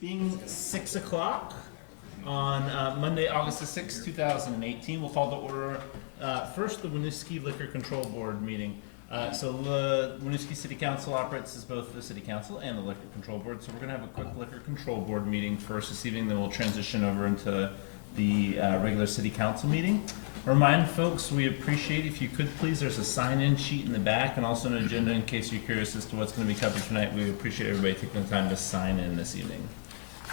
Being 6 o'clock on Monday, August the 6th, 2018, we'll call to order first the Winooski Liquor Control Board meeting. So the Winooski City Council operates as both the City Council and the Liquor Control Board. So we're going to have a quick Liquor Control Board meeting first this evening, then we'll transition over into the regular City Council meeting. Remind folks, we appreciate if you could please, there's a sign-in sheet in the back and also an agenda in case you're curious as to what's going to be covered tonight. We appreciate everybody taking the time to sign in this evening.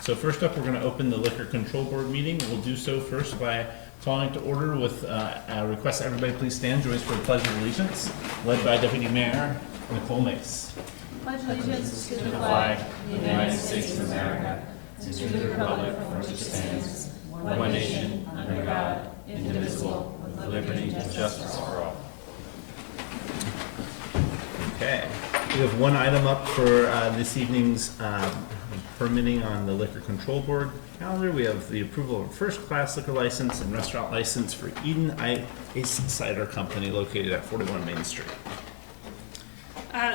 So first up, we're going to open the Liquor Control Board meeting. We'll do so first by calling to order with a request that everybody please stand, join us for the Pledge of Allegiance, led by Deputy Mayor Nicole Mace. Pledge allegiance to the flag of the United States of America, and to the republic for which it stands, one nation, under God, indivisible, with liberty and justice for all. Okay, we have one item up for this evening's permitting on the Liquor Control Board calendar. We have the approval of a first-class liquor license and restaurant license for Eden Ice Cider Company located at 41 Main Street.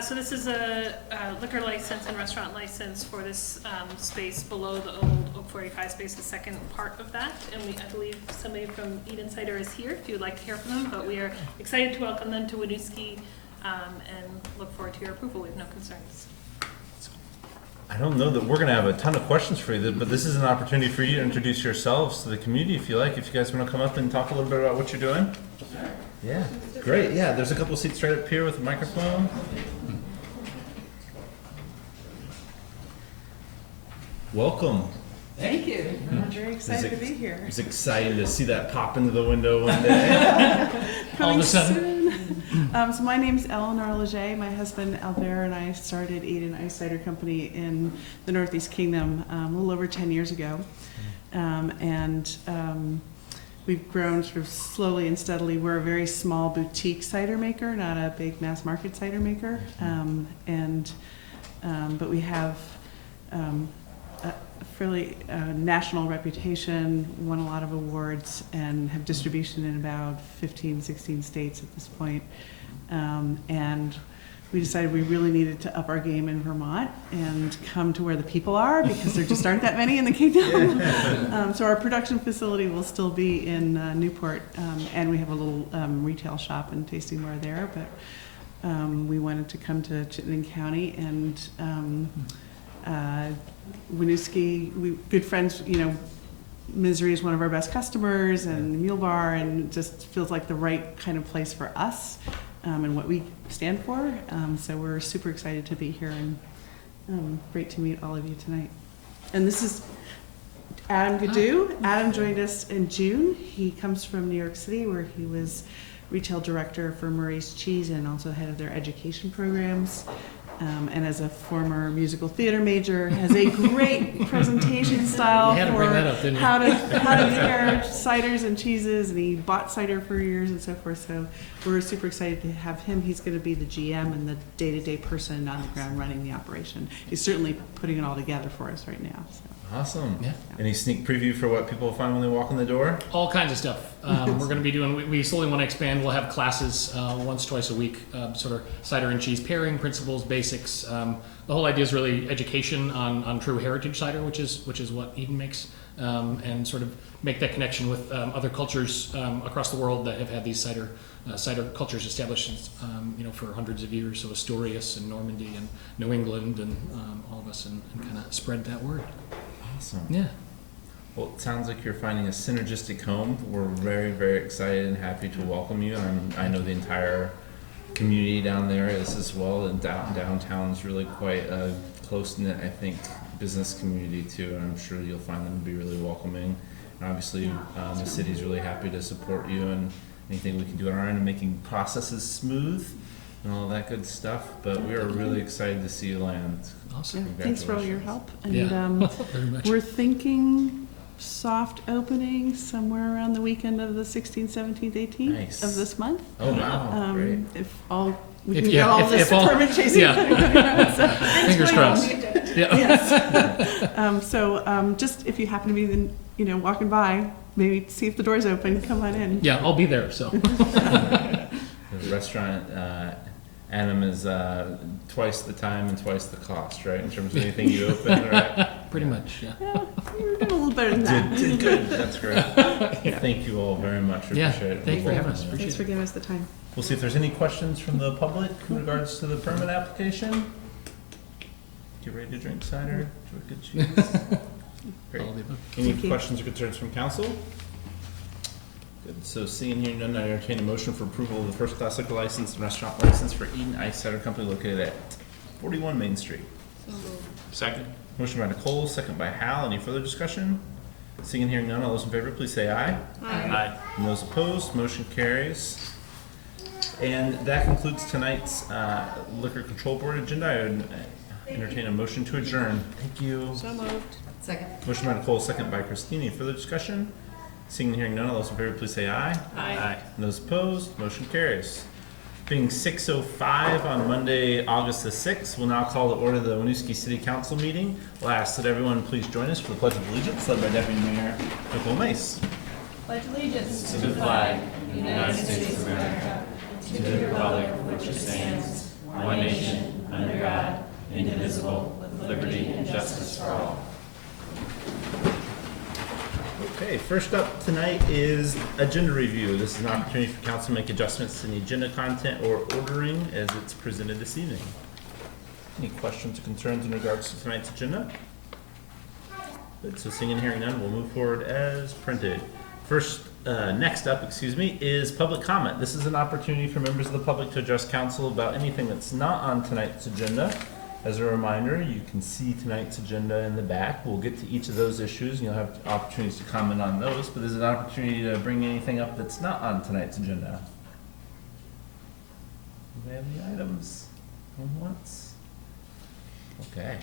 So this is a liquor license and restaurant license for this space below the old Oak 45 space, the second part of that. And I believe somebody from Eden Cider is here if you would like to hear from them, but we are excited to welcome them to Winooski and look forward to your approval. We have no concerns. I don't know that we're going to have a ton of questions for you, but this is an opportunity for you to introduce yourselves to the community if you like. If you guys want to come up and talk a little bit about what you're doing. Sure. Yeah, great. Yeah, there's a couple seats right up here with a microphone. Welcome. Thank you. I'm very excited to be here. It's exciting to see that pop into the window one day. All of a sudden. So my name's Eleanor Leger. My husband Albert and I started Eden Ice Cider Company in the Northeast Kingdom a little over 10 years ago. We've grown sort of slowly and steadily. We're a very small boutique cider maker, not a big mass market cider maker. But we have a fairly national reputation, won a lot of awards, and have distribution in about 15, 16 states at this point. And we decided we really needed to up our game in Vermont and come to where the people are because there just aren't that many in the kingdom. So our production facility will still be in Newport, and we have a little retail shop and tasting bar there. But we wanted to come to Chittenden County and Winooski, good friends, you know, Misery is one of our best customers, and Mule Bar, and just feels like the right kind of place for us and what we stand for. So we're super excited to be here, and great to meet all of you tonight. And this is Adam Gaddu. Adam joined us in June. He comes from New York City, where he was retail director for Murray's Cheese and also head of their education programs. And as a former musical theater major, has a great presentation style for how to prepare ciders and cheeses, and he bought cider for years and so forth. So we're super excited to have him. He's going to be the GM and the day-to-day person on the ground running the operation. He's certainly putting it all together for us right now. So. Awesome. Yeah. Any sneak preview for what people will find when they walk in the door? All kinds of stuff. We're going to be doing, we slowly want to expand. We'll have classes once, twice a week, sort of cider and cheese pairing, principles, basics. The whole idea is really education on true heritage cider, which is what Eden makes, and sort of make that connection with other cultures across the world that have had these cider cultures established, for hundreds of years. So Asturias and Normandy and New England and all of us, and kind of spread that word. Awesome. Yeah. Well, it sounds like you're finding a synergistic home. We're very, very excited and happy to welcome you. And I know the entire community down there is as well. And downtown is really quite a close-knit, I think, business community too. And I'm sure you'll find them to be really welcoming. And obviously, the city's really happy to support you and anything we can do on our end in making processes smooth and all that good stuff. But we are really excited to see you land. Awesome. Yeah, thanks for all your help. And very much. We're thinking soft opening somewhere around the weekend of the 16th, 17th, 18th of this month. Oh, wow. Great. If we can get all this permit chasing. Fingers crossed. Yeah. Yes. So just if you happen to be, walking by, maybe see if the door's open, come on in. Yeah, I'll be there. So. The restaurant Adam is twice the time and twice the cost, right? In terms of anything you open, right? Pretty much, yeah. Yeah, you're doing a little better than that. Did good. That's great. Thank you all very much. We Yeah, appreciate it. thank you for having us. Yeah. Appreciate Thanks for giving us the time. We'll see if there's any questions from the public in regards to the permit application. Get ready to drink cider. Enjoy good cheese. Great. All of the above. Any Thank you. questions or concerns from council? Good. So seeing here none, I entertain a motion for approval of the first class liquor license and restaurant license for Eden Ice Cider Company located at 41 Main Street. Second. Motion by Nicole, second by Hal. Any further discussion? Seeing and hearing none, all those in favor, please say aye. Aye. And those opposed, motion carries. And that concludes tonight's Liquor Control Board agenda. I would entertain a motion to adjourn. Thank you. So moved. Second. Motion by Nicole, second by Christine. Any further discussion? Seeing and hearing none, all those in favor, please say aye. Aye. And those opposed, motion carries. Being 6:05 on Monday, August the 6th, we'll now call to order the Winooski City Council meeting. We'll ask that everyone please join us for the Pledge of Allegiance, led by Deputy Mayor Nicole Mace. Pledge allegiance To the flag of the United States of America, to the republic for which it stands, one nation, under God, indivisible, with liberty and justice for all. Okay, first up tonight is agenda review. This is an opportunity for council to make adjustments to the agenda content or ordering as it's presented this evening. Any questions or concerns in regards to tonight's agenda? Good, so seeing and hearing none, we'll move forward as printed. Next up, is public comment. This is an opportunity for members of the public to address council about anything that's not on tonight's agenda. As a reminder, you can see tonight's agenda in the back. We'll get to each of those issues, and you'll have opportunities to comment on those, but this is an opportunity to bring anything up that's not on tonight's agenda. Do we have any items going once? Okay.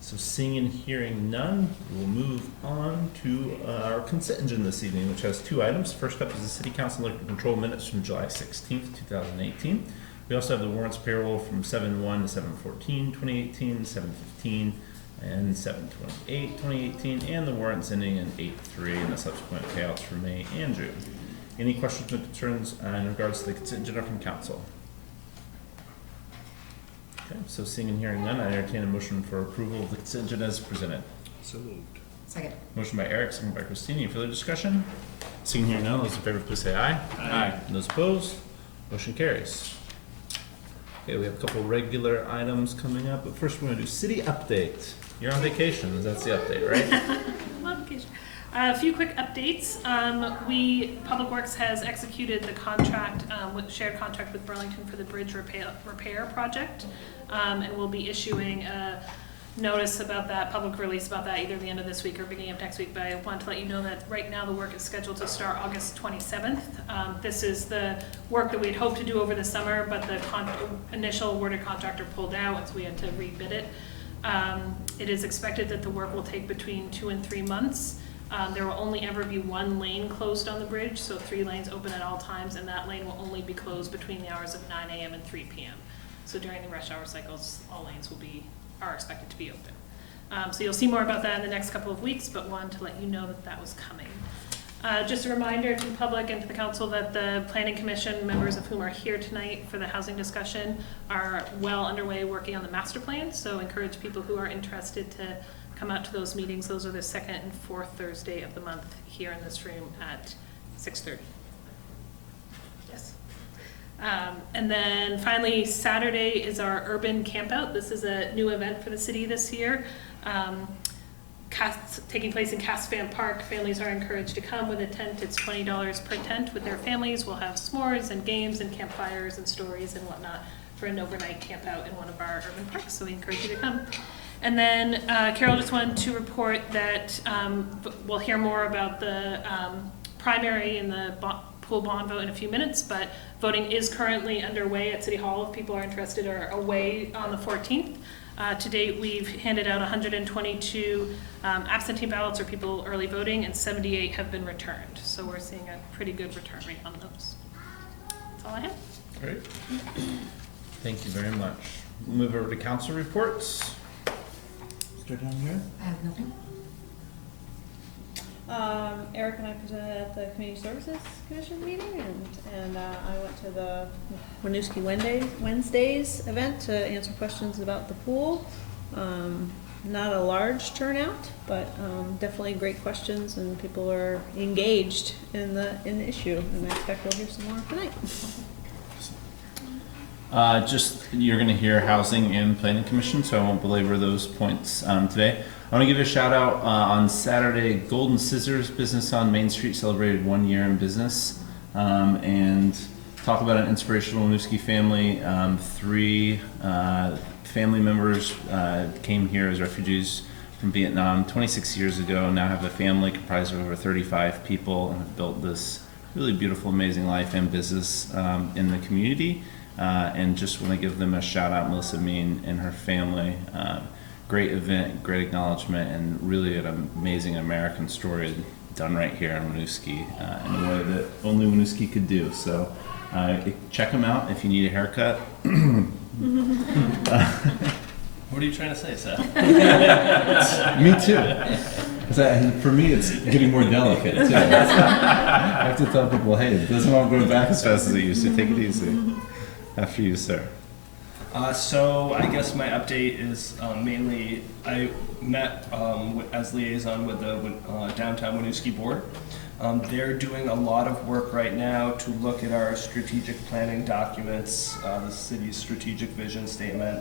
So seeing and hearing none, we'll move on to our consent agenda this evening, which has two items. First up is the City Council Liquor Control minutes from July 16th, 2018. We also have the warrants payroll from 7/1 to 7/14, 2018, 7/15, and 7/28, 2018, and the warrants ending in 8/3 and the subsequent payouts for May and June. Any questions or concerns in regards to the consent agenda from council? Okay, so seeing and hearing none, I entertain a motion for approval of the consent agenda as presented. So moved. Second. Motion by Eric, second by Christine. Any further discussion? Seeing and hearing none, those in favor, please say aye. Aye. And those opposed, motion carries. Okay, we have a couple regular items coming up, but first we're gonna do city update. You're on vacation, that's the update, right? Modification. A few quick updates. Public Works has executed the contract, shared contract with Burlington for the bridge repair project. And we'll be issuing a notice about that, public release about that, either the end of this week or beginning of next week. But I want to let you know that right now the work is scheduled to start August 27th. This is the work that we'd hoped to do over the summer, but the initial awarded contractor pulled out, and so we had to rebid it. It is expected that the work will take between 2 and 3 months. There will only ever be one lane closed on the bridge, so 3 lanes open at all times, and that lane will only be closed between the hours of 9 a.m. and 3 p.m. So during the rush hour cycles, all lanes are expected to be open. So you'll see more about that in the next couple of weeks, but wanted to let you know that that was coming. Just a reminder to the public and to the council that the Planning Commission, members of whom are here tonight for the housing discussion, are well underway working on the master plan. So encourage people who are interested to come out to those meetings. Those are the second and fourth Thursday of the month here in this room at 6:30. Yes. And then finally, Saturday is our urban campout. This is a new event for the city this year. Taking place in Cassavant Park. Families are encouraged to come with a tent. It's $20 per tent with their families. We'll have s'mores and games and campfires and stories and whatnot for an overnight campout in one of our urban parks. So we encourage you to come. And then Carol just wanted to report that we'll hear more about the primary and the pool bond vote in a few minutes, but voting is currently underway at City Hall if people are interested or away on the 14th. To date, we've handed out 122 absentee ballots or people early voting, and 78 have been returned. So we're seeing a pretty good return rate on those. That's all I have. Great. Thank you very much. We'll move over to council reports. Start down here. I have nothing. Eric and I presented at the Community Services Commission meeting, and I went to the Winooski Wednesdays event to answer questions about the pool. Not a large turnout, but definitely great questions, and people are engaged in the issue, and I expect we'll hear some more tonight. You're going to hear Housing and Planning Commission, so I won't belabor those points today. I want to give you a shout out on Saturday. Golden Scissors Business on Main Street celebrated 1 year in business, and talk about an inspirational Winooski family. 3 family members came here as refugees from Vietnam 26 years ago. Now have a family comprised of over 35 people and have built this really beautiful, amazing life and business in the community. And just want to give them a shout out, Melissa Mean and her family. Great event, great acknowledgement, and really an amazing American story done right here in Winooski in a way that only Winooski could do. So check them out if you need a haircut. What are you trying to say, Seth? Me too. For me, it's getting more delicate too. I have to tell people, hey, it doesn't all go back as fast as it used to. Take it easy. After you, sir. So I guess my update is mainly I met as liaison with the Downtown Winooski Board. They're doing a lot of work right now to look at our strategic planning documents, the city's strategic vision statement,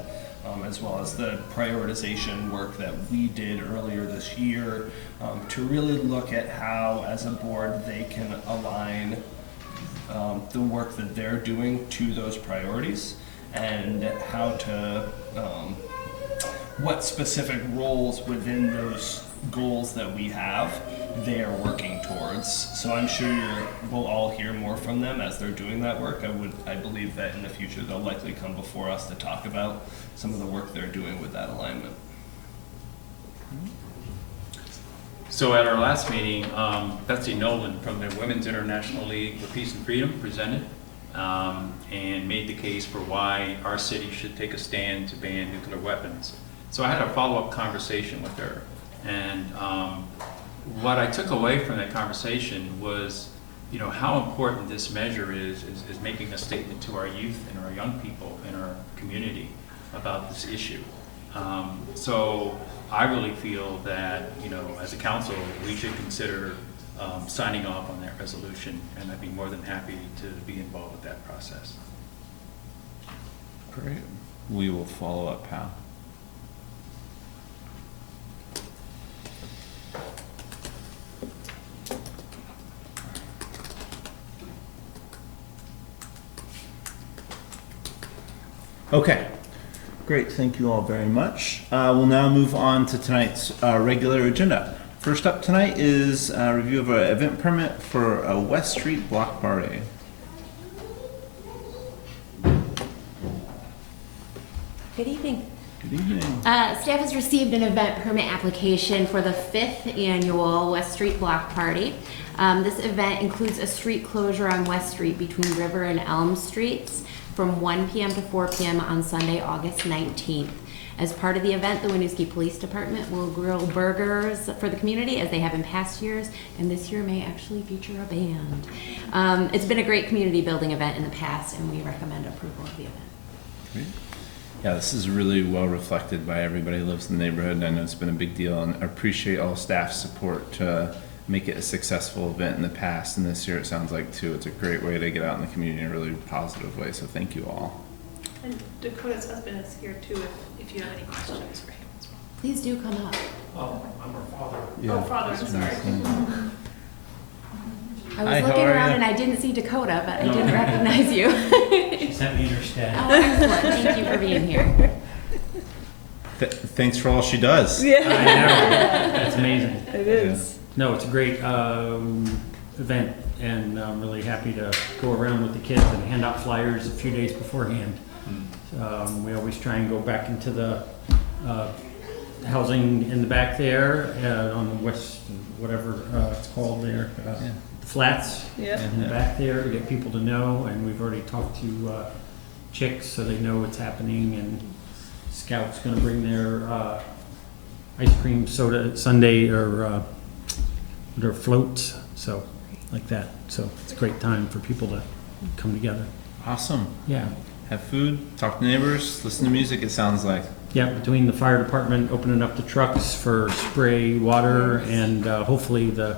as well as the prioritization work that we did earlier this year, to really look at how, as a board, they can align the work that they're doing to those priorities, and how to, what specific roles within those goals that we have they are working towards. So I'm sure we'll all hear more from them as they're doing that work. I believe that in the future they'll likely come before us to talk about some of the work they're doing with that alignment. So at our last meeting, Betsy Nolan from the Women's International League for Peace and Freedom presented and made the case for why our city should take a stand to ban nuclear weapons. So I had a follow-up conversation with her, and what I took away from that conversation was, you know, how important this measure is making a statement to our youth and our young people in our community about this issue. So I really feel that, you know, as a council, we should consider signing off on that resolution, and I'd be more than happy to be involved with that process. Great. We will follow up, pal. Okay, great. Thank you all very much. We'll now move on to tonight's regular agenda. First up tonight is a review of an event permit for a West Street block party. Good evening. Good evening. Staff has received an event permit application for the 5th annual West Street Block Party. This event includes a street closure on West Street between River and Elm Streets from 1 p.m. to 4 p.m. on Sunday, August 19th. As part of the event, the Winooski Police Department will grill burgers for the community, as they have in past years, and this year may actually feature a band. It's been a great community building event in the past, and we recommend approval of the event. Great. Yeah, this is really well reflected by everybody who lives in the neighborhood. I know it's been a big deal, and I appreciate all staff's support to make it a successful event in the past, and this year it sounds like too. It's a great way to get out in the community in a really positive way, so thank you all. And Dakota's husband is here too, if you have any questions for him as well. Please do come up. Oh, I'm her father. Oh, father, I'm sorry. I was Hi, how looking are around ya? and I didn't see Dakota, but I didn't recognize you. She sent me her stat. Oh, excellent. Thank you for being here. Thanks for all she does. I know. That's amazing. It is. No, it's a great event, and I'm really happy to go around with the kids and hand out flyers a few days beforehand. We always try and go back into the housing in the back there on the west, whatever it's called there, the flats Yeah. in the back there to get people to know. And we've already talked to chicks so they know what's happening. And Scout's going to bring their ice cream soda sundae or their floats, so, like that. So it's a great time for people to come together. Awesome. Yeah. Have food, talk to neighbors, listen to music, it sounds like. Yeah, between the fire department opening up the trucks for spray water and hopefully the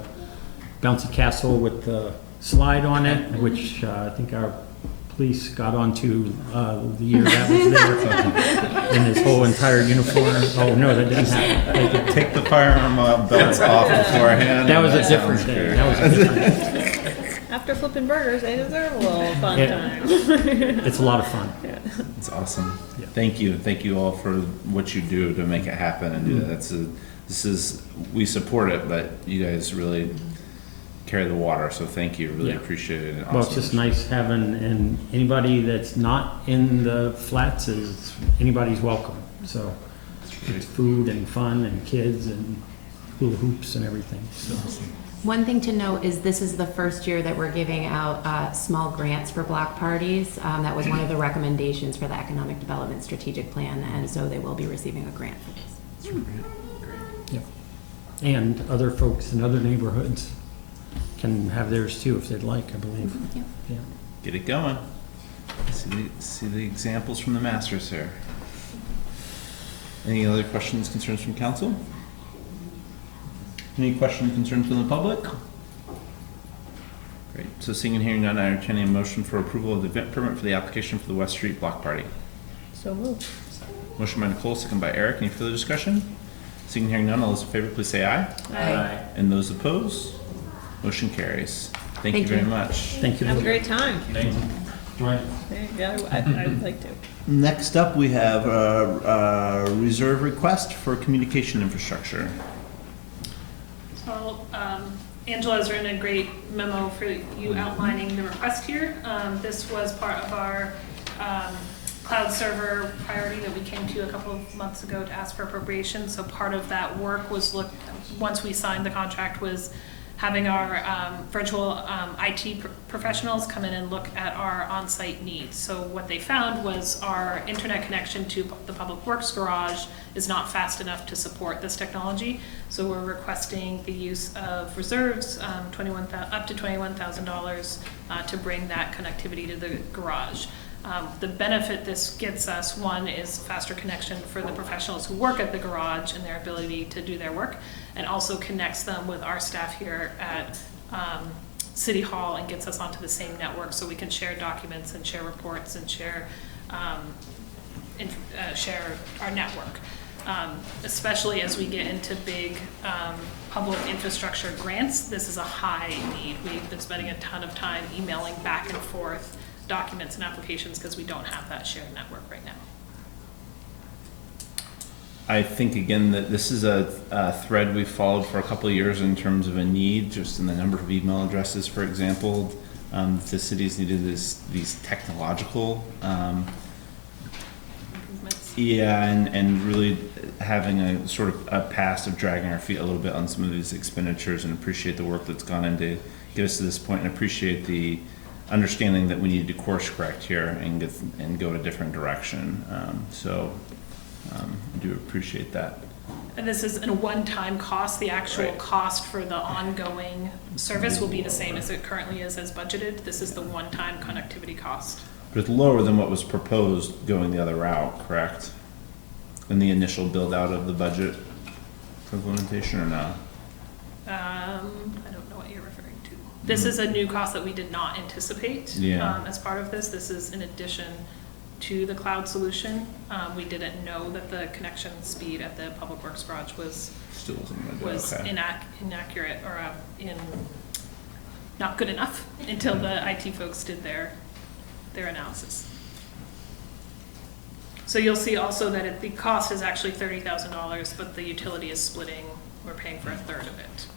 bouncy castle with the slide on it, which I think our police got onto the year that was there in his whole entire uniform. Oh, no, that didn't happen. Take the firearm belts off beforehand. That was a different day. That was a different day. After flipping burgers, they deserve a little fun Yeah. time. It's a lot of fun. It's awesome. Yeah. Thank you all for what you do to make it happen and do that. We support it, but you guys really carry the water, so thank you, really Yeah. appreciate it. Well, it's just nice having, and anybody that's not in the flats is, anybody's welcome. So it's food and fun and kids and hula hoops and everything, so. One thing to note is this is the first year that we're giving out small grants for block parties. That was one of the recommendations for the Economic Development Strategic Plan, and so they will be receiving a grant for this. Yep. And other folks in other neighborhoods can have theirs too if they'd like, I believe. Yep. Yeah. Get it going. See the examples from the masters here. Any other questions, concerns from council? Any questions, concerns from the public? Great, so seeing and hearing none, I entertain a motion for approval of the event permit for the application for the West Street Block Party. So moved. Motion by Nicole, second by Eric. Any further discussion? Seeing and hearing none, all those in favor, please say aye. Aye. And those opposed? Motion carries. Thank you Thank very you. much. Thank you. Have a great time. Thank you. Right. Yeah, I'd like to. Next up, we have a reserve request for communication infrastructure. So, Angela has written a great memo for you outlining the request here. This was part of our cloud server priority that we came to a couple of months ago to ask for appropriation. So part of that work was once we signed the contract, was having our virtual IT professionals come in and look at our on-site needs. So what they found was our internet connection to the Public Works garage is not fast enough to support this technology. So we're requesting the use of reserves, up to $21,000 to bring that connectivity to the garage. The benefit this gets us, one, is faster connection for the professionals who work at the garage and their ability to do their work, and also connects them with our staff here at City Hall and gets us onto the same network so we can share documents and share reports and share our network. Especially as we get into big public infrastructure grants, this is a high need. We've been spending a ton of time emailing back and forth documents and applications because we don't have that shared network right now. I think again that this is a thread we've followed for a couple of years in terms of a need, just in the number of email addresses, for example. The cities needed these technological, Improvements. yeah, and really having a sort of a past of dragging our feet a little bit on some of these expenditures, and appreciate the work that's gone into get us to this point, and appreciate the understanding that we need to course correct here and go a different direction. I do appreciate that. And this is a one-time cost. The actual Right. cost for the ongoing service will be the same as it currently is as budgeted. This is the one-time connectivity cost. But it's lower than what was proposed going the other route, correct? In the initial build out of the budget for implementation, or no? I don't know what you're referring to. This is a new cost that we did not anticipate. Yeah. As part of this. This is in addition to the cloud solution. We didn't know that the connection speed at the Public Works garage was Still wasn't okay. inaccurate or not good enough until the IT folks did their analysis. So you'll see also that the cost is actually $30,000, but the utility is splitting. We're paying for a third of it.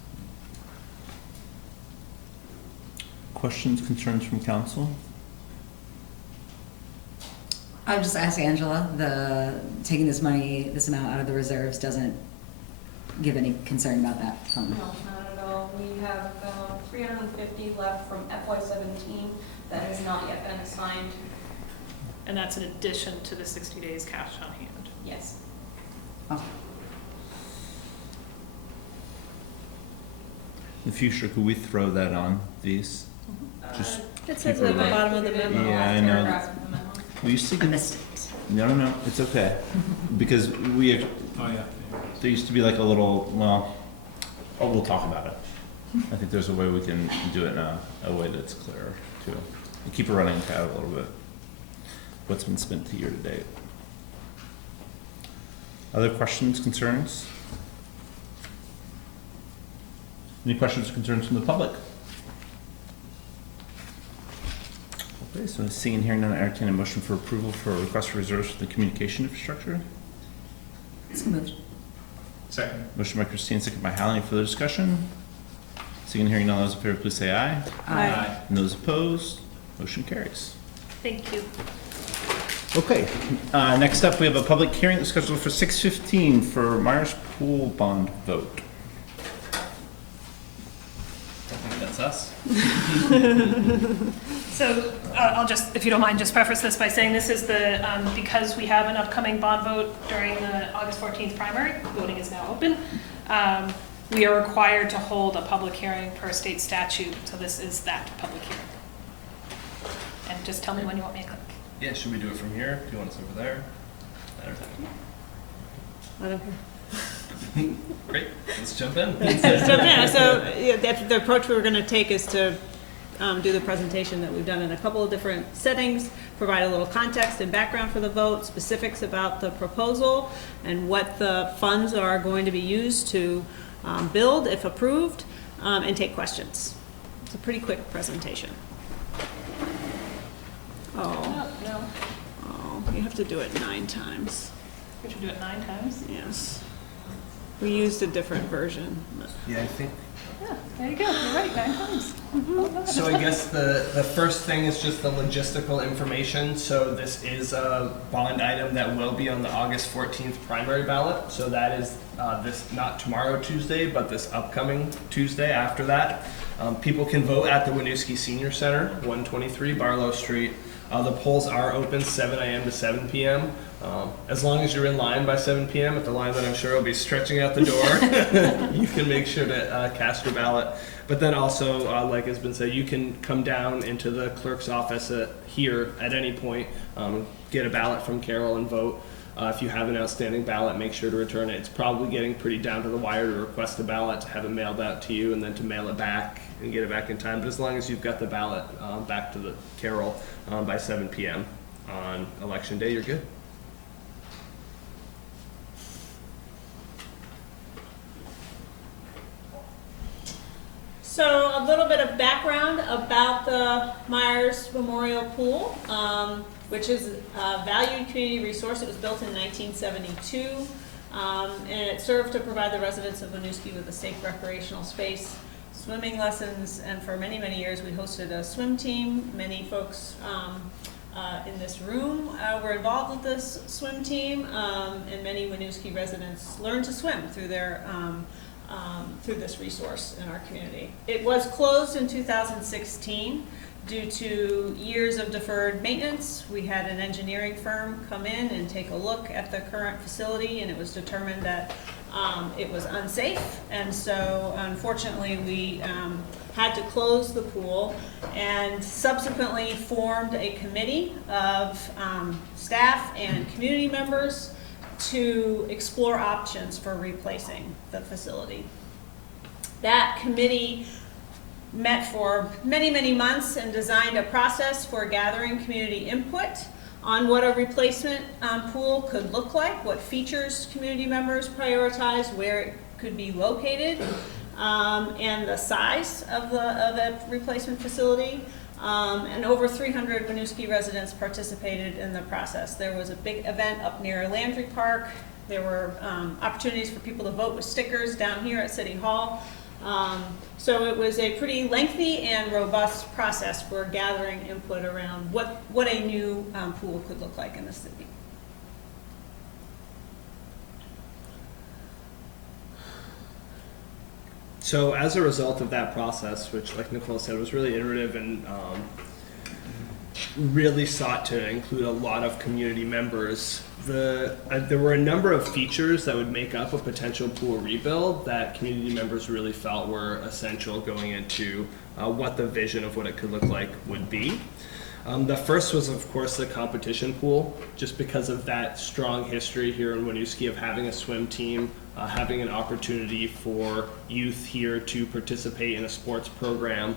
Questions, concerns from council? I would just ask Angela, taking this money, this amount out of the reserves doesn't give any concern about that fund? No, not at all. We have $350 left from FY17 that has not yet been assigned. And that's in addition to the 60 days cash on hand. Yes. Oh. In the future, could we throw that on these? Just It says keep at the it bottom of the memo. Yeah, I know. We used to I get, missed it. no, it's okay. Because we, Oh, yeah. there used to be like a little, well, oh, we'll talk about it. I think there's a way we can do it in a way that's clearer too. And keep a running tab a little bit. What's been spent to year to date. Other questions, concerns? Any questions or concerns from the public? Okay, so seeing and hearing none, I entertain a motion for approval for a request for reserves for the communication infrastructure. So moved. Second. Motion by Christine, second by Hallie. Any further discussion? Seeing and hearing none, those in favor, please say aye. Aye. And those opposed, motion carries. Thank you. Okay, next up, we have a public hearing that's scheduled for 6:15 for Myers Pool bond vote. I think that's us. So I'll just, if you don't mind, just preface this by saying this is the, because we have an upcoming bond vote during the August 14th primary, voting is now open. We are required to hold a public hearing per state statute, so this is that public hearing. And just tell me when you want me to click. Yeah, should we do it from here? Do you want us over there? Better. I don't care. Great, let's jump in. So yeah, the approach we were gonna take is to do the presentation that we've done in a couple of different settings, provide a little context and background for the vote, specifics about the proposal, and what the funds are going to be used to build if approved, and take questions. It's a pretty quick presentation. Oh, No, oh, you have to do it 9 times. we should do it 9 times. Yes. We used a different version. Yeah, I think. Yeah, there you go, you're right, 9 times. So I guess the first thing is just the logistical information. So this is a bond item that will be on the August 14th primary ballot. So that is this, not tomorrow Tuesday, but this upcoming Tuesday after that. People can vote at the Winooski Senior Center, 123 Barlow Street. The polls are open 7 a.m. to 7 p.m. As long as you're in line by 7 p.m. at the line that I'm sure will be stretching out the door, you can make sure to cast your ballot. But then also, like has been said, you can come down into the clerk's office here at any point, get a ballot from Carol and vote. If you have an outstanding ballot, make sure to return it. It's probably getting pretty down to the wire to request a ballot, to have it mailed out to you, and then to mail it back and get it back in time. But as long as you've got the ballot back to the Carol by 7 p.m. on election day, you're good. So a little bit of background about the Myers Memorial Pool, which is a valued community resource. It was built in 1972, and it served to provide the residents of Winooski with a safe recreational space, swimming lessons, and for many, many years we hosted a swim team. Many folks in this room were involved with this swim team, and many Winooski residents learned to swim through their through this resource in our community. It was closed in 2016 due to years of deferred maintenance. We had an engineering firm come in and take a look at the current facility, and it was determined that it was unsafe, and so unfortunately we had to close the pool, and subsequently formed a committee of staff and community members to explore options for replacing the facility. That committee met for many, many months and designed a process for gathering community input on what a replacement pool could look like, what features community members prioritized, where it could be located, and the size of a replacement facility. And over 300 Winooski residents participated in the process. There was a big event up near Landry Park. There were opportunities for people to vote with stickers down here at City Hall. So it was a pretty lengthy and robust process for gathering input around what a new pool could look like in the city. So as a result of that process, which like Nicole said was really iterative and really sought to include a lot of community members. There were a number of features that would make up a potential pool rebuild that community members really felt were essential going into what the vision of what it could look like would be. The first was, of course, the competition pool, just because of that strong history here in Winooski of having a swim team, having an opportunity for youth here to participate in a sports program.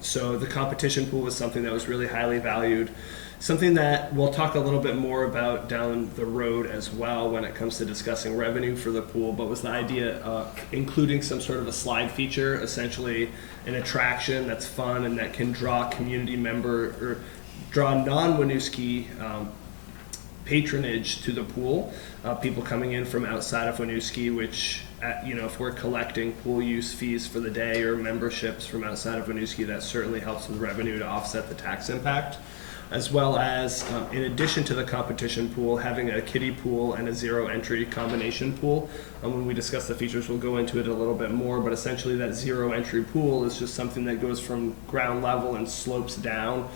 So the competition pool was something that was really highly valued. Something that we'll talk a little bit more about down the road as well when it comes to discussing revenue for the pool, but was the idea of including some sort of a slide feature, essentially an attraction that's fun and that can draw community member or draw non-Winooski patronage to the pool. People coming in from outside of Winooski, which if we're collecting pool use fees for the day or memberships from outside of Winooski, that certainly helps with revenue to offset the tax impact. As well as, in addition to the competition pool, having a kiddie pool and a zero entry combination pool. When we discuss the features, we'll go into it a little bit more, but essentially that zero entry pool is just something that goes from ground level and slopes down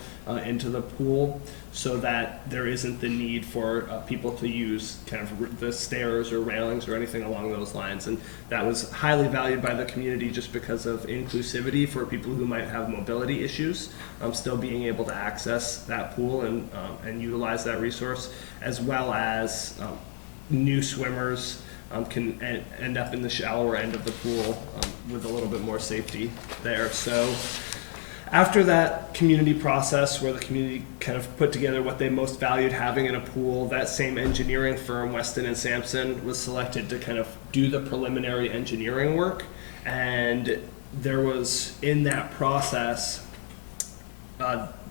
into the pool so that there isn't the need for people to use kind of the stairs or railings or anything along those lines. And that was highly valued by the community just because of inclusivity for people who might have mobility issues, still being able to access that pool and utilize that resource, as well as new swimmers can end up in the shallower end of the pool with a little bit more safety there. So after that community process where the community kind of put together what they most valued having in a pool, that same engineering firm, Weston and Sampson, was selected to kind of do the preliminary engineering work. And there was, in that process,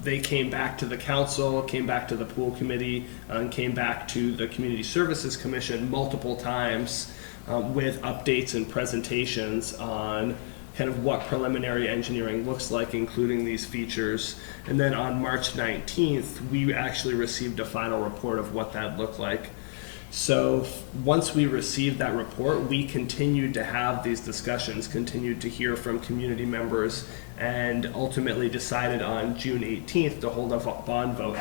they came back to the council, came back to the pool committee, and came back to the Community Services Commission multiple times with updates and presentations on kind of what preliminary engineering looks like, including these features. And then on March 19th, we actually received a final report of what that looked like. So once we received that report, we continued to have these discussions, continued to hear from community members, and ultimately decided on June 18th to hold a bond vote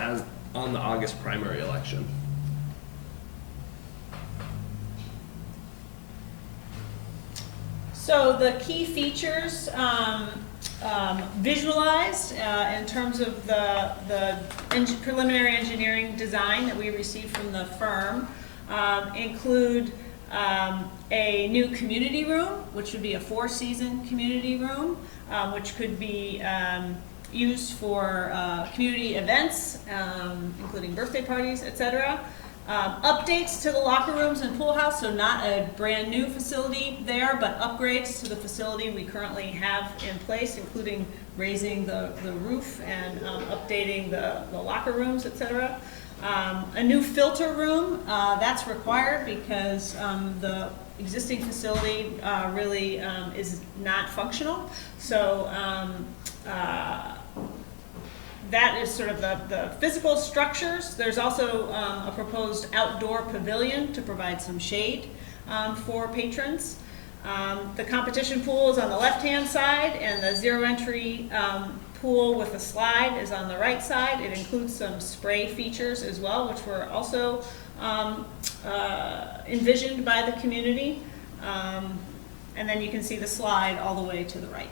on the August primary election. So the key features visualized in terms of the preliminary engineering design that we received from the firm include a new community room, which would be a 4-season community room, which could be used for community events, including birthday parties, etc. Updates to the locker rooms and pool house, so not a brand new facility there, but upgrades to the facility we currently have in place, including raising the roof and updating the locker rooms, etc. A new filter room, that's required because the existing facility really is not functional. So that is sort of the physical structures. There's also a proposed outdoor pavilion to provide some shade for patrons. The competition pool is on the left-hand side, and the zero-entry pool with a slide is on the right side. It includes some spray features as well, which were also envisioned by the community. And then you can see the slide all the way to the right.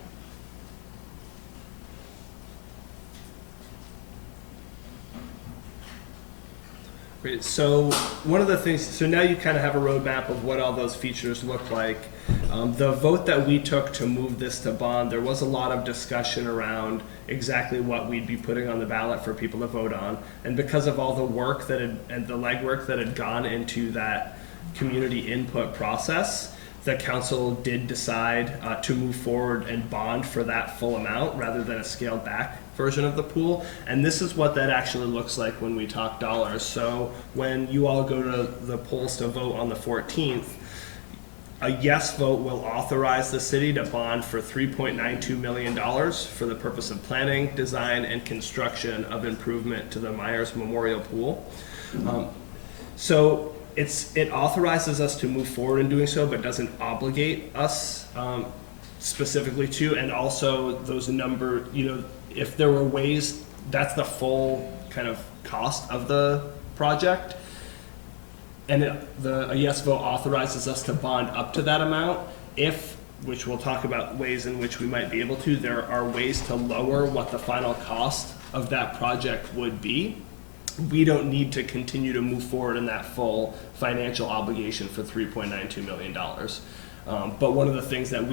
Great. So one of the things, so now you kind of have a roadmap of what all those features look like. The vote that we took to move this to bond, there was a lot of discussion around exactly what we'd be putting on the ballot for people to vote on. And because of all the work that and the legwork that had gone into that community input process, the council did decide to move forward and bond for that full amount rather than a scaled back version of the pool. And this is what that actually looks like when we talk dollars. So when you all go to the polls to vote on the 14th, a yes vote will authorize the city to bond for $3.92 million for the purpose of planning, design, and construction of improvement to the Myers Memorial Pool. So it authorizes us to move forward in doing so, but doesn't obligate us specifically to. And also those if there were ways that's the full kind of cost of the project. And a yes vote authorizes us to bond up to that amount. If, which we'll talk about ways in which we might be able to, there are ways to lower what the final cost of that project would be. We don't need to continue to move forward in that full financial obligation for $3.92 million. But one of the things that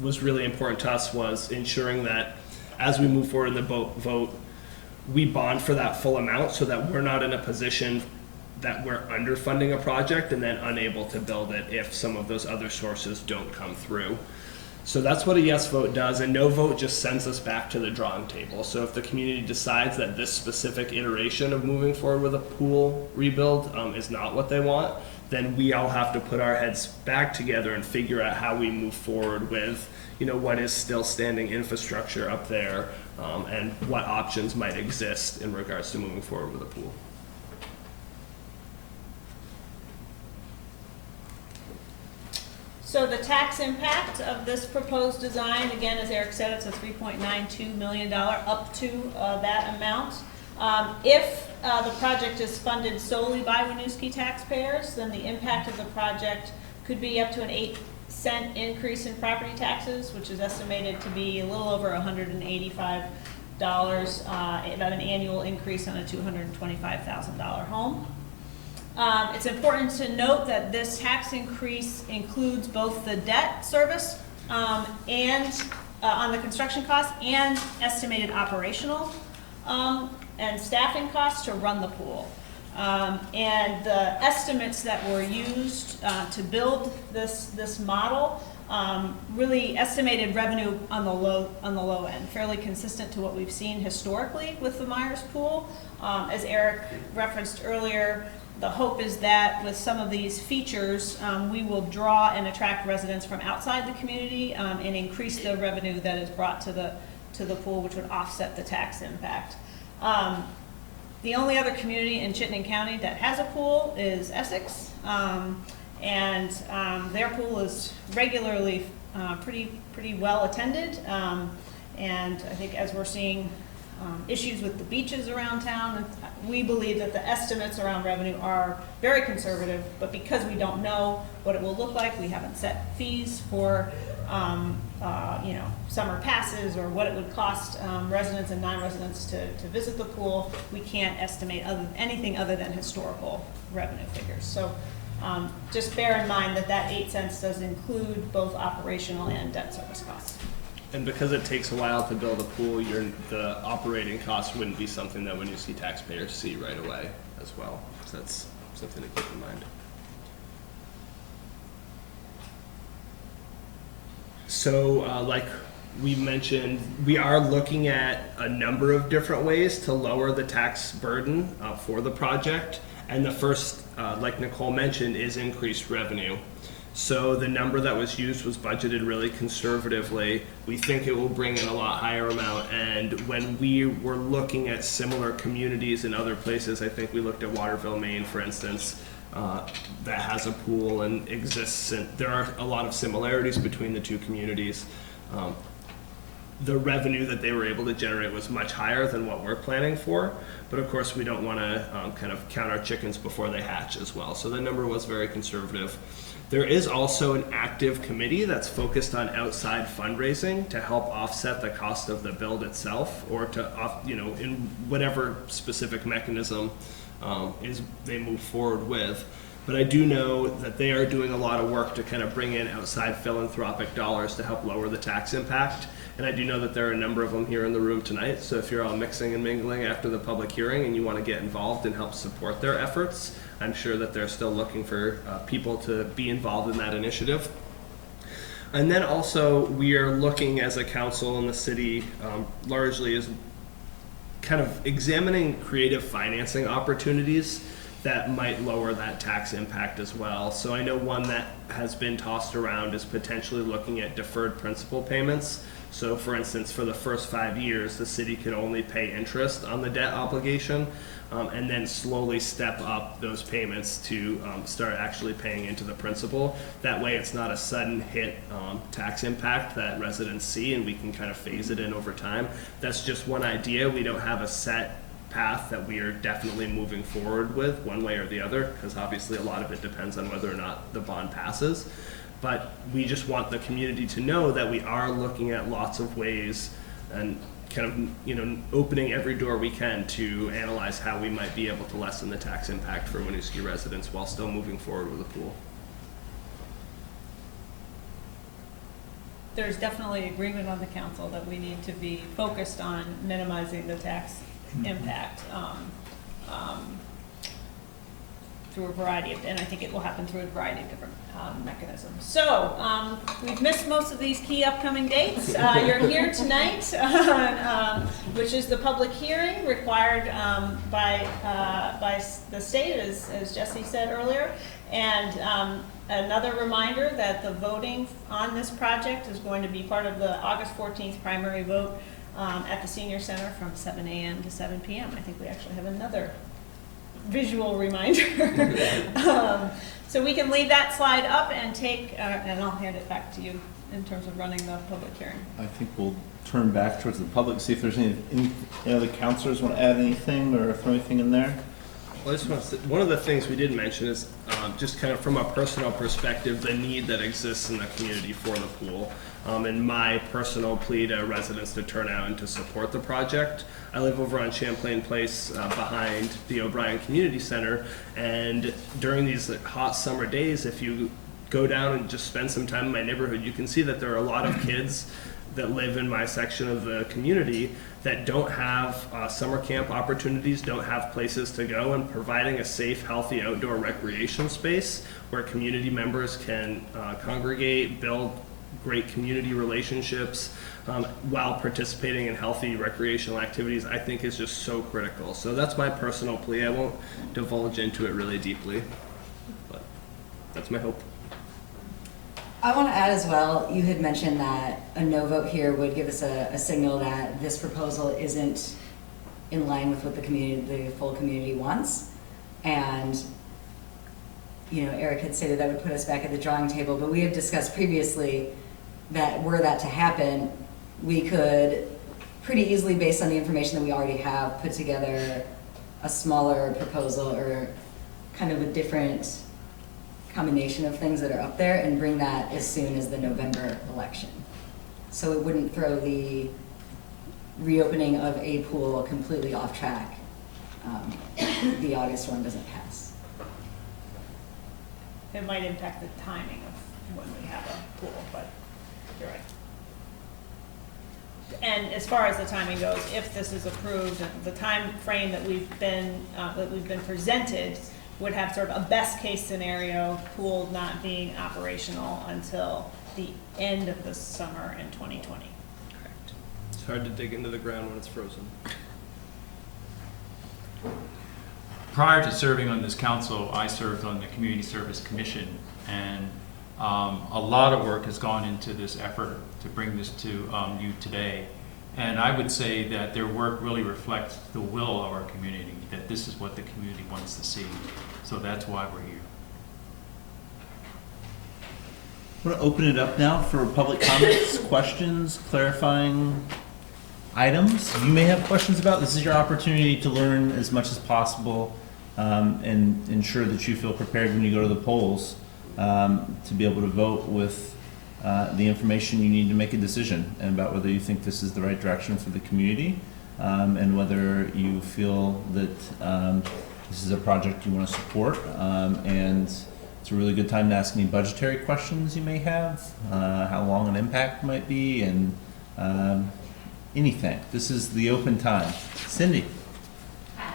was really important to us was ensuring that as we move forward in the vote, we bond for that full amount so that we're not in a position that we're underfunding a project and then unable to build it if some of those other sources don't come through. So that's what a yes vote does, and no vote just sends us back to the drawing table. So if the community decides that this specific iteration of moving forward with a pool rebuild is not what they want, then we all have to put our heads back together and figure out how we move forward with, what is still standing infrastructure up there, and what options might exist in regards to moving forward with a pool. So the tax impact of this proposed design, again, as Eric said, it's a $3.92 million up to that amount. If the project is funded solely by Winooski taxpayers, then the impact of the project could be up to an 8-cent increase in property taxes, which is estimated to be a little over $185, about an annual increase on a $225,000 home. It's important to note that this tax increase includes both the debt service and on the construction costs and estimated operational and staffing costs to run the pool. And the estimates that were used to build this model really estimated revenue on the low end, fairly consistent to what we've seen historically with the Myers pool. As Eric referenced earlier, the hope is that with some of these features, we will draw and attract residents from outside the community and increase the revenue that is brought to the pool, which would offset the tax impact. The only other community in Chittenden County that has a pool is Essex, and their pool is regularly pretty well attended. And I think as we're seeing issues with the beaches around town, we believe that the estimates around revenue are very conservative, but because we don't know what it will look like, we haven't set fees for summer passes or what it would cost residents and non-residents to visit the pool. We can't estimate anything other than historical revenue figures. So just bear in mind that 8 cents does include both operational and debt service costs. And because it takes a while to build a pool, the operating costs wouldn't be something that Winooski taxpayers see right away as well. So that's something to keep in mind. So like we mentioned, we are looking at a number of different ways to lower the tax burden for the project. And the first, like Nicole mentioned, is increased revenue. So the number that was used was budgeted really conservatively. We think it will bring in a lot higher amount. And when we were looking at similar communities in other places, I think we looked at Waterville, Maine, for instance, that has a pool and exists. And there are a lot of similarities between the two communities. The revenue that they were able to generate was much higher than what we're planning for. But of course, we don't want to kind of count our chickens before they hatch as well. So the number was very conservative. There is also an active committee that's focused on outside fundraising to help offset the cost of the build itself, or to, in whatever specific mechanism they move forward with. But I do know that they are doing a lot of work to kind of bring in outside philanthropic dollars to help lower the tax impact. And I do know that there are a number of them here in the room tonight. So if you're all mixing and mingling after the public hearing and you want to get involved and help support their efforts, I'm sure that they're still looking for people to be involved in that initiative. And then also we are looking as a council in the city largely as kind of examining creative financing opportunities that might lower that tax impact as well. So I know one that has been tossed around is potentially looking at deferred principal payments. So for instance, for the first 5 years, the city could only pay interest on the debt obligation, and then slowly step up those payments to start actually paying into the principal. That way it's not a sudden hit tax impact that residents see, and we can kind of phase it in over time. That's just one idea. We don't have a set path that we are definitely moving forward with one way or the other, because obviously a lot of it depends on whether or not the bond passes. But we just want the community to know that we are looking at lots of ways and kind of, opening every door we can to analyze how we might be able to lessen the tax impact for Winooski residents while still moving forward with the pool. There's definitely agreement on the council that we need to be focused on minimizing the tax impact through a variety of, and I think it will happen through a variety of different mechanisms. So we've missed most of these key upcoming dates. You're here tonight, which is the public hearing required by the state, as Jesse said earlier, and another reminder that the voting on this project is going to be part of the August 14th primary vote at the Senior Center from 7 a.m. to 7 p.m. I think we actually have another visual reminder. So we can leave that slide up and take, and I'll hand it back to you in terms of running the public hearing. I think we'll turn back towards the public, see if there's any other counselors want to add anything or throw anything in there. Well, I just want to say, one of the things we didn't mention is just kind of from a personal perspective, the need that exists in the community for the pool. And my personal plea to residents to turn out and to support the project. I live over on Champlain Place behind the O'Brien Community Center, and during these hot summer days, if you go down and just spend some time in my neighborhood, you can see that there are a lot of kids that live in my section of the community that don't have summer camp opportunities, don't have places to go, and providing a safe, healthy outdoor recreation space where community members can congregate, build great community relationships while participating in healthy recreational activities, I think is just so critical. So that's my personal plea. I won't divulge into it really deeply, but that's my hope. I want to add as well, you had mentioned that a no vote here would give us a signal that this proposal isn't in line with what the full community wants. And, Eric had stated that would put us back at the drawing table, but we have discussed previously that were that to happen, we could pretty easily, based on the information that we already have, put together a smaller proposal or kind of a different combination of things that are up there and bring that as soon as the November election. So it wouldn't throw the reopening of a pool completely off track. The August one doesn't pass. It might impact the timing of when we have a pool, but you're right. And as far as the timing goes, if this is approved, the time frame that we've been presented would have sort of a best case scenario, pool not being operational until the end of the summer in 2020. Correct. It's hard to dig into the ground when it's frozen. Prior to serving on this council, I served on the Community Service Commission, and a lot of work has gone into this effort to bring this to you today. And I would say that their work really reflects the will of our community, that this is what the community wants to see. So that's why we're here. I want to open it up now for public comments, questions, clarifying items you may have questions about. This is your opportunity to learn as much as possible and ensure that you feel prepared when you go to the polls to be able to vote with the information you need to make a decision about whether you think this is the right direction for the community and whether you feel that this is a project you want to support, and it's a really good time to ask any budgetary questions you may have, how long an impact might be, and anything. This is the open time. Cindy. Hi.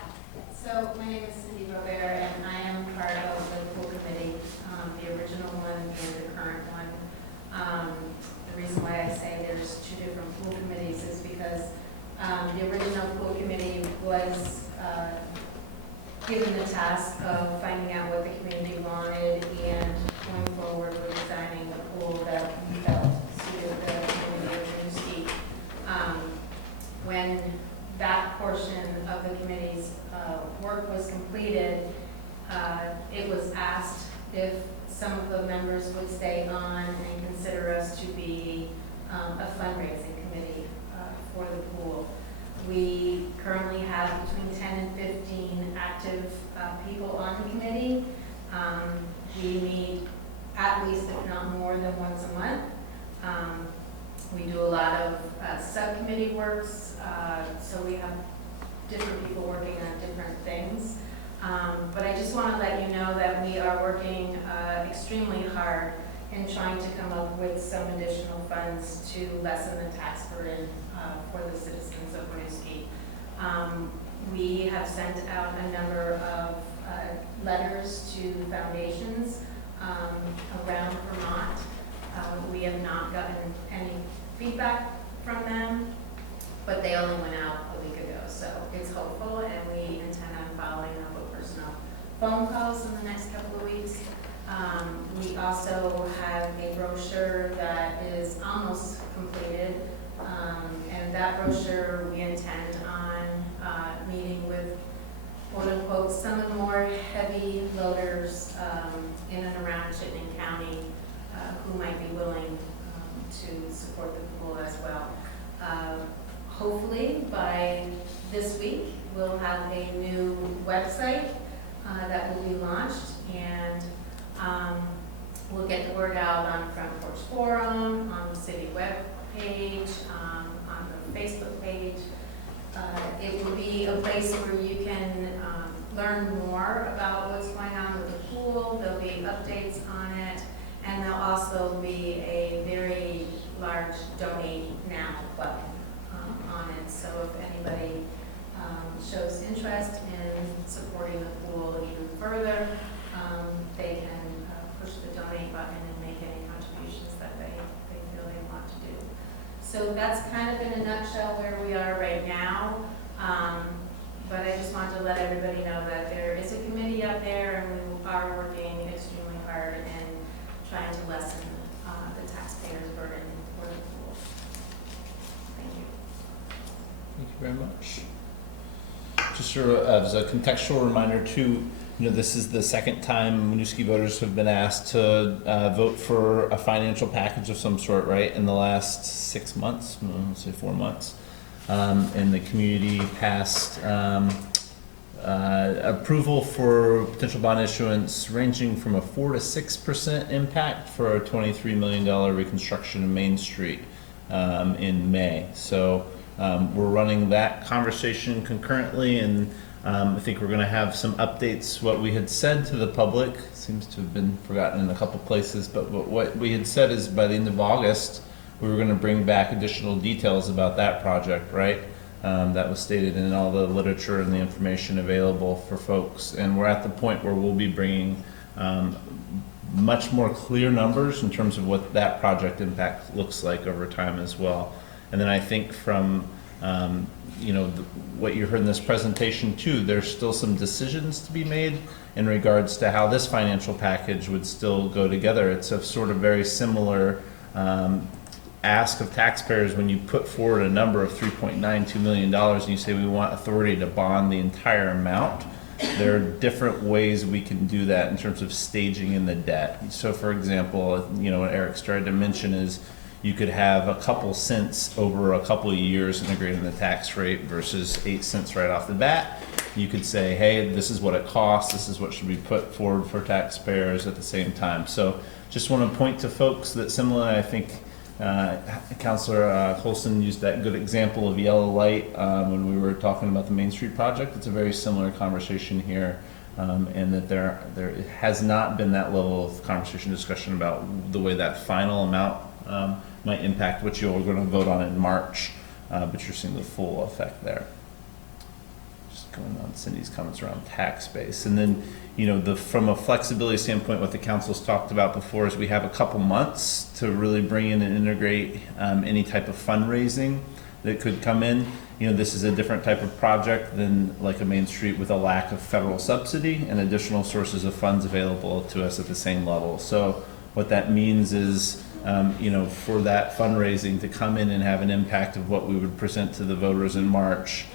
So my name is Cindy Robert, and I am part of the pool committee, the original one and the current one. The reason why I say there's two different pool committees is because the original pool committee was given the the task of finding out what the community wanted and going forward with designing a pool that we felt suited the community of Winooski. When that portion of the committee's work was completed, it was asked if some of the members would stay on and consider us to be a fundraising committee for the pool. We currently have between 10 and 15 active people on the committee. We meet at least, if not more than once a month. We do a lot of subcommittee works, so we have different people working on different things. But I just want to let you know that we are working extremely hard in trying to come up with some additional funds to lessen the tax burden for the citizens of Winooski. We have sent out a number of letters to foundations around Vermont. We have not gotten any feedback from them, but they only went out a week ago, so it's hopeful, and we intend on following up with personal phone calls in the next couple of weeks. We also have a brochure that is almost completed, and that brochure we intend on meeting with, quote unquote, some of the more heavy loaders in and around Chittenden County who might be willing to support the pool as well. Hopefully by this week we'll have a new website that will be launched, and we'll get the word out on Front Porch Forum, on the city web page, on the Facebook page. It will be a place where you can learn more about what's going on with the pool. There'll be updates on it, and there'll also be a very large donate now button on it. So if anybody shows interest in supporting the pool even further, they can push the donate button and make any contributions that they feel they want to do. So that's kind of in a nutshell where we are right now. But I just wanted to let everybody know that there is a committee out there, and we are working extremely hard in trying to lessen the taxpayers' burden for the pool. Thank you. Thank you very much. Just sort of as a contextual reminder too, this is the second time Winooski voters have been asked to vote for a financial package of some sort, right, in the last 6 months, let's say 4 months. And the community passed approval for potential bond issuance ranging from a 4 to 6% impact for a $23 million reconstruction of Main Street in May. So we're running that conversation concurrently, and I think we're going to have some updates. What we had said to the public seems to have been forgotten in a couple places, but what we had said is by the end of August, we were going to bring back additional details about that project, right? That was stated in all the literature and the information available for folks. And we're at the point where we'll be bringing much more clear numbers in terms of what that project impact looks like over time as well. And then I think from what you heard in this presentation too, there's still some decisions to be made in regards to how this financial package would still go together. It's a sort of very similar ask of taxpayers when you put forward a number of $3.92 million and you say we want authority to bond the entire amount. There are different ways we can do that in terms of staging in the debt. So for example, what Eric started to mention is you could have a couple cents over a couple of years integrated in the tax rate versus 8 cents right off the bat. You could say, hey, this is what it costs, this is what should be put forward for taxpayers at the same time. So just want to point to folks that similarly, I think Councilor Colson used that good example of yellow light when we were talking about the Main Street project. It's a very similar conversation here, and that there has not been that level of conversation discussion about the way that final amount might impact what you're going to vote on in March, but you're seeing the full effect there. Just going on Cindy's comments around tax base, and then from a flexibility standpoint, what the council's talked about before is we have a couple months to really bring in and integrate any type of fundraising that could come in. You know, this is a different type of project than like a Main Street with a lack of federal subsidy and additional sources of funds available to us at the same level. So what that means is, you know, for that fundraising to come in and have an impact of what we would present to the voters in March,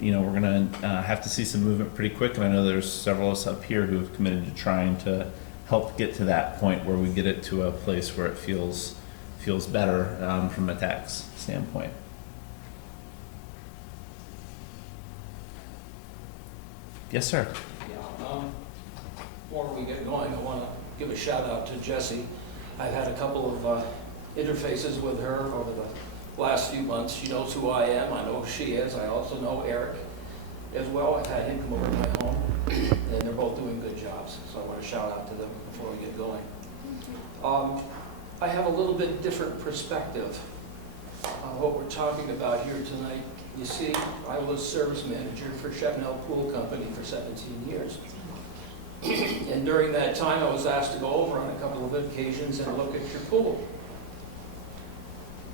you know, we're gonna have to see some movement pretty quick, and I know there's several of us up here who have committed to trying to help get to that point where we get it to a place where it feels better from a tax standpoint. Yes, sir. Yeah, before we get going, I want to give a shout out to Jessie. I've had a couple of interfaces with her over the last few months. She knows who I am. I know who she is. I also know Eric as well. I've had him come over to my home, and they're both doing good jobs. So I want to shout out to them before we get going. I have a little bit different perspective on what we're talking about here tonight. You see, I was service manager for Chapnell Pool Company for 17 years. And during that time, I was asked to go over on a couple of occasions and look at your pool.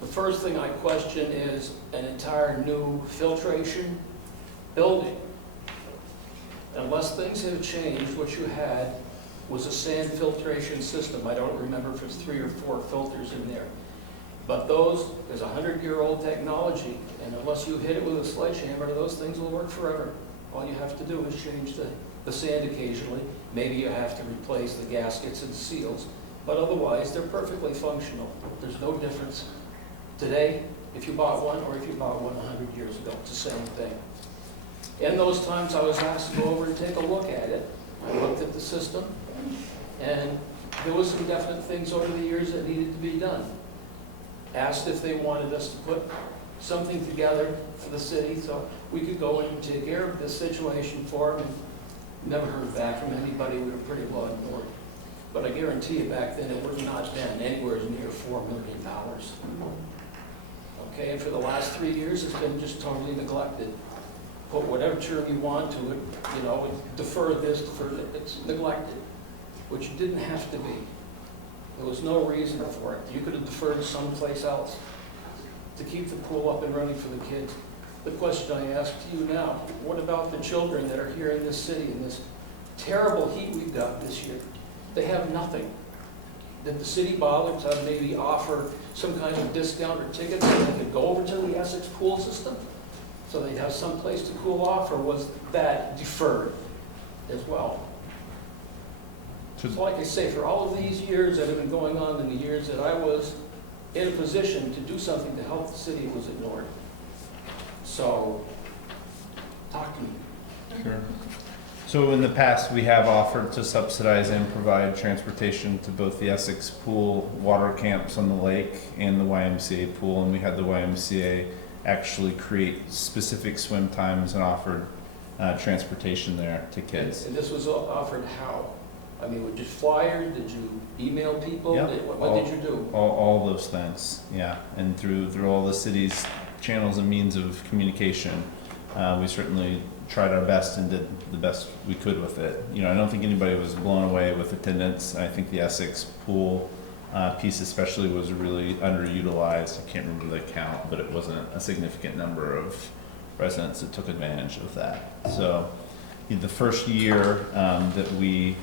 The first thing I question is an entire new filtration building. Unless things have changed, what you had was a sand filtration system. I don't remember if it's 3 or 4 filters in there. But those is 100-year-old technology, and unless you hit it with a sledgehammer, those things will work forever. All you have to do is change the sand occasionally. Maybe you have to replace the gaskets and seals, but otherwise they're perfectly functional. There's no difference today if you bought one or if you bought one 100 years ago. It's the same thing. In those times I was asked to go over and take a look at it. I looked at the system, and there was some definite things over the years that needed to be done. Asked if they wanted us to put something together for the city so we could go in and take care of this situation for them. Never heard back from anybody. We were pretty well ignored. But I guarantee you back then it would not have been anywhere near $4 million. Okay, and for the last 3 years it's been just totally neglected. Put whatever term you want to it, you know, defer this, defer that. It's neglected, which didn't have to be. There was no reason for it. You could have deferred someplace else to keep the pool up and running for the kids. The question I ask to you now, what about the children that are here in this city in this terrible heat we've got this year? They have nothing. Did the city bother to maybe offer some kind of discount or tickets so they could go over to the Essex pool system so they'd have some place to cool off, or was that deferred as well? So like I say, for all of these years that have been going on, in the years that I was in a position to do something to help the city, was ignored. So, talk to me. Sure. So in the past, we have offered to subsidize and provide transportation to both the Essex pool, water camps on the lake, and the YMCA pool, and we had the YMCA actually create specific swim times and offered transportation there to kids. And this was offered how? I mean, did you flyer? Did you email people? Yep. What did you do? All those things, yeah. And through all the city's channels and means of communication, we certainly tried our best and did the best we could with it. You know, I don't think anybody was blown away with attendance. I think the Essex pool piece especially was really underutilized. I can't remember the count, but it wasn't a significant number of residents that took advantage of that. So the first year that we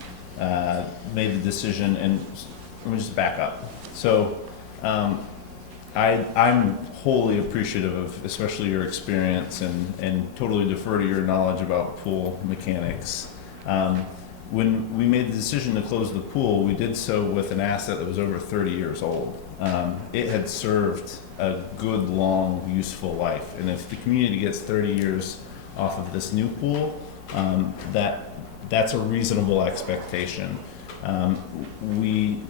made the decision, and let me just back up. So I'm wholly appreciative of especially your experience and totally defer to your knowledge about pool mechanics. When we made the decision to close the pool, we did so with an asset that was over 30 years old. It had served a good, long, useful life. And if the community gets 30 years off of this new pool, that's a reasonable expectation. We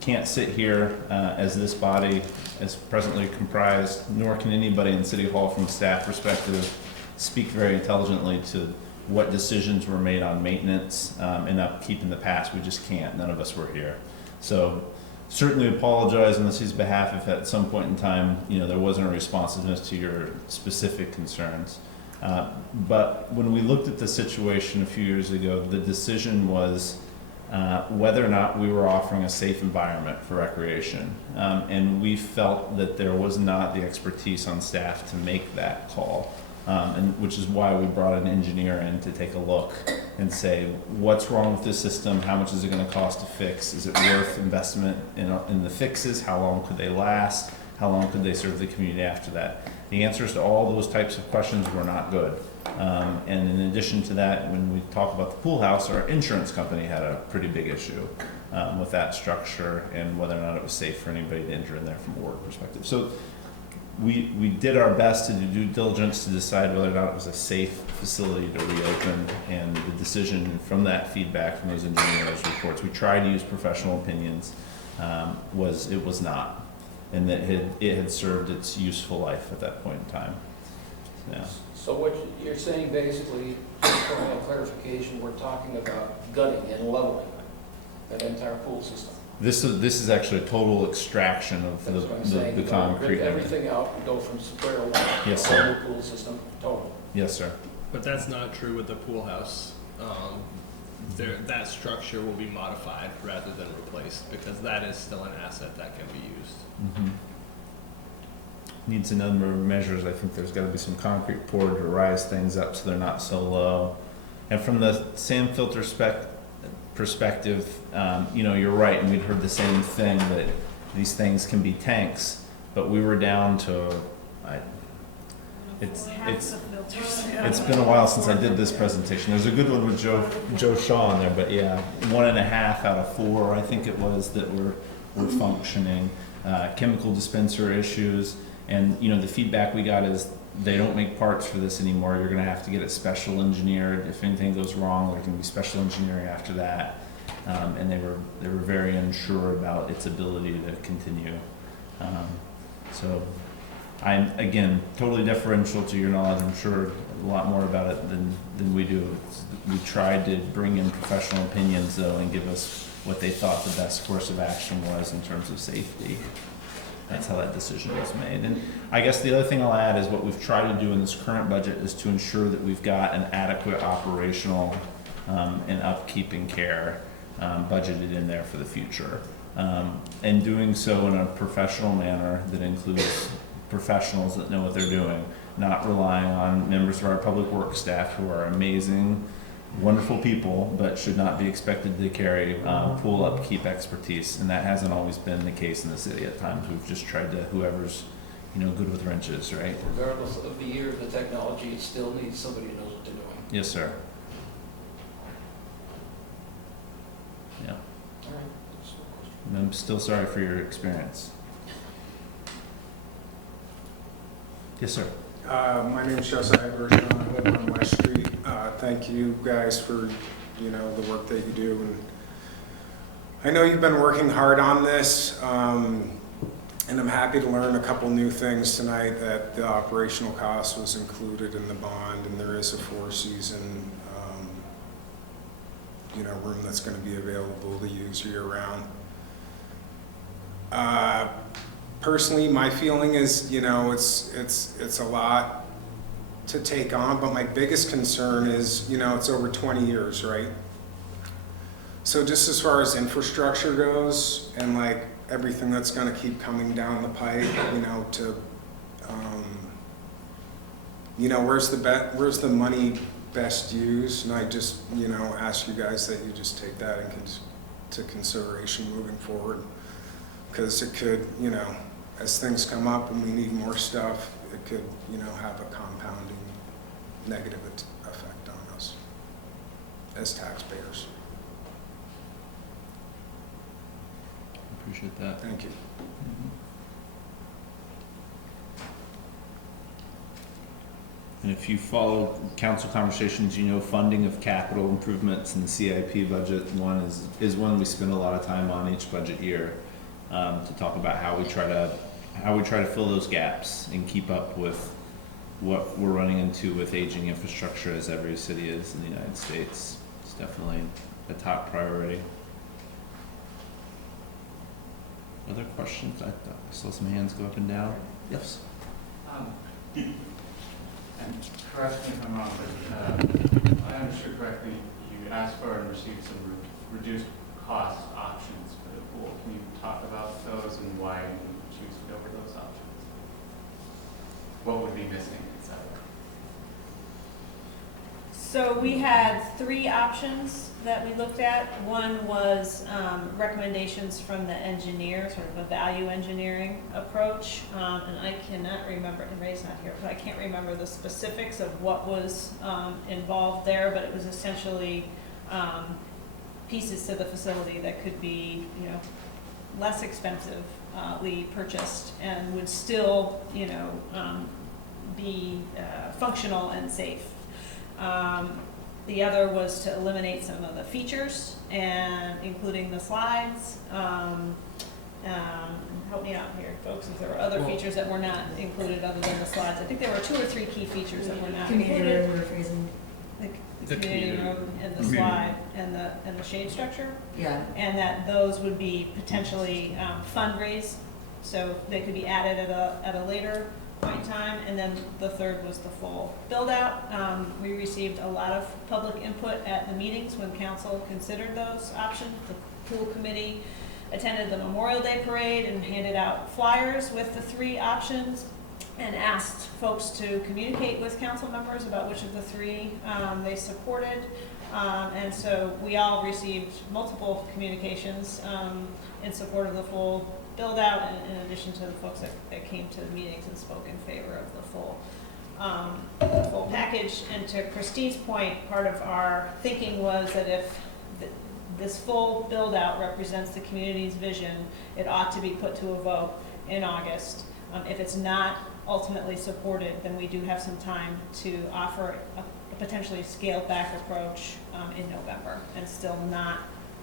can't sit here as this body is presently comprised, nor can anybody in City Hall from staff perspective speak very intelligently to what decisions were made on maintenance and upkeep in the past. We just can't. None of us were here. So certainly apologize on the city's behalf if at some point in time, there wasn't a responsiveness to your specific concerns. But when we looked at the situation a few years ago, the decision was whether or not we were offering a safe environment for recreation. And we felt that there was not the expertise on staff to make that call. And which is why we brought an engineer in to take a look and say, what's wrong with this system? How much is it going to cost to fix? Is it worth investment in the fixes? How long could they last? How long could they serve the community after that? The answers to all those types of questions were not good. And in addition to that, when we talk about the pool house, our insurance company had a pretty big issue with that structure and whether or not it was safe for anybody to enter in there from a work perspective. So we did our best to do due diligence to decide whether or not it was a safe facility to reopen, and the decision from that feedback from those engineers' reports, we tried to use professional opinions, was it was not, and that it had served its useful life at that point in time. Yeah. So what you're saying basically, just for a clarification, we're talking about gutting and leveling that entire pool system. This is actually a total extraction of That's what I'm saying. the concrete. Rip everything out and go from square one Yes, to sir. the whole pool system, total. Yes, sir. But that's not true with the pool house. That structure will be modified rather than replaced because that is still an asset that can be used. Mm-hmm. Needs a number of measures. I think there's got to be some concrete poured to rise things up so they're not so low. And from the sand filter perspective, you're right, and we'd heard the same thing, that these things can be tanks, but we were down to, it's been a while since I did this presentation. There's a good one with Joe Shaw in there, but yeah, 1.5 out of 4, I think it was, that were functioning. Chemical dispenser issues, and the feedback we got is they don't make parts for this anymore. You're going to have to get it special engineered. If anything goes wrong, there can be special engineering after that. And they were very unsure about its ability to continue. So I'm, again, totally deferential to your knowledge. I'm sure a lot more about it than we do. We tried to bring in professional opinions, though, and give us what they thought the best course of action was in terms of safety. That's how that decision was made. And I guess the other thing I'll add is what we've tried to do in this current budget is to ensure that we've got an adequate operational and upkeeping care budgeted in there for the future. And doing so in a professional manner that includes professionals that know what they're doing, not relying on members of our public works staff who are amazing, wonderful people, but should not be expected to carry pool upkeep expertise, and that hasn't always been the case in the city. At times, we've just tried to whoever's good with wrenches, right? Regardless of the year of the technology, it still needs somebody who knows what they're doing. Yes, sir. Yeah. All right. That's no question. And I'm still sorry for your experience. Yes, sir. My name is Josiah Bergeron. I live on West Street. Thank you guys for, the work that you do. And I know you've been working hard on this, and I'm happy to learn a couple new things tonight, that the operational cost was included in the bond, and there is a 4-season, room that's going to be available to use year-round. Personally, my feeling is, it's a lot to take on, but my biggest concern is, it's over 20 years, right? So just as far as infrastructure goes, and like everything that's gonna keep coming down the pipe, where's the money best used? And I just, ask you guys that you just take that into consideration moving forward. Because it could, as things come up and we need more stuff, it could, have a compounding negative effect on us as taxpayers. Appreciate that. Thank you. And if you follow council conversations, funding of capital improvements in the CIP budget is one we spend a lot of time on each budget year, to talk about how we try to fill those gaps and keep up with what we're running into with aging infrastructure, as every city is in the United States. It's definitely a top priority. Other questions? I saw some hands go up and down. Yes. And correct me if I'm wrong, but I understood correctly, you asked for and received some reduced cost options for the pool. Can you talk about those and why you choose to go for those options? What would be missing, etc.? So we had 3 options that we looked at. One was recommendations from the engineer, sort of a value engineering approach. And I cannot remember, and Ray's not here, but I can't remember the specifics of what was involved there, but it was essentially pieces to the facility that could be, less expensively purchased and would still, be functional and safe. The other was to eliminate some of the features, and including the slides. Help me out here, folks, if there were other features that were not included other than the slides. I think there were 2 or 3 key features that were not included. The community room and the slide and the shade structure. Yeah. And that those would be potentially fundraised, so they could be added at a later point in time. And then the third was the full build out. We received a lot of public input at the meetings when council considered those options. The pool committee attended the Memorial Day parade and handed out flyers with the 3 options and asked folks to communicate with council members about which of the 3 they supported. And so we all received multiple communications in support of the full build out, in addition to the folks that came to the meetings and spoke in favor of the full package. And to Christine's point, part of our thinking was that if this full build out represents the community's vision, it ought to be put to a vote in August. If it's not ultimately supported, then we do have some time to offer a potentially scaled back approach in November and still not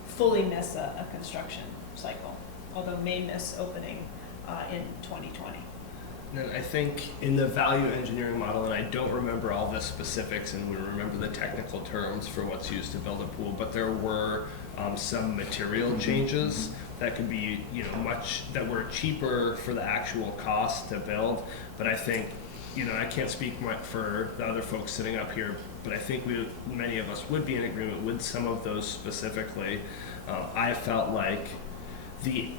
fully miss a construction cycle, although may miss opening in 2020. And then I think in the value engineering model, and I don't remember all the specifics and we remember the technical terms for what's used to build a pool, but there were some material changes that could be, that were cheaper for the actual cost to build. But I think, I can't speak for the other folks sitting up here, but I think many of us would be in agreement with some of those specifically. I felt like the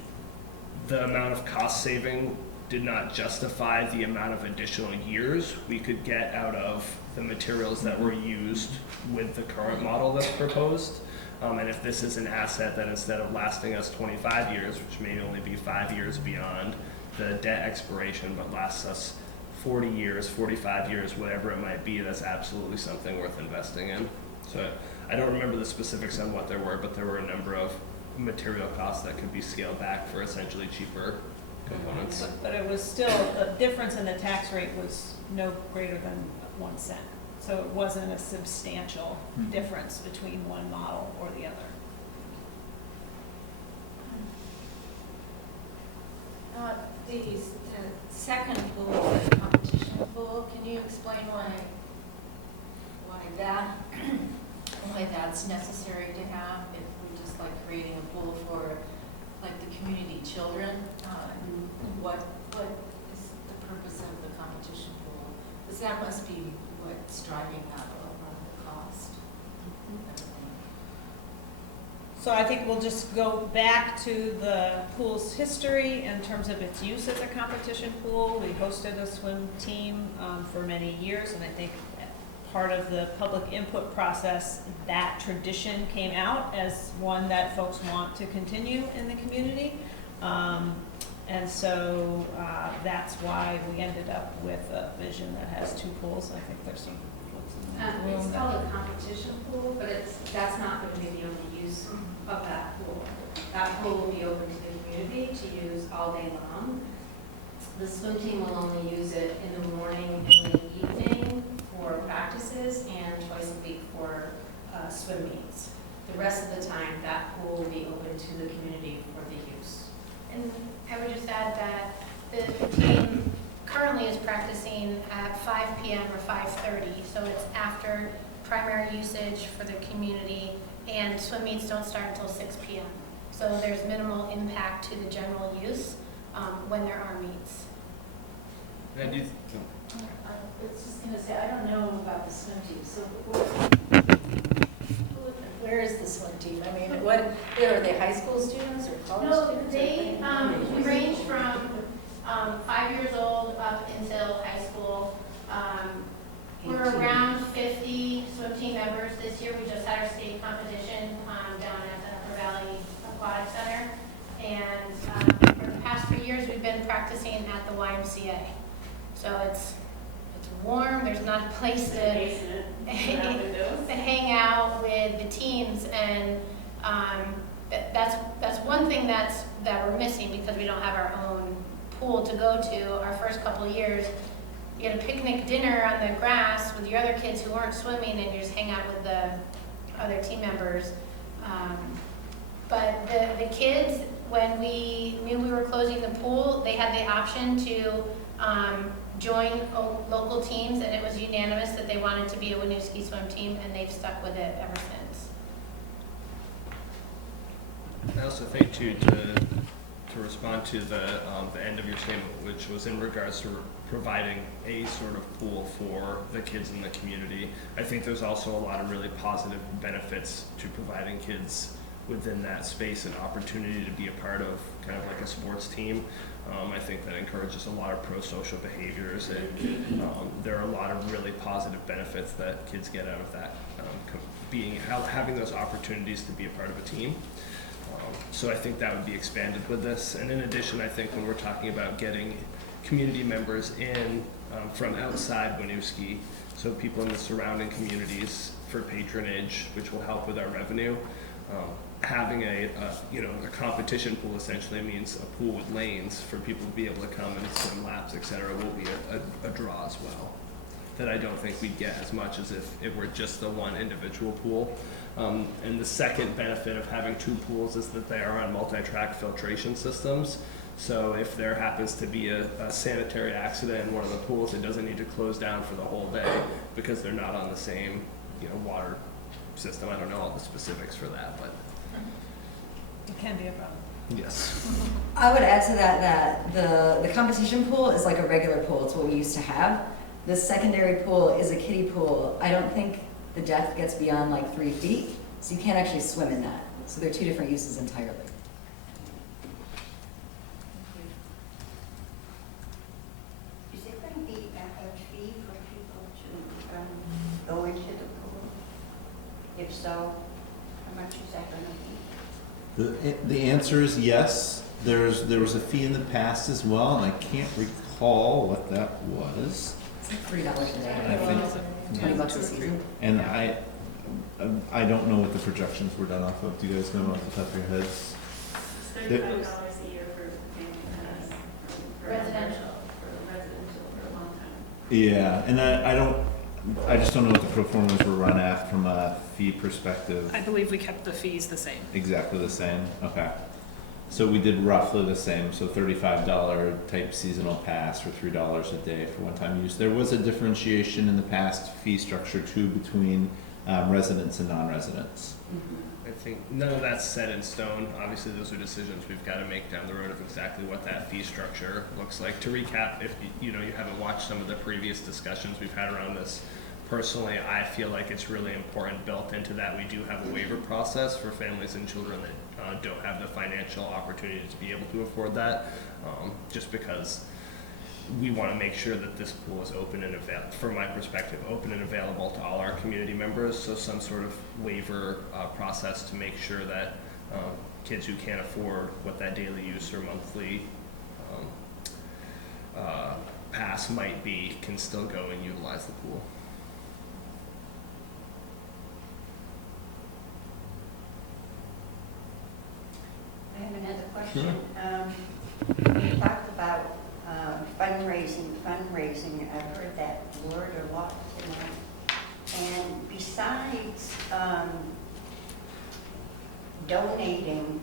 amount of cost saving did not justify the amount of additional years we could get out of the materials that were used with the current model that's proposed. And if this is an asset that instead of lasting us 25 years, which may only be 5 years beyond the debt expiration, but lasts us 40 years, 45 years, whatever it might be, that's absolutely something worth investing in. So I don't remember the specifics on what there were, but there were a number of material costs that could be scaled back for essentially cheaper components. But it was still, the difference in the tax rate was no greater than 1 cent. So it wasn't a substantial difference between one model or the other. The second pool, the competition pool, can you explain why that's necessary to have if we just like creating a pool for like the community children? What is the purpose of the competition pool? Because that must be what's driving that over the cost. So I think we'll just go back to the pool's history in terms of its use as a competition pool. We hosted a swim team for many years, and I think part of the public input process, that tradition came out as one that folks want to continue in the community. And so that's why we ended up with a vision that has 2 pools. I think there's some folks in that room. It's called a competition pool, but that's not going to be the only use of that pool. That pool will be open to the community to use all day long. The swim team will only use it in the morning and the evening for practices and twice a week for swim meets. The rest of the time, that pool will be open to the community for the use. And I would just add that the team currently is practicing at 5 p.m. or 5:30, so it's after primary usage for the community, and swim meets don't start until 6 p.m. So there's minimal impact to the general use when there are meets. And I do. I was just going to say, I don't know about the swim team, so where is the swim team? I mean, what, are they high school students or college No, students? they range from 5 years old up until high school. We're 18. around 50 swim team members this year. We just had our state competition down at the Upper Valley Aquatic Center. And for the past 3 years, we've been practicing at the YMCA. So it's warm, there's not a place to hang out with the teams, and that's one thing that we're missing because we don't have our own pool to go to. Our first couple of years, you had a picnic dinner on the grass with your other kids who weren't swimming, and you just hang out with the other team members. But the kids, when we knew we were closing the pool, they had the option to join local teams, and it was unanimous that they wanted to be a Winooski swim team, and they've stuck with it ever since. I also think too, to respond to the end of your statement, which was in regards to providing a sort of pool for the kids in the community, I think there's also a lot of really positive benefits to providing kids within that space an opportunity to be a part of kind of like a sports team. I think that encourages a lot of pro-social behaviors, and there are a lot of really positive benefits that kids get out of that, having those opportunities to be a part of a team. So I think that would be expanded with this. And in addition, I think when we're talking about getting community members in from outside Winooski, so people in the surrounding communities for patronage, which will help with our revenue, having a competition pool essentially means a pool with lanes for people to be able to come and swim laps, etc., will be a draw as well, that I don't think we'd get as much as if it were just the one individual pool. And the second benefit of having two pools is that they are on multi-track filtration systems. So if there happens to be a sanitary accident in one of the pools, it doesn't need to close down for the whole day because they're not on the same water system. I don't know all the specifics for that, but It can be a problem. yes. I would add to that the competition pool is like a regular pool. It's what we used to have. The secondary pool is a kiddie pool. I don't think the depth gets beyond like 3 feet, so you can't actually swim in that. So they're two different uses entirely. Is there going to be a fee for people to go into the pool? If so, how much is that going to be? The answer is yes. There was a fee in the past as well, and I can't recall what that was. It's like $3 a day. I think $20 a season. And I don't know what the projections were done off of. Do you guys know off the top of your heads? $35 a year for Residential. for a long time. Yeah, and I just don't know what the pro formas were run at from a fee perspective. I believe we kept the fees the same. Exactly the same. Okay. So we did roughly the same. So $35 type seasonal pass for $3 a day for one-time use. There was a differentiation in the past fee structure too between residents and non-residents. I think none of that's set in stone. Obviously, those are decisions we've got to make down the road of exactly what that fee structure looks like. To recap, if you haven't watched some of the previous discussions we've had around this, personally, I feel like it's really important built into that we do have a waiver process for families and children that don't have the financial opportunity to be able to afford that, just because we want to make sure that this pool is open and from my perspective, open and available to all our community members. So some sort of waiver process to make sure that kids who can't afford what that daily use or monthly pass might be can still go and utilize the pool. I have another question. You talked about fundraising. I've heard that word a lot tonight. And besides donating,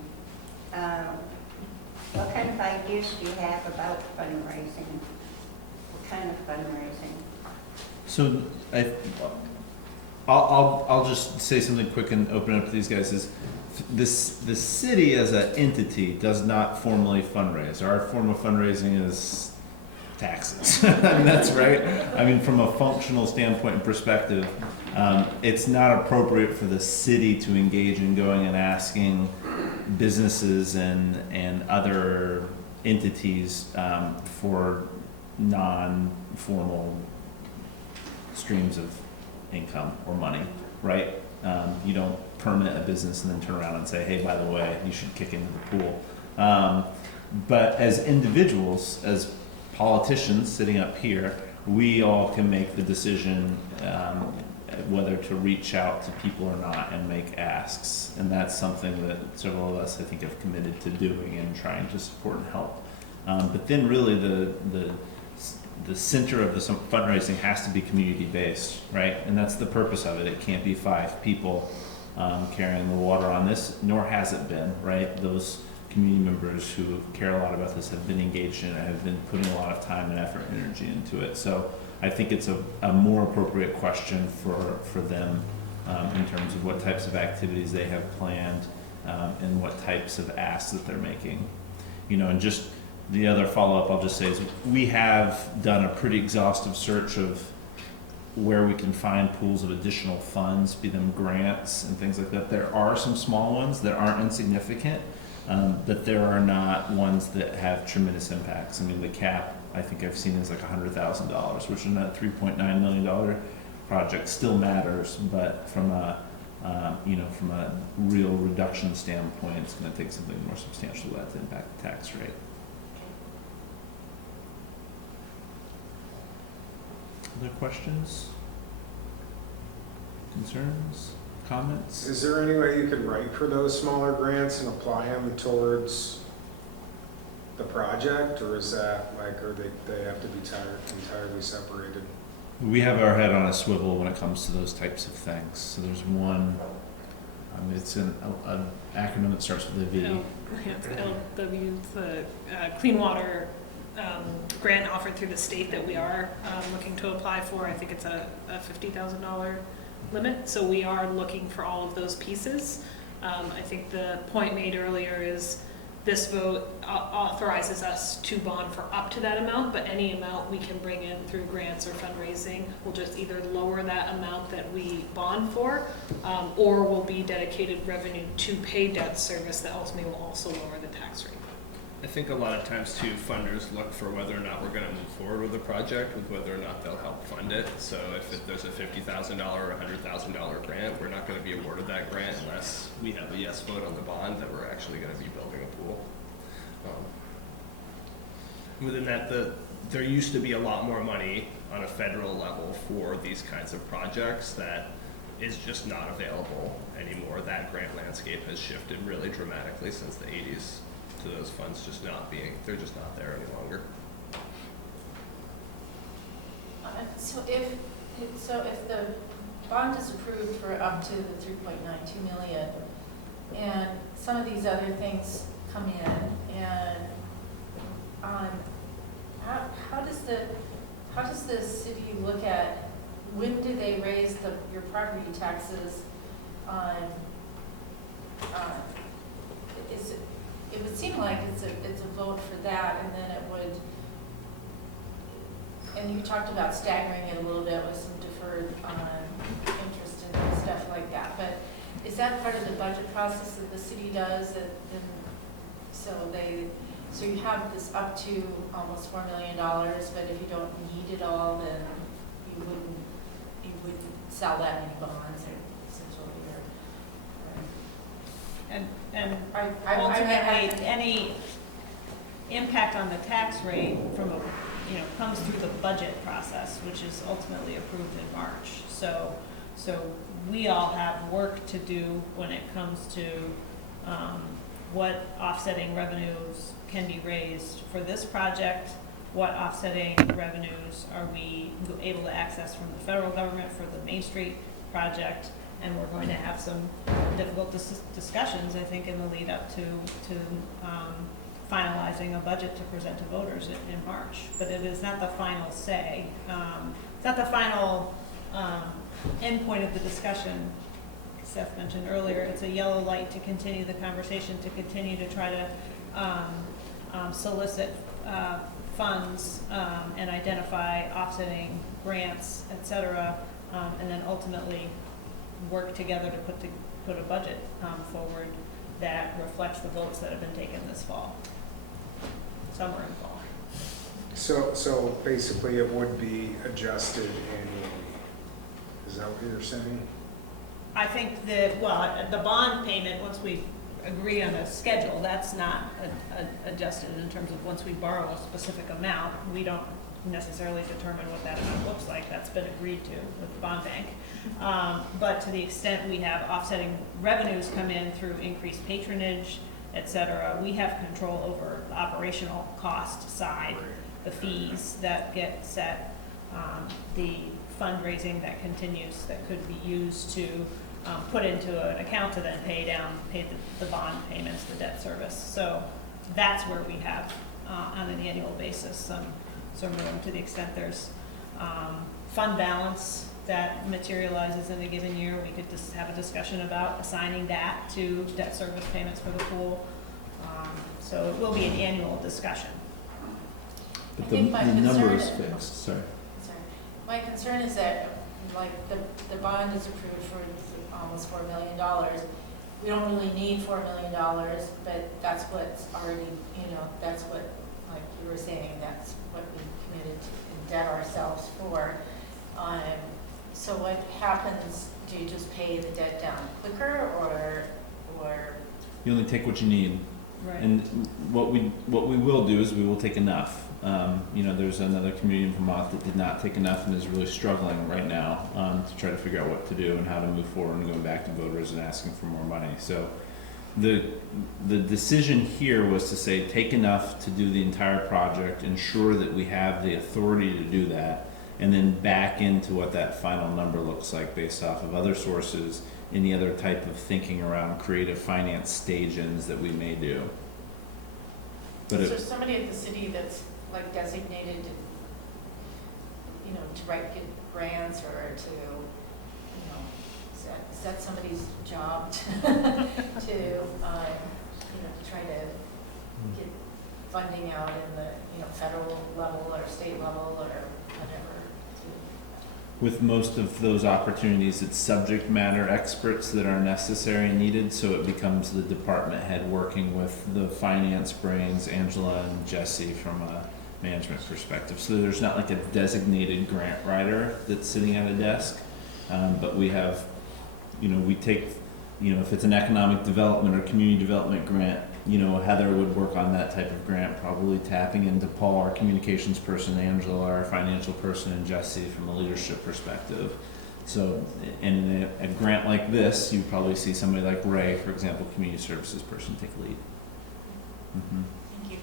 what kind of ideas do you have about fundraising? What kind of fundraising? So I'll just say something quick and open it up to these guys. Is the city as an entity does not formally fundraise. Our form of fundraising is taxes. And that's right. I mean, from a functional standpoint and perspective, it's not appropriate for the city to engage in going and asking businesses and other entities for non-formal streams of income or money, right? You don't permit a business and then turn around and say, hey, by the way, you should kick into the pool. But as individuals, as politicians sitting up here, we all can make the decision whether to reach out to people or not and make asks. And that's something that several of us, I think, have committed to doing and trying to support and help. But then really the center of the fundraising has to be community-based, right? And that's the purpose of it. It can't be 5 people carrying the water on this, nor has it been, right? Those community members who care a lot about this have been engaged in it, have been putting a lot of time and effort and energy into it. So I think it's a more appropriate question for them in terms of what types of activities they have planned and what types of asks that they're making. You know, and just the other follow-up I'll just say is we have done a pretty exhaustive search of where we can find pools of additional funds, be them grants and things like that. There are some small ones that aren't insignificant, but there are not ones that have tremendous impacts. I mean, the cap, I think I've seen is like $100,000, which in that $3.9 million project still matters, but from a from a real reduction standpoint, it's going to take something more substantial to that to impact the tax rate. Other questions? Concerns? Comments? Is there any way you could write for those smaller grants and apply them towards the project, or is that like, or they have to be entirely separated? We have our head on a swivel when it comes to those types of things. So there's one, it's an acronym that starts with a V. It's LW, the Clean Water grant offered through the state that we are looking to apply for. I think it's a $50,000 limit. So we are looking for all of those pieces. I think the point made earlier is this vote authorizes us to bond for up to that amount, but any amount we can bring in through grants or fundraising will just either lower that amount that we bond for, or will be dedicated revenue to pay debt service that ultimately will also lower the tax rate. I think a lot of times too, funders look for whether or not we're going to move forward with the project, with whether or not they'll help fund it. So if there's a $50,000 or $100,000 grant, we're not going to be awarded that grant unless we have a yes vote on the bond that we're actually going to be building a pool. Within that, there used to be a lot more money on a federal level for these kinds of projects that is just not available anymore. That grant landscape has shifted really dramatically since the 80s. To those funds they're just not there any longer. So if the bond is approved for up to the 3.92 million, and some of these other things come in, and how does the city look at, when do they raise your property taxes on? It would seem like it's a vote for that, and then it would. And you talked about staggering it a little bit with some deferred interest and stuff like that. But is that part of the budget process that the city does? So you have this up to almost $4 million, but if you don't need it all, then you wouldn't sell that many bonds, essentially. And ultimately, any impact on the tax rate comes through the budget process, which is ultimately approved in March. So we all have work to do when it comes to what offsetting revenues can be raised for this project, what offsetting revenues are we able to access from the federal government for the Main Street project. And we're going to have some difficult discussions, I think, in the lead up to finalizing a budget to present to voters in March. But it is not the final say. It's not the final end point of the discussion. Seth mentioned earlier, it's a yellow light to continue the conversation, to continue to try to solicit funds, and identify offsetting grants, et cetera, and then ultimately work together to put a budget forward that reflects the votes that have been taken this fall, summer and fall. So basically it would be adjusted annually. Is that what you're saying? I think that, well, the bond payment, once we agree on a schedule, that's not adjusted in terms of once we borrow a specific amount, we don't necessarily determine what that amount looks like. That's been agreed to with the bond bank. But to the extent we have offsetting revenues come in through increased patronage, et cetera, we have control over the operational cost side, the fees that get set, the fundraising that continues that could be used to put into an account to then pay the bond payments, the debt service. So that's where we have on an annual basis some room to the extent there's fund balance that materializes in a given year. We could just have a discussion about assigning that to debt service payments for the pool. So it will be an annual discussion. But I think my number concern is fixed, sorry. My concern is that, like, the bond is approved for almost $4 million. We don't really need $4 million, but that's what's already, that's what, like you were saying, that's what we committed to debt ourselves for. So what happens, do you just pay the debt down quicker, or? You only take what you need. Right. And what we will do is we will take enough. There's another community in Vermont that did not take enough and is really struggling right now to try to figure out what to do and how to move forward and going back to voters and asking for more money. So the decision here was to say take enough to do the entire project, ensure that we have the authority to do that, and then back into what that final number looks like based off of other sources, any other type of thinking around creative finance stage-ins that we may do. But Is there somebody at the city that's like designated, to write grants, or to, is that somebody's job to try to get funding out in the, federal level or state level or whatever? with most of those opportunities, it's subject matter experts that are necessary and needed, so it becomes the department head working with the finance brains, Angela and Jesse, from a management perspective. So there's not like a designated grant writer that's sitting at a desk, but we have, we take, if it's an economic development or community development grant, Heather would work on that type of grant, probably tapping into Paul, our communications person, Angela, our financial person, and Jesse from a leadership perspective. So in a grant like this, you probably see somebody like Ray, for example, community services person, take lead. Mm-hmm. Thank you.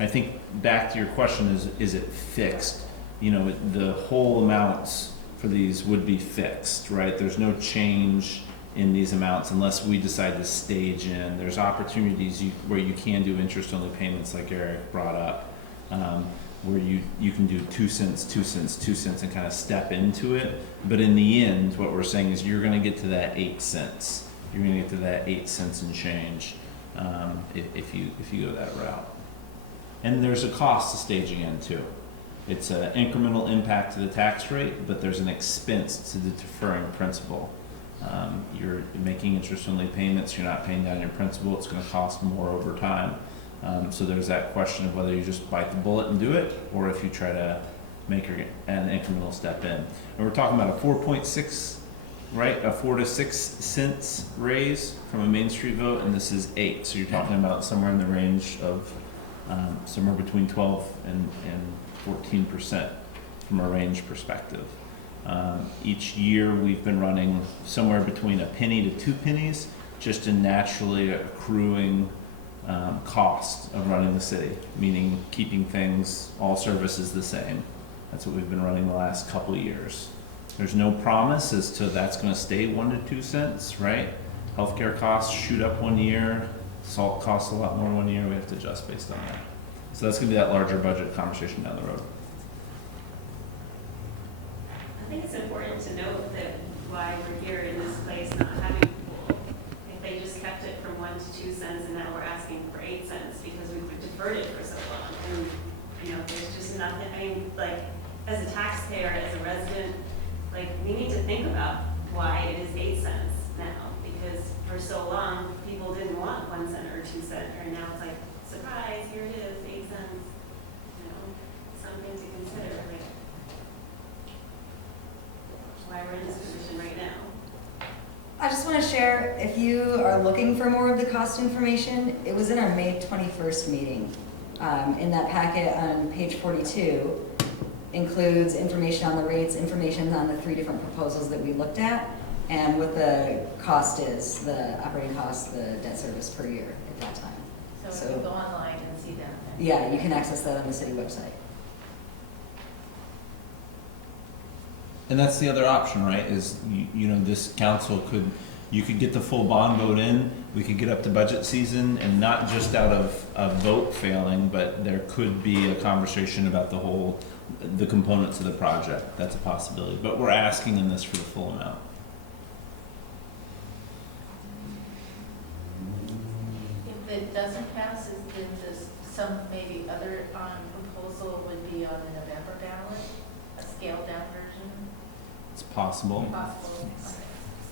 I think back to your question is it fixed? The whole amounts for these would be fixed, right? There's no change in these amounts unless we decide to stage in. There's opportunities where you can do interest-only payments, like Eric brought up, where you can do 2 cents, 2 cents, 2 cents, and kind of step into it. But in the end, what we're saying is you're going to get to that 8 cents. You're going to get to that 8 cents and change if you go that route. And there's a cost to staging in too. It's an incremental impact to the tax rate, but there's an expense to the deferring principal. You're making interest-only payments, you're not paying down your principal, it's going to cost more over time. So there's that question of whether you just bite the bullet and do it, or if you try to make an incremental step in. And we're talking about a 4.6, right? A 4 to 6 cents raise from a Main Street vote, and this is 8. So you're talking about somewhere in the range of somewhere between 12 and 14% from a range perspective. Each year we've been running somewhere between a penny to 2 pennies, just in naturally accruing cost of running the city, meaning keeping things, all services the same. That's what we've been running the last couple of years. There's no promise as to that's going to stay 1 to 2 cents, right? Healthcare costs shoot up 1 year, salt costs a lot more 1 year, we have to adjust based on that. So that's going to be that larger budget conversation down the road. I think it's important to note that why we're here in this place not having a pool. If they just kept it from 1 to 2 cents and now we're asking for 8 cents because we've deferred it for so long. And You know, there's just nothing, I mean, like, as a taxpayer, as a resident, like, we need to think about why it is 8 cents now, because for so long, people didn't want 1 cent or 2 cent, or now it's like, surprise, here it is, 8 cents. You know, something to consider, like, why we're in this position right now. I just want to share, if you are looking for more of the cost information, it was in our May 21st meeting. In that packet on page 42 includes information on the rates, information on the 3 different proposals that we looked at, and what the cost is, the operating cost, the debt service per year at that time. So you can go online and see that. Yeah, you can access that on the city website. And that's the other option, right, is, you know, this council could, you could get the full bond vote in, we could get up to budget season, and not just out of a vote failing, but there could be a conversation about the components of the project. That's a possibility, but we're asking in this for the full amount. If it doesn't pass, then some maybe other proposal would be on the November ballot, a scaled down version? It's possible. Possible.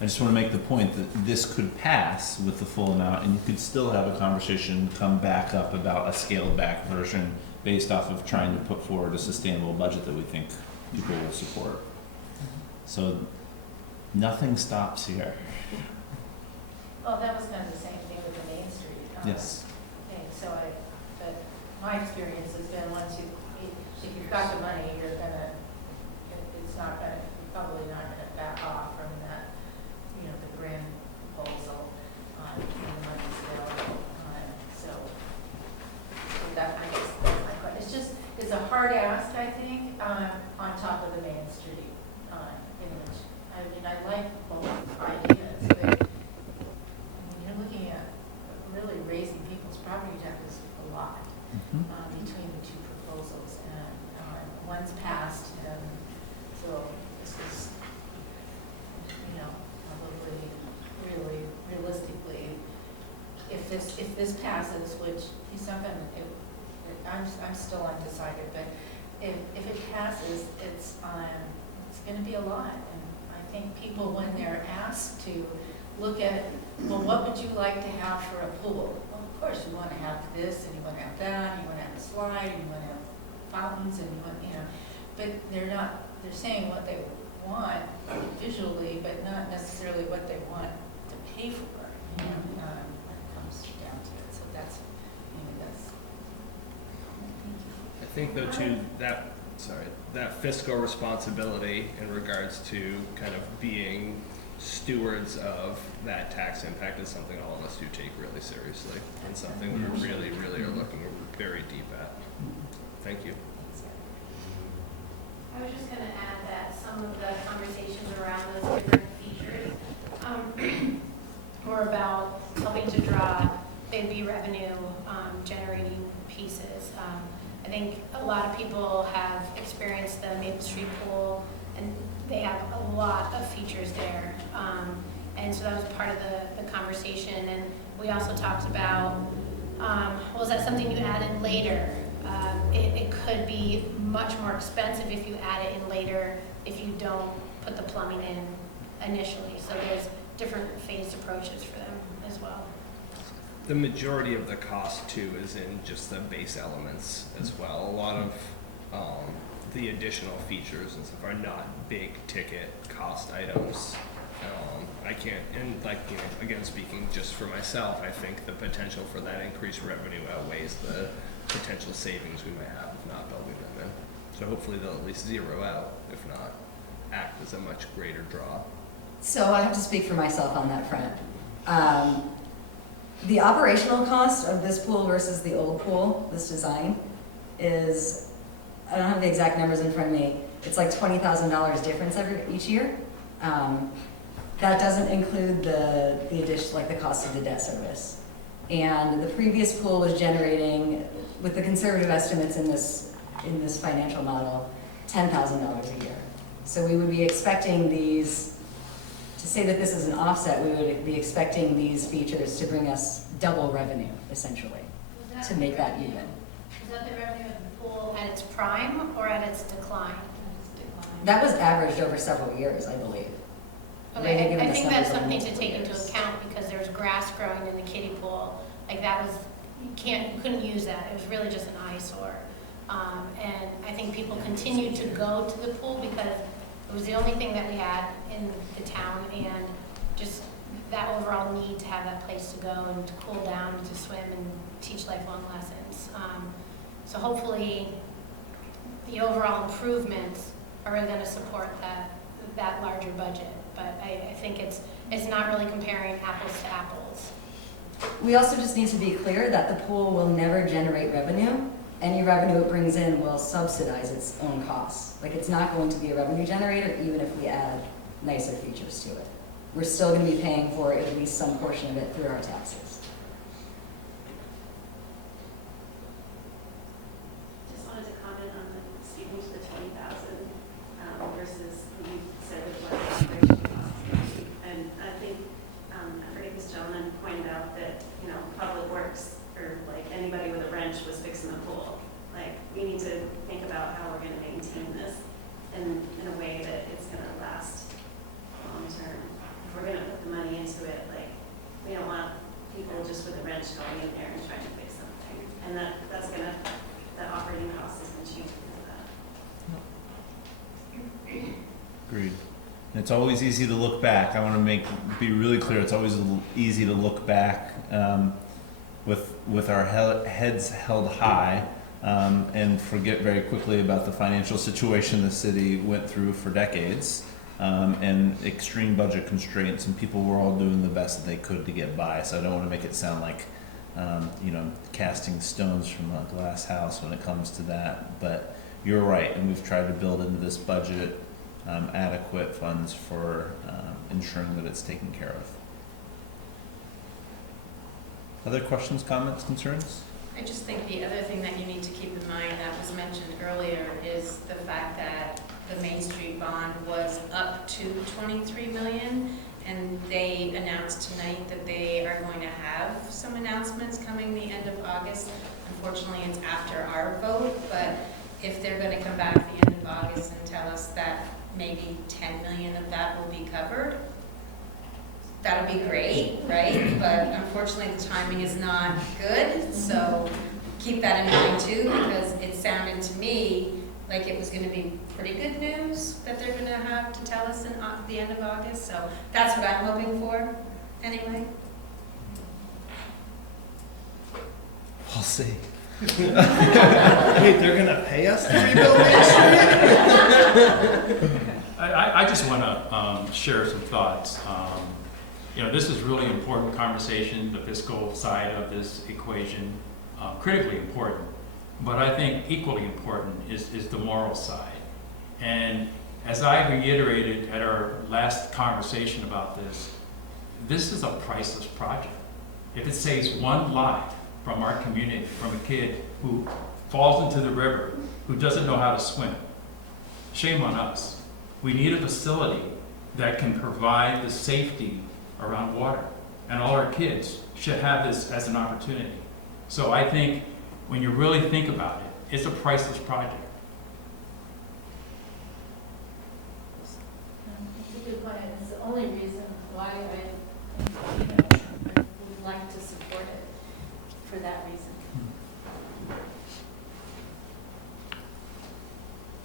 I just want to make the point that this could pass with the full amount, and you could still have a conversation come back up about a scaled back version based off of trying to put forward a sustainable budget that we think people will support. So nothing stops here. Well, that was kind of the same thing with the Main Street Yes. thing. So but my experience has been if you've got the money, you're gonna, it's not gonna, you're probably not gonna back off from that, you know, the grand proposal when the money's available. So that, I guess, that's my question. It's just, it's a hard ask, I think, on top of the Main Street image. I mean, I like both ideas, but you're looking at really raising people's property taxes a lot between the 2 proposals, and one's passed, and so this is, you know, probably really realistically, if this passes, which he's not gonna, I'm still undecided, but if it passes, it's gonna be a lot, and I think people, when they're asked to look at, well, what would you like to have for a pool? Well, of course, you want to have this, and you want to have that, and you want to have a slide, and you want to have fountains, and you want, you know, but they're saying what they want visually, but not necessarily what they want to pay for, you know, when it comes down to it. So that's, I think though too, that fiscal responsibility in regards to kind of being stewards of that tax impact is something all of us do take really seriously, and something we really, really are looking very deep at. Thank you. I was just going to add that some of the conversations around those different features were about helping to draw big revenue generating pieces. I think a lot of people have experienced the Maple Street pool, and they have a lot of features there. And so that was part of the conversation. And we also talked about, well, is that something you add in later? It could be much more expensive if you add it in later, if you don't put the plumbing in initially. So there's different phased approaches for them as well. The majority of the cost too is in just the base elements as well. A lot of the additional features and stuff are not big ticket cost items. I can't, and like, you know, again, speaking just for myself, I think the potential for that increased revenue outweighs the potential savings we might have if not building them in. So hopefully they'll at least zero out, if not act as a much greater draw. So I have to speak for myself on that front. The operational cost of this pool versus the old pool, this design, is, I don't have the exact numbers in front of me, it's like $20,000 difference each year. That doesn't include the addition, like the cost of the debt service. And the previous pool was generating, with the conservative estimates in this financial model, $10,000 a year. So we would be expecting these, to say that this is an offset, we would be expecting these features to bring us double revenue, essentially, to make that even. Is that the revenue of the pool at its prime or at its decline? That was averaged over several years, I believe. They had Okay, given I us think that's numbers on something to multiple take into years. account because there's grass growing in the kiddie pool. Like that was, you couldn't use that. It was really just an eyesore. And I think people continued to go to the pool because it was the only thing that we had in the town and just that overall need to have that place to go and to cool down, to swim and teach lifelong lessons. So hopefully the overall improvements are really gonna support that larger budget. But I think it's not really comparing apples to apples. We also just need to be clear that the pool will never generate revenue. Any revenue it brings in will subsidize its own costs. Like, it's not going to be a revenue generator, even if we add nicer features to it. We're still going to be paying for at least some portion of it through our taxes. Just wanted to comment on the speaking to the 20,000 versus you said it was operation costs. And I think I forget this gentleman pointed out that Public Works or like anybody with a wrench was fixing the pool. Like we need to think about how we're going to maintain this in a way that it's going to last long term. If we're going to put the money into it, like we don't want people just with a wrench going in there and trying to fix something. And that's going to, the operating cost is going to change because of that. Agreed. And it's always easy to look back. I want to be really clear. It's always easy to look back with our heads held high and forget very quickly about the financial situation the city went through for decades and extreme budget constraints, and people were all doing the best that they could to get by. So I don't want to make it sound like casting stones from a glass house when it comes to that. But you're right, and we've tried to build into this budget adequate funds for ensuring that it's taken care of. Other questions, comments, concerns? I just think the other thing that you need to keep in mind that was mentioned earlier is the fact that the Main Street bond was up to 23 million, and they announced tonight that they are going to have some announcements coming the end of August. Unfortunately, it's after our vote, but if they're going to come back at the end of August and tell us that maybe 10 million of that will be covered, that'll be great, right? But unfortunately, the timing is not good, so keep that in mind too, because it sounded to me like it was going to be pretty good news that they're going to have to tell us in the end of August. So that's what I'm hoping for, anyway. We'll see. Wait, they're gonna pay us to rebuild Main Street? I just want to share some thoughts. This is really important conversation, the fiscal side of this equation, critically important. But I think equally important is the moral side. And as I reiterated at our last conversation about this is a priceless project. If it saves one life from our community, from a kid who falls into the river, who doesn't know how to swim, shame on us. We need a facility that can provide the safety around water. And all our kids should have this as an opportunity. So I think when you really think about it, it's a priceless project. It's a good point. It's the only reason why I would like to support it, for that reason.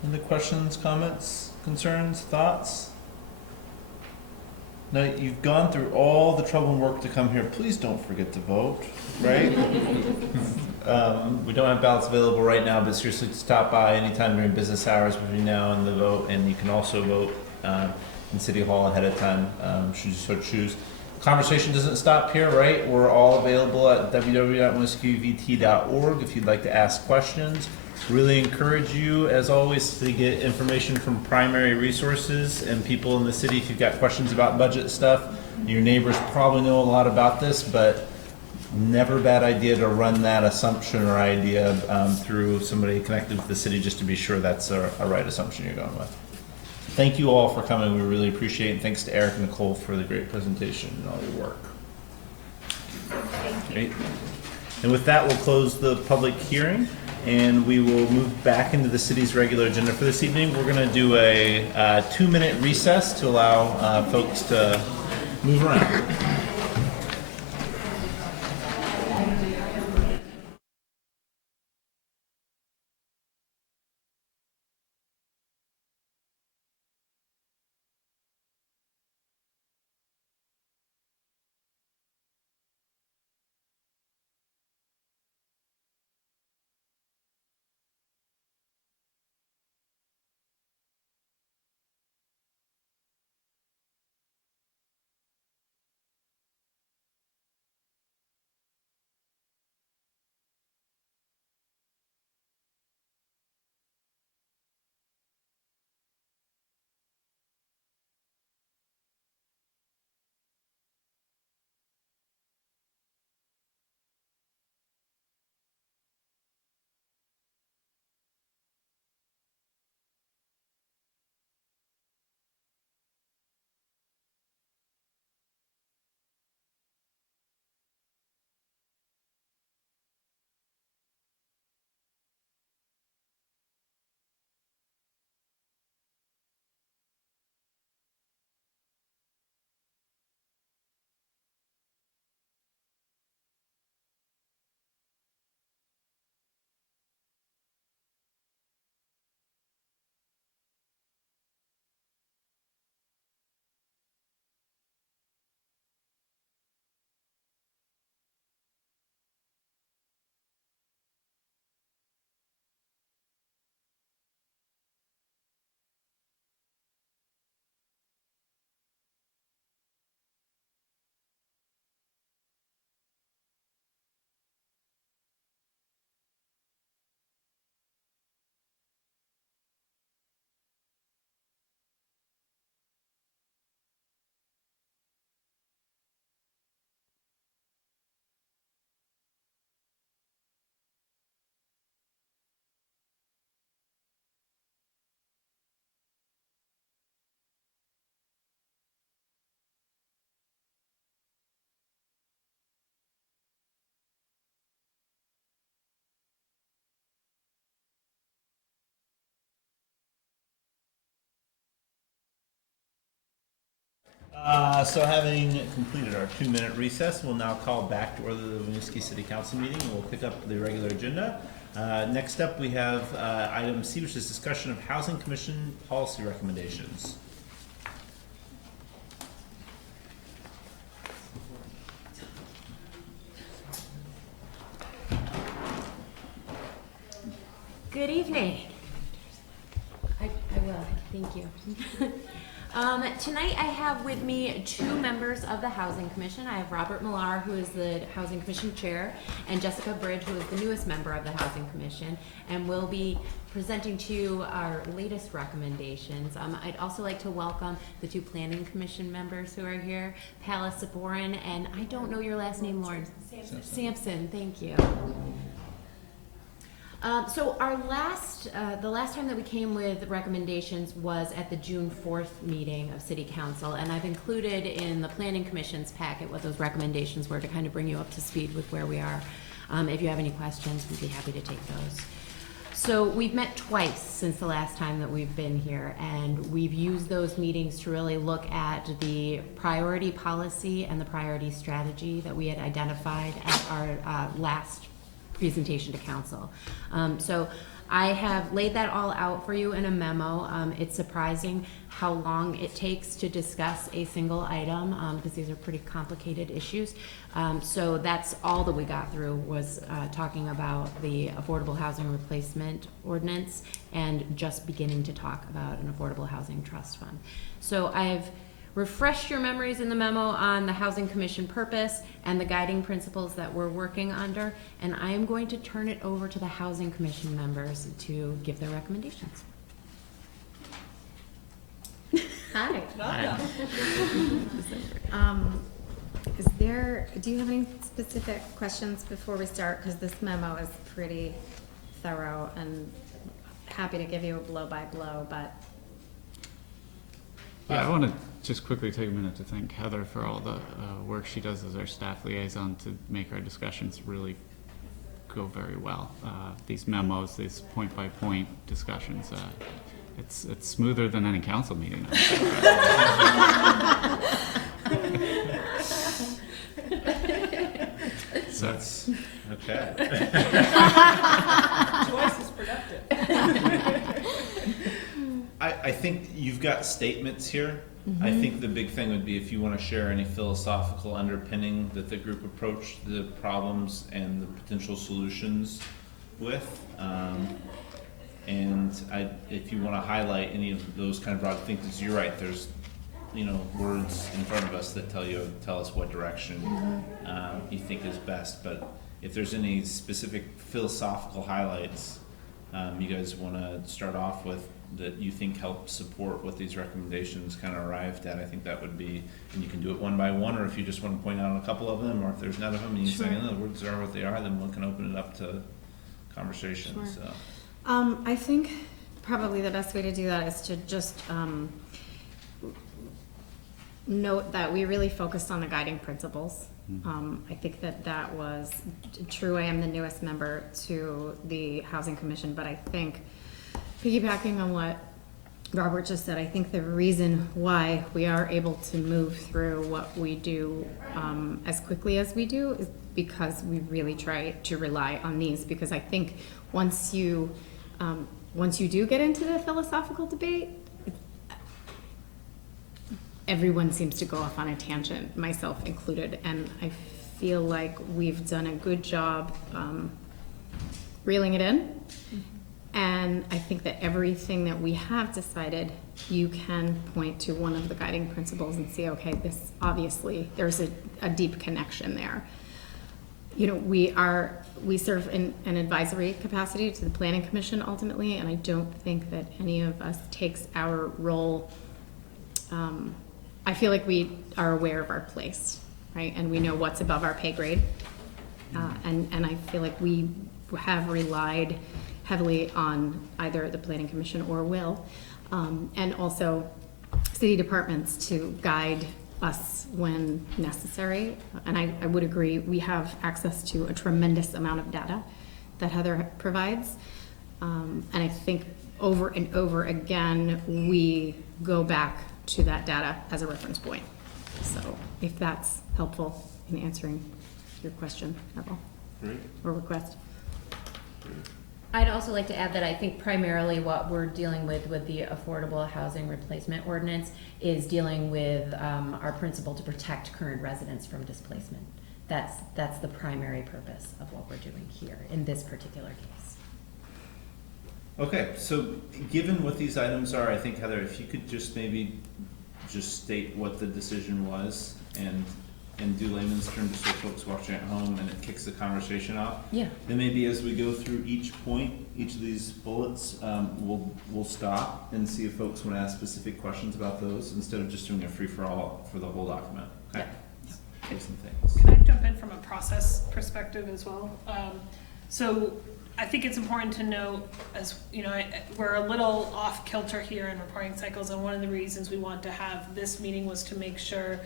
Any questions, comments, concerns, thoughts? Now, you've gone through all the trouble and work to come here. Please don't forget to vote, right? We don't have ballots available right now, but seriously, stop by anytime during business hours between now and the vote, and you can also vote in City Hall ahead of time, should you so choose. The conversation doesn't stop here, right? We're all available at www.winooskivt.org if you'd like to ask questions. Really encourage you, as always, to get information from primary resources and people in the city if you've got questions about budget stuff. Your neighbors probably know a lot about this, but never a bad idea to run that assumption or idea through somebody connected with the city just to be sure that's a right assumption you're going with. Thank you all for coming. We really appreciate it. And thanks to Eric and Nicole for the great presentation and all your work. Thank you. Great. And with that, we'll close the public hearing. and we will move back into the city's regular agenda for this evening. We're going to do a 2-minute recess to allow folks to move around. So having completed our 2-minute recess, we'll now call back to order the Winooski City Council meeting, and we'll pick up the regular agenda. Next up, we have item C, which is discussion of Housing Commission policy recommendations. Good evening. I will, thank you. Tonight I have with me 2 members of the Housing Commission. I have Robert Millar, who is the Housing Commission Chair, and Jessica Bridge, who is the newest member of the Housing Commission, and we'll be presenting to you our latest recommendations. I'd also like to welcome the 2 Planning Commission members who are here, Pala Saborin, and I don't know your last name, Lauren. Sampson, thank you. So our the last time that we came with recommendations was at the June 4th meeting of City Council, and I've included in the Planning Commission's packet what those recommendations were to kind of bring you up to speed with where we are. If you have any questions, we'd be happy to take those. So we've met twice since the last time that we've been here, and we've used those meetings to really look at the priority policy and the priority strategy that we had identified at our last presentation to council. So I have laid that all out for you in a memo. It's surprising how long it takes to discuss a single item because these are pretty complicated issues. So that's all that we got through was talking about the Affordable Housing Replacement Ordinance and just beginning to talk about an Affordable Housing Trust Fund. So I've refreshed your memories in the memo on the Housing Commission purpose and the guiding principles that we're working under, and I am going to turn it over to the Housing Commission members to give their recommendations. Hi. Welcome. Do you have any specific questions before we start? Because this memo is pretty thorough and happy to give you a blow by blow, but. Yeah, I want to just quickly take a minute to thank Heather for all the work she does as our staff liaison to make our discussions really go very well. These memos, these point-by-point discussions, it's smoother than any council meeting. So That's okay. Twice as productive. I think you've got statements here. I think the big thing would be if you want to share any philosophical underpinning that the group approached the problems and the potential solutions with. If you want to highlight any of those kind of broad things, 'cause you're right, there's, words in front of us that tell us what direction you think is best. But if there's any specific philosophical highlights you guys want to start off with that you think help support what these recommendations kind of arrived at, I think that would be, and you can do it one by one, or if you just want to point out a couple of them, or if there's none of them and you say, no, the words are what they are, then one can open it up to conversation. Sure. So. I think probably the best way to do that is to just note that we really focused on the guiding principles. I think that was true. I am the newest member to the Housing Commission, but I think, piggybacking on what Robert just said, I think the reason why we are able to move through what we do as quickly as we do is because we really try to rely on these. Because I think once you do get into the philosophical debate, everyone seems to go off on a tangent, myself included, and I feel like we've done a good job reeling it in. And I think that everything that we have decided, you can point to one of the guiding principles and see, okay, this obviously, there's a deep connection there. We serve in an advisory capacity to the Planning Commission ultimately, and I don't think that any of us takes our role. I feel like we are aware of our place, right? And we know what's above our pay grade. And I feel like we have relied heavily on either the Planning Commission or Will, and also city departments to guide us when necessary. And I would agree, we have access to a tremendous amount of data that Heather provides. And I think over and over again, we go back to that data as a reference point. So if that's helpful in answering your question, Neville, or request. I'd also like to add that I think primarily what we're dealing with the Affordable Housing Replacement Ordinance is dealing with our principle to protect current residents from displacement. That's the primary purpose of what we're doing here in this particular case. Okay, so given what these items are, I think, Heather, if you could just maybe just state what the decision was and do layman's terms so folks watching at home and it kicks the conversation off. Yeah. Then maybe as we go through each point, each of these bullets, we'll stop and see if folks want to ask specific questions about those instead of just doing a free-for-all for the whole document. Okay. Yeah. Some things. Can I jump in from a process perspective as well? So I think it's important to note, as we're a little off kilter here in reporting cycles, and one of the reasons we want to have this meeting was to make sure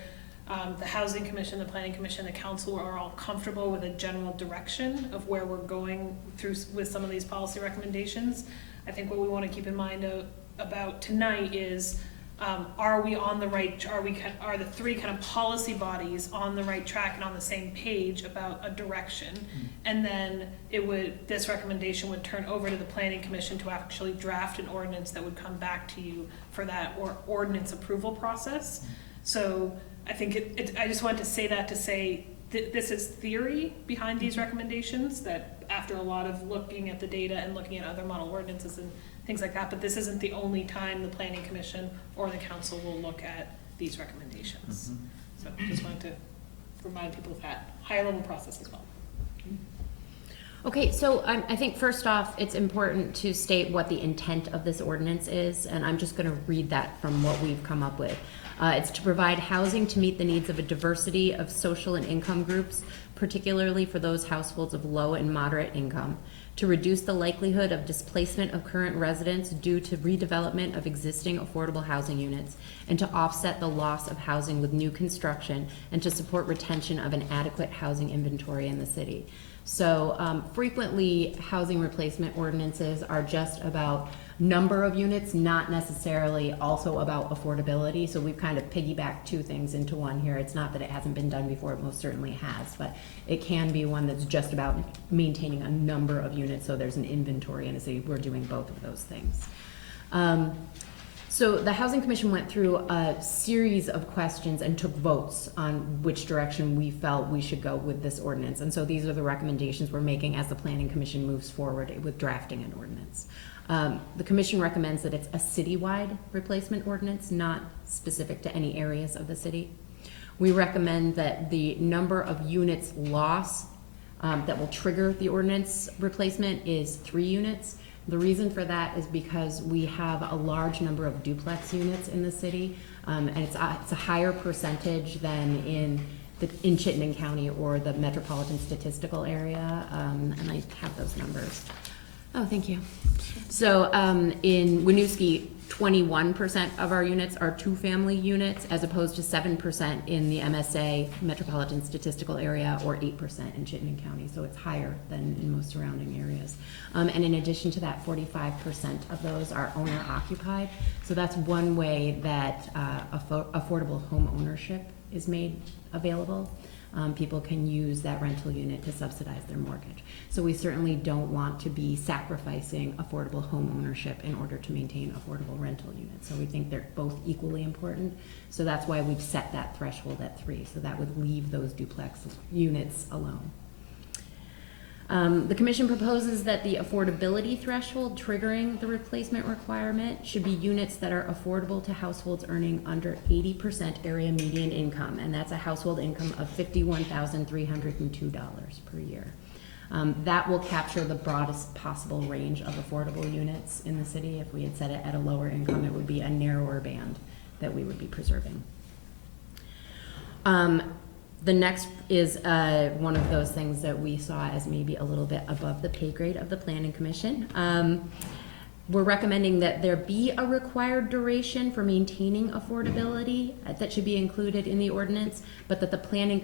the Housing Commission, the Planning Commission, the Council are all comfortable with a general direction of where we're going through with some of these policy recommendations. I think what we want to keep in mind about tonight is, are we on the right? Are the three kind of policy bodies on the right track and on the same page about a direction? And then this recommendation would turn over to the Planning Commission to actually draft an ordinance that would come back to you for that ordinance approval process. So I think I just wanted to say that to say this is theory behind these recommendations, that after a lot of looking at the data and looking at other model ordinances and things like that, but this isn't the only time the Planning Commission or the Council will look at these recommendations. So just wanted to remind people of that higher level process as well. Okay, so I think first off, it's important to state what the intent of this ordinance is, and I'm just going to read that from what we've come up with. It's to provide housing to meet the needs of a diversity of social and income groups, particularly for those households of low and moderate income, to reduce the likelihood of displacement of current residents due to redevelopment of existing affordable housing units, and to offset the loss of housing with new construction, and to support retention of an adequate housing inventory in the city. So frequently, housing replacement ordinances are just about number of units, not necessarily also about affordability. So we've kind of piggybacked two things into one here. It's not that it hasn't been done before, it most certainly has, but it can be one that's just about maintaining a number of units, so there's an inventory in a city. We're doing both of those things. So the Housing Commission went through a series of questions and took votes on which direction we felt we should go with this ordinance. And so these are the recommendations we're making as the Planning Commission moves forward with drafting an ordinance. The Commission recommends that it's a citywide replacement ordinance, not specific to any areas of the city. We recommend that the number of units lost that will trigger the ordinance replacement is 3 units. The reason for that is because we have a large number of duplex units in the city, and it's a higher percentage than in Chittenden County or the metropolitan statistical area, and I have those numbers. Oh, thank you. So in Winooski, 21% of our units are 2-family units, as opposed to 7% in the MSA, Metropolitan Statistical Area, or 8% in Chittenden County. So it's higher than in most surrounding areas. And in addition to that, 45% of those are owner occupied. So that's one way that affordable home ownership is made available. People can use that rental unit to subsidize their mortgage. So we certainly don't want to be sacrificing affordable home ownership in order to maintain affordable rental units. So we think they're both equally important. So that's why we've set that threshold at 3. So that would leave those duplex units alone. The Commission proposes that the affordability threshold triggering the replacement requirement should be units that are affordable to households earning under 80% area median income, and that's a household income of $51,302 per year. That will capture the broadest possible range of affordable units in the city. If we had set it at a lower income, it would be a narrower band that we would be preserving. The next is one of those things that we saw as maybe a little bit above the pay grade of the Planning Commission. We're recommending that there be a required duration for maintaining affordability that should be included in the ordinance, but that the Planning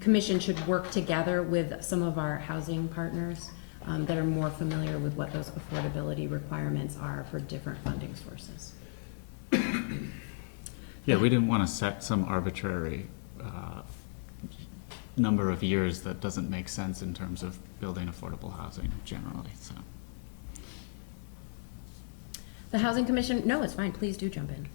Commission should work together with some of our housing partners that are more familiar with what those affordability requirements are for different funding sources. Yeah, we didn't want to set some arbitrary number of years that doesn't make sense in terms of building affordable housing generally, so. The Housing Commission, no, it's fine, please do jump in.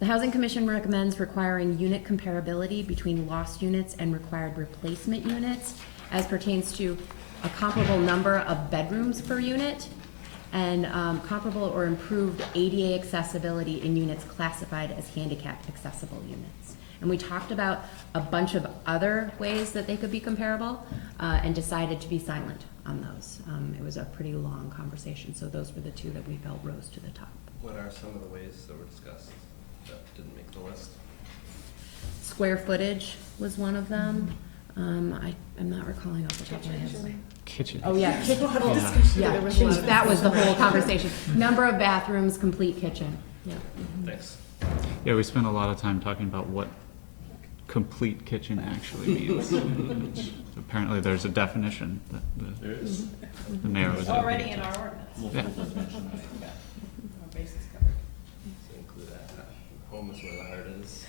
The Housing Commission recommends requiring unit comparability between lost units and required replacement units as pertains to a comparable number of bedrooms per unit and comparable or improved ADA accessibility in units classified as handicap accessible units. And we talked about a bunch of other ways that they could be comparable and decided to be silent on those. It was a pretty long conversation, so those were the 2 that we felt rose to the top. What are some of the ways that were discussed that didn't make the list? Square footage was one of them. I'm not recalling off the top of my head. Kitchen. Oh, yeah. That was the whole conversation. Number of bathrooms, complete kitchen. Yeah. Thanks. Yeah, we spent a lot of time talking about what complete kitchen actually means. Which apparently there's a definition that the mayor was already in our ordinance. Yeah. Our base is covered. So include that. Home is where the heart is.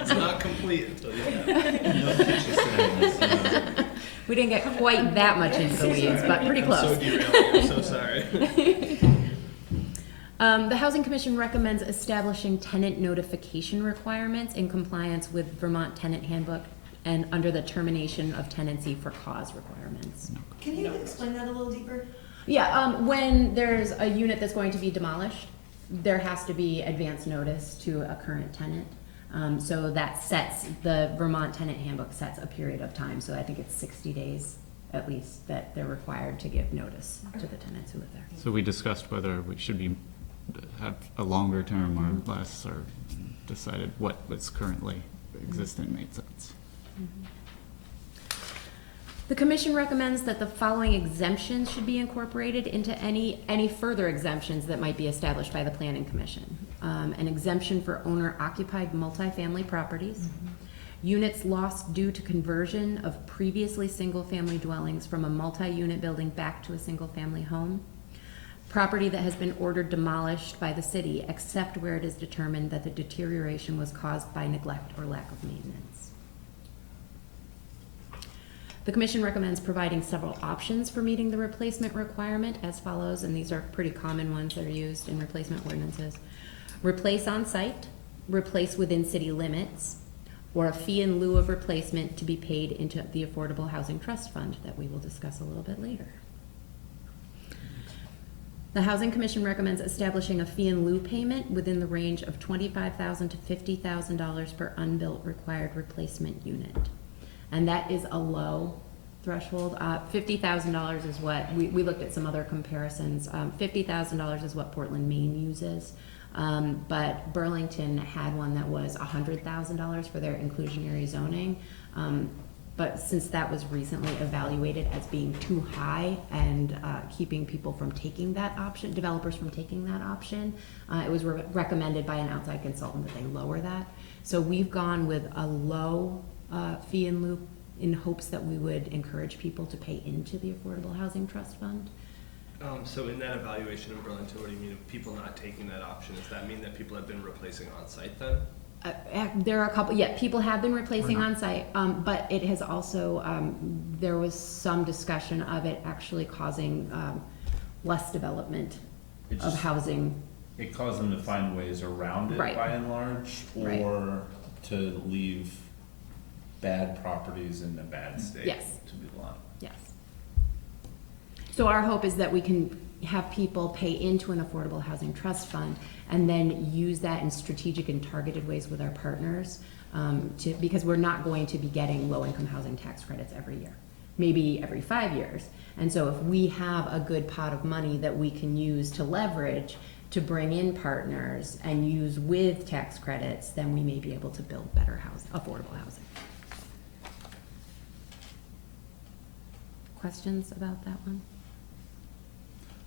It's not complete until you have. We didn't get quite that much into the weeds, but pretty close. I'm so derailed. I'm so sorry. The Housing Commission recommends establishing tenant notification requirements in compliance with Vermont Tenant Handbook and under the termination of tenancy for cause requirements. Can you explain that a little deeper? Yeah, when there's a unit that's going to be demolished, there has to be advance notice to a current tenant. So that sets, the Vermont Tenant Handbook sets a period of time. So I think it's 60 days at least that they're required to give notice to the tenants who live there. So we discussed whether we should have a longer term or less, or decided what was currently existing made sense. The Commission recommends that the following exemptions should be incorporated into any further exemptions that might be established by the Planning Commission. An exemption for owner-occupied multifamily properties, Units lost due to conversion of previously single-family dwellings from a multi-unit building back to a single-family home. Property that has been ordered demolished by the city, except where it is determined that the deterioration was caused by neglect or lack of maintenance. The Commission recommends providing several options for meeting the replacement requirement as follows, and these are pretty common ones that are used in replacement ordinances. Replace on site, replace within city limits, or a fee in lieu of replacement to be paid into the Affordable Housing Trust Fund that we will discuss a little bit later. The Housing Commission recommends establishing a fee in lieu payment within the range of $25,000 to $50,000 per unbuilt required replacement unit. And that is a low threshold. $50,000 is what, we looked at some other comparisons. $50,000 is what Portland, Maine uses. But Burlington had one that was $100,000 for their inclusionary zoning. But since that was recently evaluated as being too high and keeping people from taking that option, developers from taking that option, it was recommended by an outside consultant that they lower that. So we've gone with a low fee in lieu in hopes that we would encourage people to pay into the Affordable Housing Trust Fund. So in that evaluation in Burlington, what do you mean of people not taking that option? Does that mean that people have been replacing on site then? There are a couple, people have been replacing on site, but it has also, there was some discussion of it actually causing less development of housing. It caused them to find ways around it Right. by and large, or to leave bad properties in a bad state, Yes. to be blunt. Yes. So our hope is that we can have people pay into an Affordable Housing Trust Fund and then use that in strategic and targeted ways with our partners, because we're not going to be getting low-income housing tax credits every year, maybe every 5 years. And so if we have a good pot of money that we can use to leverage to bring in partners and use with tax credits, then we may be able to build better affordable housing. Questions about that one?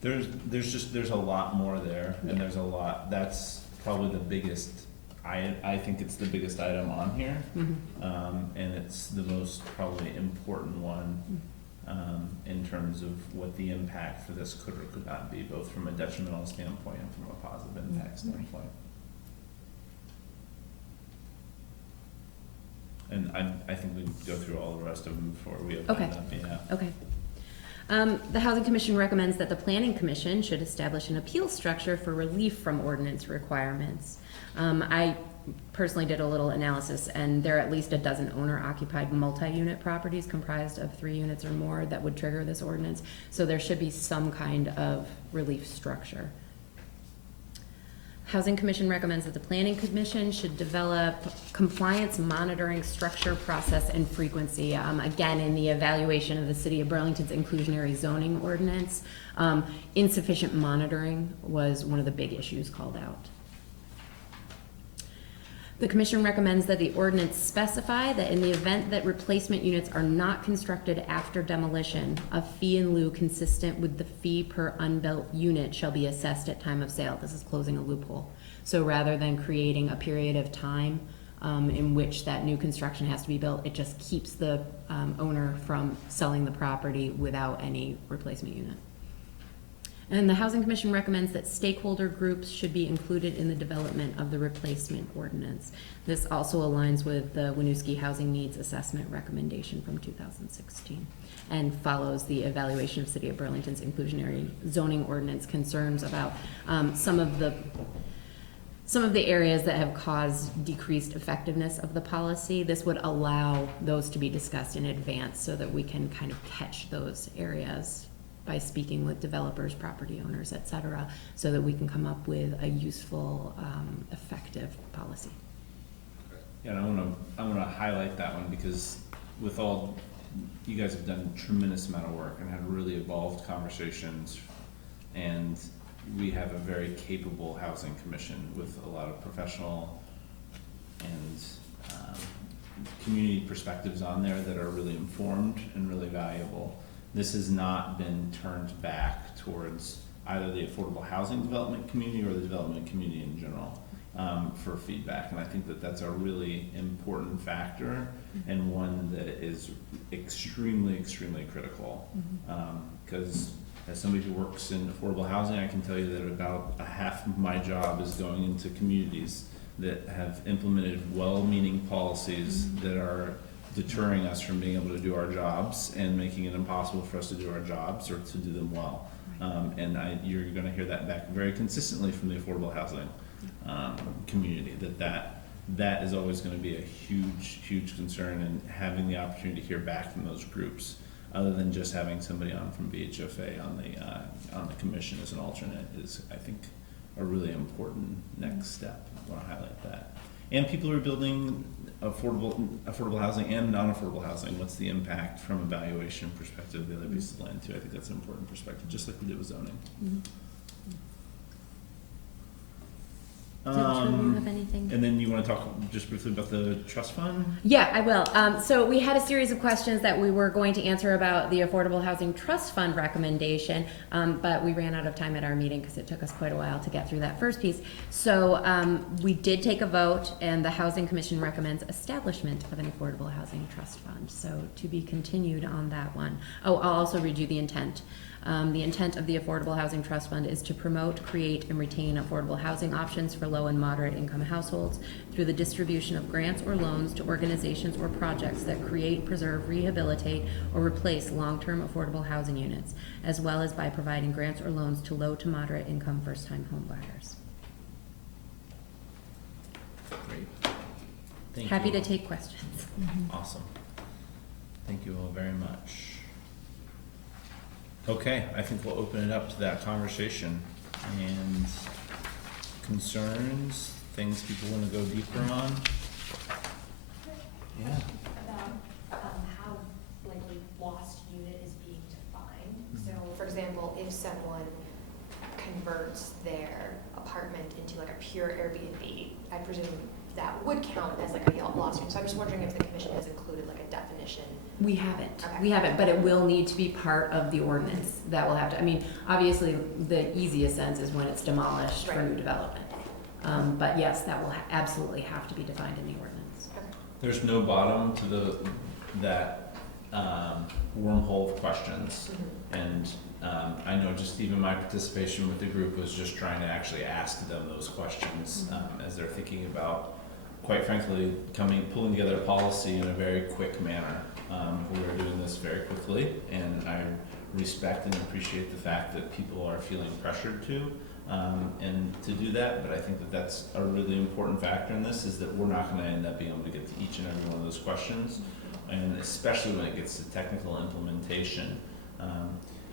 There's a lot more there, and there's a lot, that's probably the biggest, I think it's the biggest item on here. And it's the most probably important one, in terms of what the impact for this could or could not be, both from a detrimental standpoint and from a positive impact standpoint. And I think we can go through all the rest of them before we open it up, yeah. Okay. The Housing Commission recommends that the Planning Commission should establish an appeal structure for relief from ordinance requirements. I personally did a little analysis, and there are at least a dozen owner-occupied multi-unit properties comprised of 3 units or more that would trigger this ordinance, so there should be some kind of relief structure. Housing Commission recommends that the Planning Commission should develop compliance monitoring structure, process, and frequency. Again, in the evaluation of the City of Burlington's inclusionary zoning ordinance, insufficient monitoring was one of the big issues called out. The Commission recommends that the ordinance specify that in the event that replacement units are not constructed after demolition, a fee in lieu consistent with the fee per unbuilt unit shall be assessed at time of sale. This is closing a loophole. So rather than creating a period of time in which that new construction has to be built, it just keeps the owner from selling the property without any replacement unit. And the Housing Commission recommends that stakeholder groups should be included in the development of the replacement ordinance. This also aligns with the Winooski Housing Needs Assessment recommendation from 2016 and follows the evaluation of City of Burlington's inclusionary zoning ordinance concerns about some of the areas that have caused decreased effectiveness of the policy. This would allow those to be discussed in advance so that we can kind of catch those areas by speaking with developers, property owners, et cetera, so that we can come up with a useful, effective policy. Yeah, and I wanna highlight that one because with all, you guys have done a tremendous amount of work and had really evolved conversations, and we have a very capable housing commission with a lot of professional and community perspectives on there that are really informed and really valuable. This has not been turned back towards either the affordable housing development community or the development community in general. for feedback, and I think that that's a really important factor and one that is extremely, extremely critical. Because as somebody who works in affordable housing, I can tell you that about a half of my job is going into communities that have implemented well-meaning policies that are deterring us from being able to do our jobs and making it impossible for us to do our jobs or to do them well. And you're going to hear that back very consistently from the affordable housing community, that is always going to be a huge, huge concern, and having the opportunity to hear back from those groups, other than just having somebody on from BHFA on the commission as an alternate, is, I think, a really important next step. I want to highlight that. And people who are building affordable housing and non-affordable housing, what's the impact from a valuation perspective of the other pieces of land too? I think that's an important perspective, just like we did with zoning. Do you have anything? And then you want to talk just briefly about the trust fund? Yeah, I will. So we had a series of questions that we were going to answer about the Affordable Housing Trust Fund recommendation, but we ran out of time at our meeting because it took us quite a while to get through that first piece. So we did take a vote, and the Housing Commission recommends establishment of an Affordable Housing Trust Fund. So to be continued on that one. Oh, I'll also read you the intent. The intent of the Affordable Housing Trust Fund is to promote, create, and retain affordable housing options for low and moderate income households through the distribution of grants or loans to organizations or projects that create, preserve, rehabilitate, or replace long-term affordable housing units, as well as by providing grants or loans to low to moderate income first-time home buyers. Great. Thank Happy you. to take questions. Awesome. Thank you all very much. Okay, I think we'll open it up to that conversation and concerns, things people want to go deeper on. Yeah. About how likely lost unit is being defined. So, for example, if someone converts their apartment into like a pure Airbnb, I presume that would count as like a lost unit. So I'm just wondering if the commission has included like a definition. We haven't. Okay. We haven't, but it will need to be part of the ordinance. That will have to, I mean, obviously, the easiest sense is when it's demolished for new development. But yes, that will absolutely have to be defined in the ordinance. There's no bottom to that wormhole of questions. And I know just even my participation with the group was just trying to actually ask them those questions as they're thinking about, quite frankly, pulling together a policy in a very quick manner. We are doing this very quickly, and I respect and appreciate the fact that people are feeling pressured to do that, but I think that that's a really important factor in this, is that we're not going to end up being able to get to each and every one of those questions, and especially when it gets to technical implementation.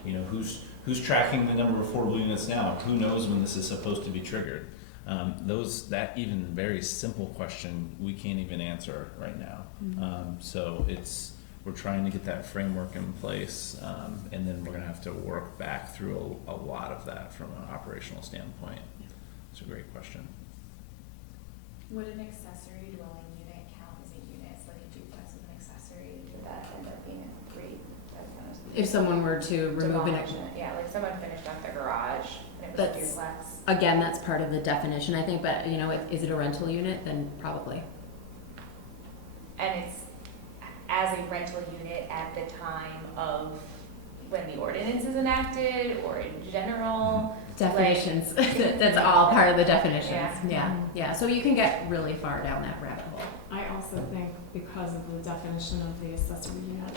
You know, who's tracking the number of affordable units now? Who knows when this is supposed to be triggered? That even very simple question we can't even answer right now. So we're trying to get that framework in place, and then we're going to have to work back through a lot of that from an operational standpoint. It's a great question. Would an accessory dwelling unit count as a unit, so like a duplex with an accessory? Would that end up being a three? If someone were to remove an, yeah, like someone finished up their garage and it was a duplex. again, that's part of the definition, I think, but you know, is it a rental unit? Then probably. And it's as a rental unit at the time of when the ordinance is enacted, or in general? Definitions, that's all part of the definitions, Yeah. yeah. So you can get really far down that rabbit hole. I also think because of the definition of the accessory unit,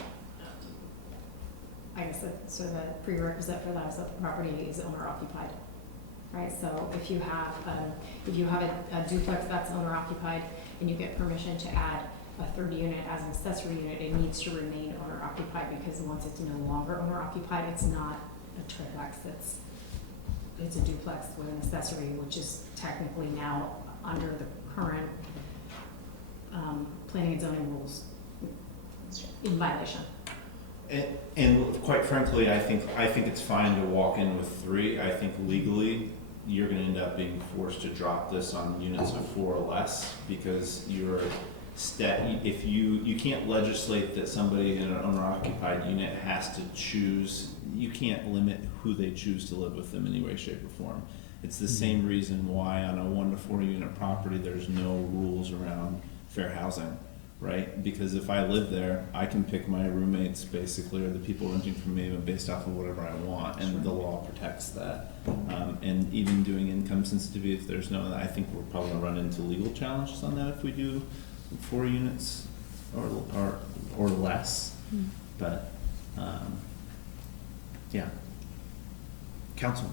I guess that sort of a prerequisite for that is that the property is owner occupied, right? So if you have a duplex that's owner occupied and you get permission to add a third unit as an accessory unit, it needs to remain owner occupied, because once it's no longer owner occupied, it's not a triplex, it's a duplex with an accessory, which is technically now under the current planning and zoning rules in violation. And quite frankly, I think it's fine to walk in with 3. I think legally, you're going to end up being forced to drop this on units of 4 or less, because if you can't legislate that somebody in an owner-occupied unit has to choose. You can't limit who they choose to live with in any way, shape, or form. It's the same reason why on a 1 to 4 unit property, there's no rules around fair housing, right? Because if I live there, I can pick my roommates basically, or the people renting from me based off of whatever I want, and the law protects that. And even doing income sensitivity, if there's no, I think we'll probably run into legal challenges on that if we do 4 units or less. But yeah. Council.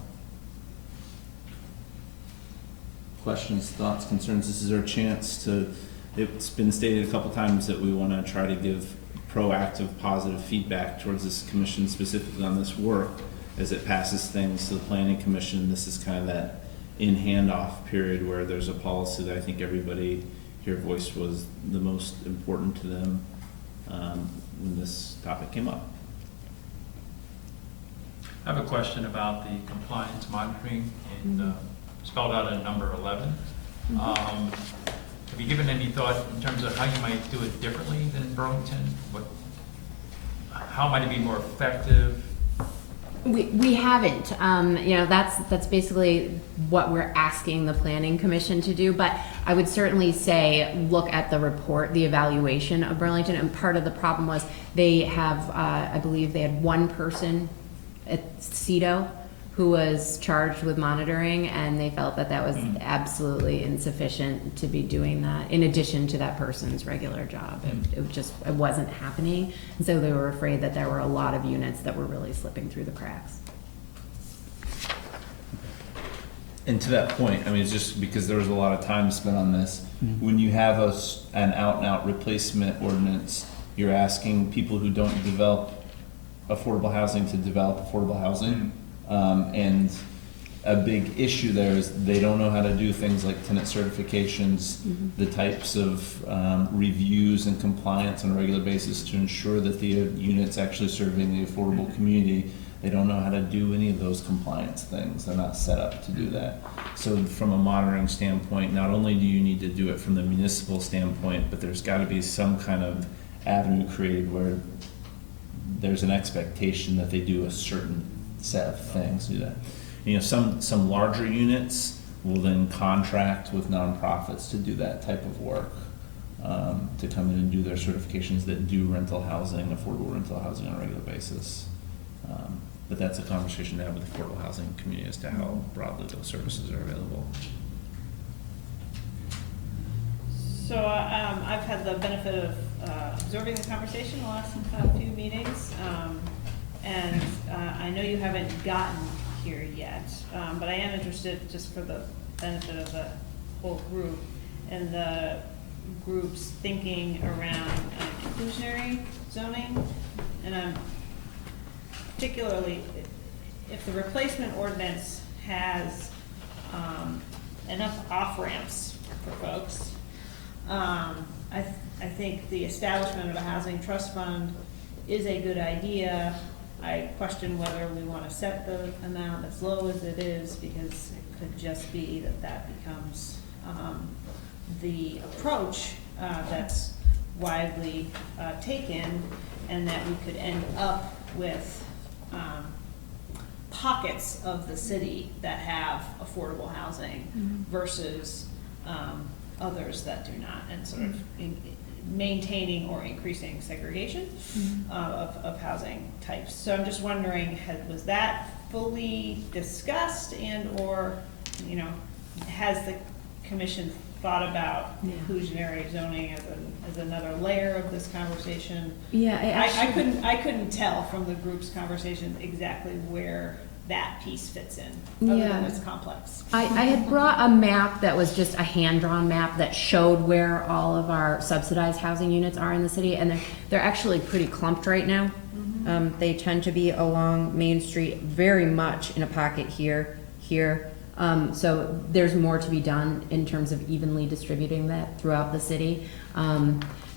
Questions, thoughts, concerns? This is our chance to, it's been stated a couple times that we want to try to give proactive, positive feedback towards this commission, specifically on this work, as it passes things to the planning commission. This is kind of that in handoff period where there's a policy that I think everybody here voiced was the most important to them when this topic came up. I have a question about the compliance monitoring and spelled out in number 11. Have you given any thought in terms of how you might do it differently than Burlington? How might it be more effective? We haven't. You know, that's basically what we're asking the planning commission to do. But I would certainly say look at the report, the evaluation of Burlington. And part of the problem was they have, I believe they had one person at CEDO who was charged with monitoring, and they felt that that was absolutely insufficient to be doing that in addition to that person's regular job. It wasn't happening, and so they were afraid that there were a lot of units that were really slipping through the cracks. And to that point, I mean, it's just because there was a lot of time spent on this. When you have an out-and-out replacement ordinance, you're asking people who don't develop affordable housing to develop affordable housing. And a big issue there is they don't know how to do things like tenant certifications, the types of reviews and compliance on a regular basis to ensure that the unit's actually serving the affordable community. They don't know how to do any of those compliance things. They're not set up to do that. So from a monitoring standpoint, not only do you need to do it from the municipal standpoint, but there's got to be some kind of avenue created where there's an expectation that they do a certain set of things, do that. You know, some larger units will then contract with nonprofits to do that type of work, to come in and do their certifications that do rental housing, affordable rental housing on a regular basis. But that's a conversation to have with the affordable housing community as to how broadly those services are available. So I've had the benefit of observing the conversation the last few meetings. And I know you haven't gotten here yet, but I am interested, just for the benefit of the whole group, and the group's thinking around inclusionary zoning. And I'm particularly, if the replacement ordinance has enough off-ramps for folks, I think the establishment of a housing trust fund is a good idea. I question whether we want to set the amount as low as it is, because it could just be that becomes the approach that's widely taken, and that we could end up with pockets of the city that have affordable housing versus others that do not, and sort of maintaining or increasing segregation of housing types. So I'm just wondering, was that fully discussed, and or, you know, has the commission thought about inclusionary zoning as another layer of this conversation? Yeah, I couldn't tell from the group's conversation exactly where that piece fits in, other than it's complex. I had brought a map that was just a hand-drawn map that showed where all of our subsidized housing units are in the city, and they're actually pretty clumped right now. They tend to be along Main Street, very much in a pocket here. So there's more to be done in terms of evenly distributing that throughout the city.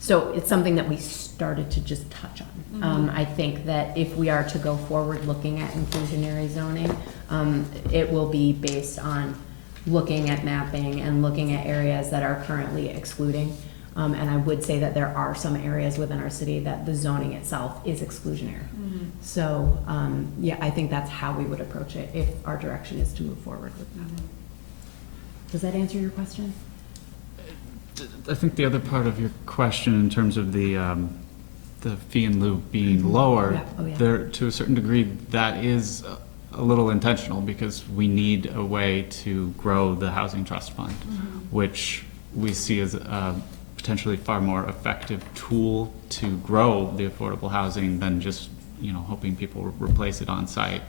So it's something that we started to just touch on. I think that if we are to go forward looking at inclusionary zoning, it will be based on looking at mapping and looking at areas that are currently excluding. And I would say that there are some areas within our city that the zoning itself is exclusionary. So, yeah, I think that's how we would approach it if our direction is to move forward with that. Does that answer your question? I think the other part of your question in terms of the fee in lieu being lower, Yeah. Oh, yeah. there, to a certain degree, that is a little intentional because we need a way to grow the housing trust fund, which we see as a potentially far more effective tool to grow the affordable housing than just, hoping people replace it on site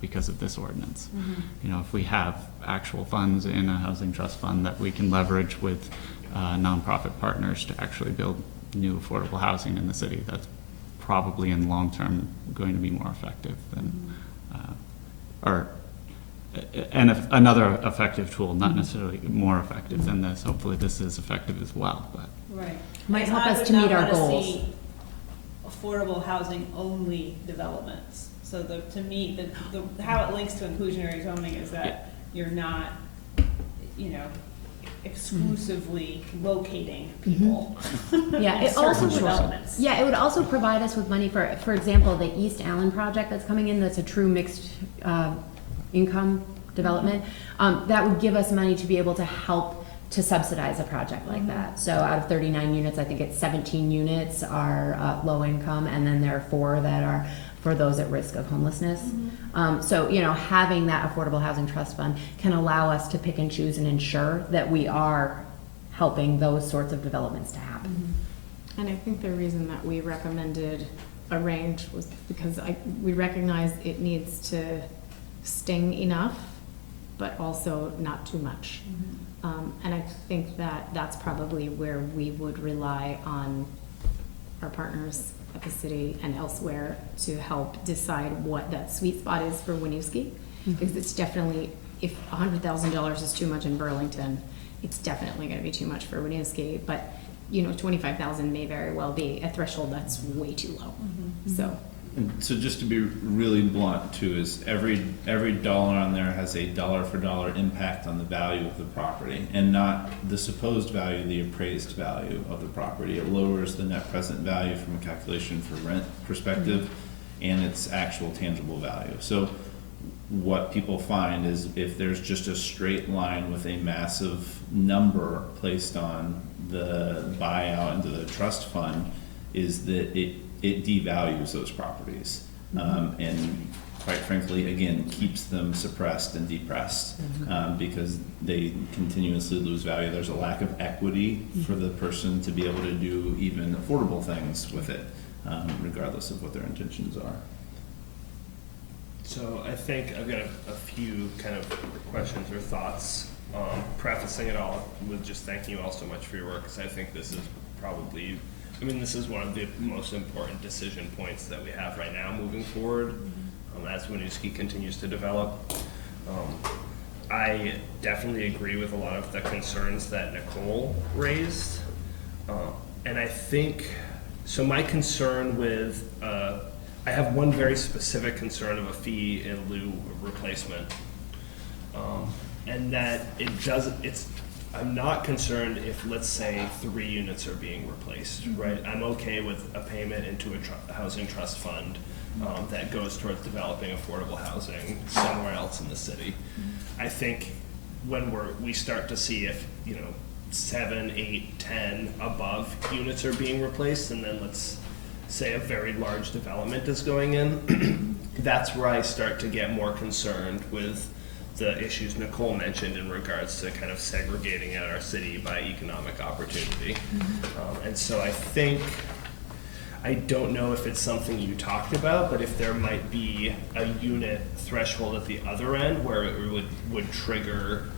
because of this ordinance. If we have actual funds in a housing trust fund that we can leverage with nonprofit partners to actually build new affordable housing in the city, that's probably in the long term going to be more effective than, another effective tool, not necessarily more effective than this. Hopefully this is effective as well, but. Right. Might help I us would to meet not our wanna goals. see affordable housing only developments. So to me, how it links to inclusionary zoning is that you're not, exclusively locating people. Yeah, in it also certain developments. it would also provide us with money for example, the East Allen project that's coming in, that's a true mixed income development. That would give us money to be able to help to subsidize a project like that. So out of 39 units, I think it's 17 units are low income, and then there are 4 that are for those at risk of homelessness. So, having that affordable housing trust fund can allow us to pick and choose and ensure that we are helping those sorts of developments to happen. And I think the reason that we recommended a range was because we recognize it needs to sting enough, but also not too much. And I think that that's probably where we would rely on our partners at the city and elsewhere to help decide what that sweet spot is for Winooski. Because it's definitely, if $100,000 is too much in Burlington, it's definitely gonna be too much for Winooski. But, 25,000 may very well be a threshold that's way too low. So just to be really blunt too, is every dollar on there has a dollar for dollar impact on the value of the property, and not the supposed value, the appraised value of the property. It lowers the net present value from a calculation for rent perspective and its actual tangible value. So what people find is if there's just a straight line with a massive number placed on the buyout into the trust fund, is that it devalues those properties, and quite frankly, again, keeps them suppressed and depressed, because they continuously lose value. There's a lack of equity for the person to be able to do even affordable things with it, regardless of what their intentions are. So I think I've got a few kind of questions or thoughts, prefacing it all with just thanking you all so much for your work, because I think this is probably, this is one of the most important decision points that we have right now moving forward, as Winooski continues to develop. I definitely agree with a lot of the concerns that Nicole raised. And I think, so my concern with, I have one very specific concern of a fee in lieu replacement. And that I'm not concerned if, let's say, 3 units are being replaced, right? I'm okay with a payment into a housing trust fund that goes towards developing affordable housing somewhere else in the city. I think when we start to see if, 7, 8, 10 above units are being replaced, and then let's say a very large development is going in, that's where I start to get more concerned with the issues Nicole mentioned in regards to kind of segregating at our city by economic opportunity. And so I don't know if it's something you talked about, but if there might be a unit threshold at the other end where it would trigger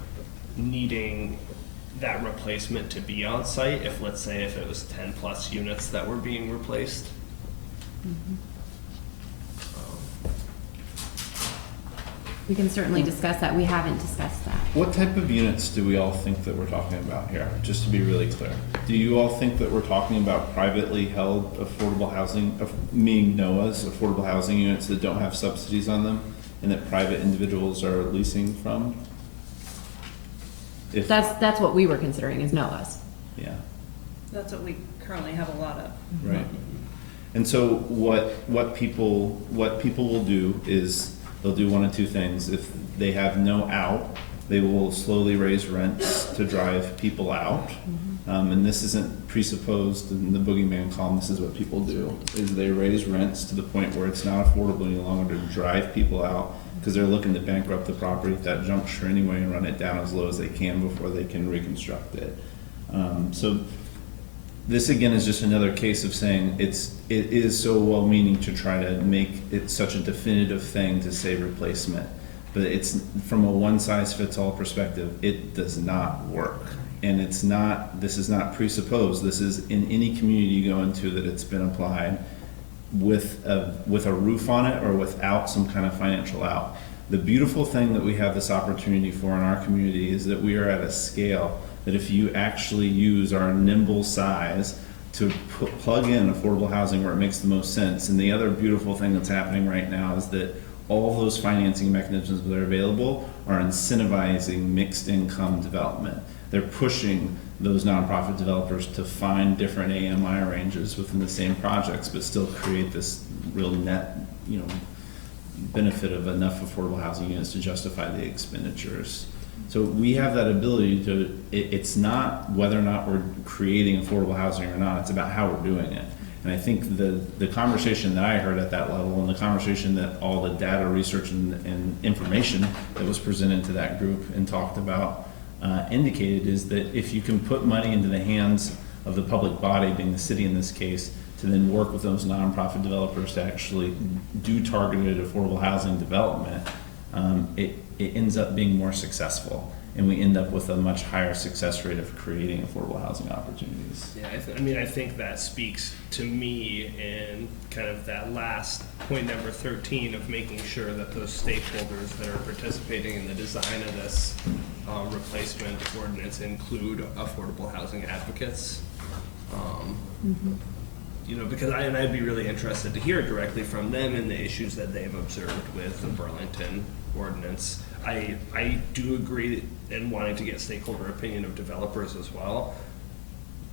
needing that replacement to be on site, if let's say if it was 10 plus units that were being replaced. We can certainly discuss that. We haven't discussed that. What type of units do we all think that we're talking about here? Just to be really clear. Do you all think that we're talking about privately held affordable housing, meaning NOAA's affordable housing units that don't have subsidies on them and that private individuals are leasing from? That's what we were considering is NOAA's. Yeah. That's what we currently have a lot of. Right. And so what people will do is they'll do one of two things. If they have no out, they will slowly raise rents to drive people out. And this isn't presupposed in the boogeyman column. This is what people do, is they raise rents to the point where it's not affordable any longer to drive people out, because they're looking to bankrupt the property at that juncture anyway and run it down as low as they can before they can reconstruct it. So this again is just another case of saying it is so well-meaning to try to make it such a definitive thing to say replacement, but it's from a one-size-fits-all perspective, it does not work. And this is not presupposed. This is in any community you go into that it's been applied with a roof on it or without some kind of financial out. The beautiful thing that we have this opportunity for in our community is that we are at a scale that if you actually use our nimble size to plug in affordable housing where it makes the most sense. And the other beautiful thing that's happening right now is that all those financing mechanisms that are available are incentivizing mixed income development. They're pushing those nonprofit developers to find different AMI ranges within the same projects, but still create this real net, benefit of enough affordable housing units to justify the expenditures. So we have that ability to, it's not whether or not we're creating affordable housing or not, it's about how we're doing it. And I think the conversation that I heard at that level and the conversation that all the data research and information that was presented to that group and talked about indicated is that if you can put money into the hands of the public body, being the city in this case, to then work with those nonprofit developers to actually do targeted affordable housing development, it ends up being more successful, and we end up with a much higher success rate of creating affordable housing opportunities. Yeah, I think that speaks to me in kind of that last point number 13 of making sure that those stakeholders that are participating in the design of this replacement ordinance include affordable housing advocates. Because I'd be really interested to hear directly from them in the issues that they've observed with the Burlington ordinance. I do agree in wanting to get stakeholder opinion of developers as well,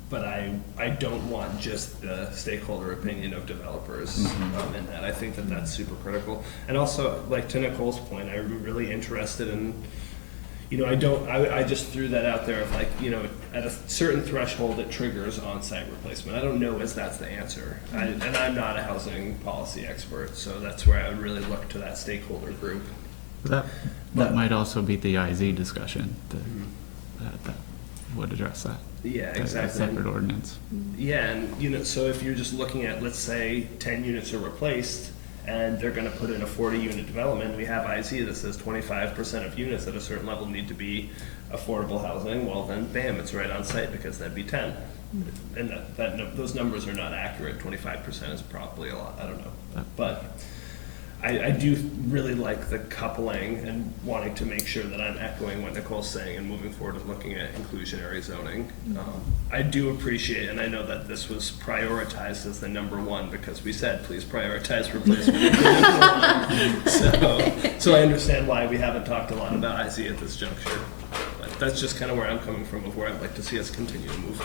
but I don't want just the stakeholder opinion of developers in that. I think that that's super critical. And also, like to Nicole's point, I'm really interested in, I just threw that out there of like, at a certain threshold it triggers on-site replacement. I don't know if that's the answer. And I'm not a housing policy expert, so that's where I would really look to that stakeholder group. That might also be the IZ discussion that would address that. Yeah, A exactly. separate ordinance. Yeah, and so if you're just looking at, let's say 10 units are replaced and they're gonna put in a 40-unit development, we have IZ that says 25% of units at a certain level need to be affordable housing, well then bam, it's right on site because that'd be 10. And those numbers are not accurate. 25% is probably a lot, I don't know. But I do really like the coupling and wanting to make sure that I'm echoing what Nicole's saying and moving forward and looking at inclusionary zoning. I do appreciate, and I know that this was prioritized as the number one because we said, please prioritize replacement. So I understand why we haven't talked a lot about IZ at this juncture. But that's just kind of where I'm coming from of where I'd like to see us continue to move.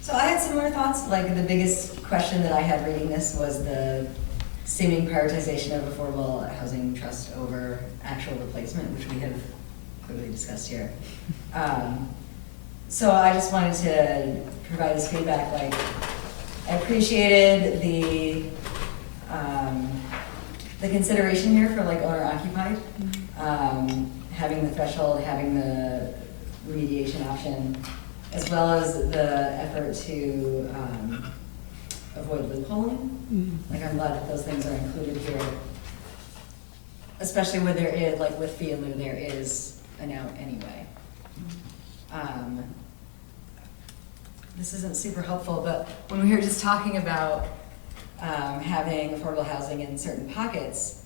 So I had similar thoughts. Like the biggest question that I had reading this was the seeming prioritization of affordable housing trust over actual replacement, which we have clearly discussed here. So I just wanted to provide this feedback. Like I appreciated the consideration here for like owner occupied, having the threshold, having the remediation option, as well as the effort to avoid loopholing. Like I'm glad that those things are included here, especially when there is, like with fee in lieu, there is an out anyway. This isn't super helpful, but when we were just talking about having affordable housing in certain pockets,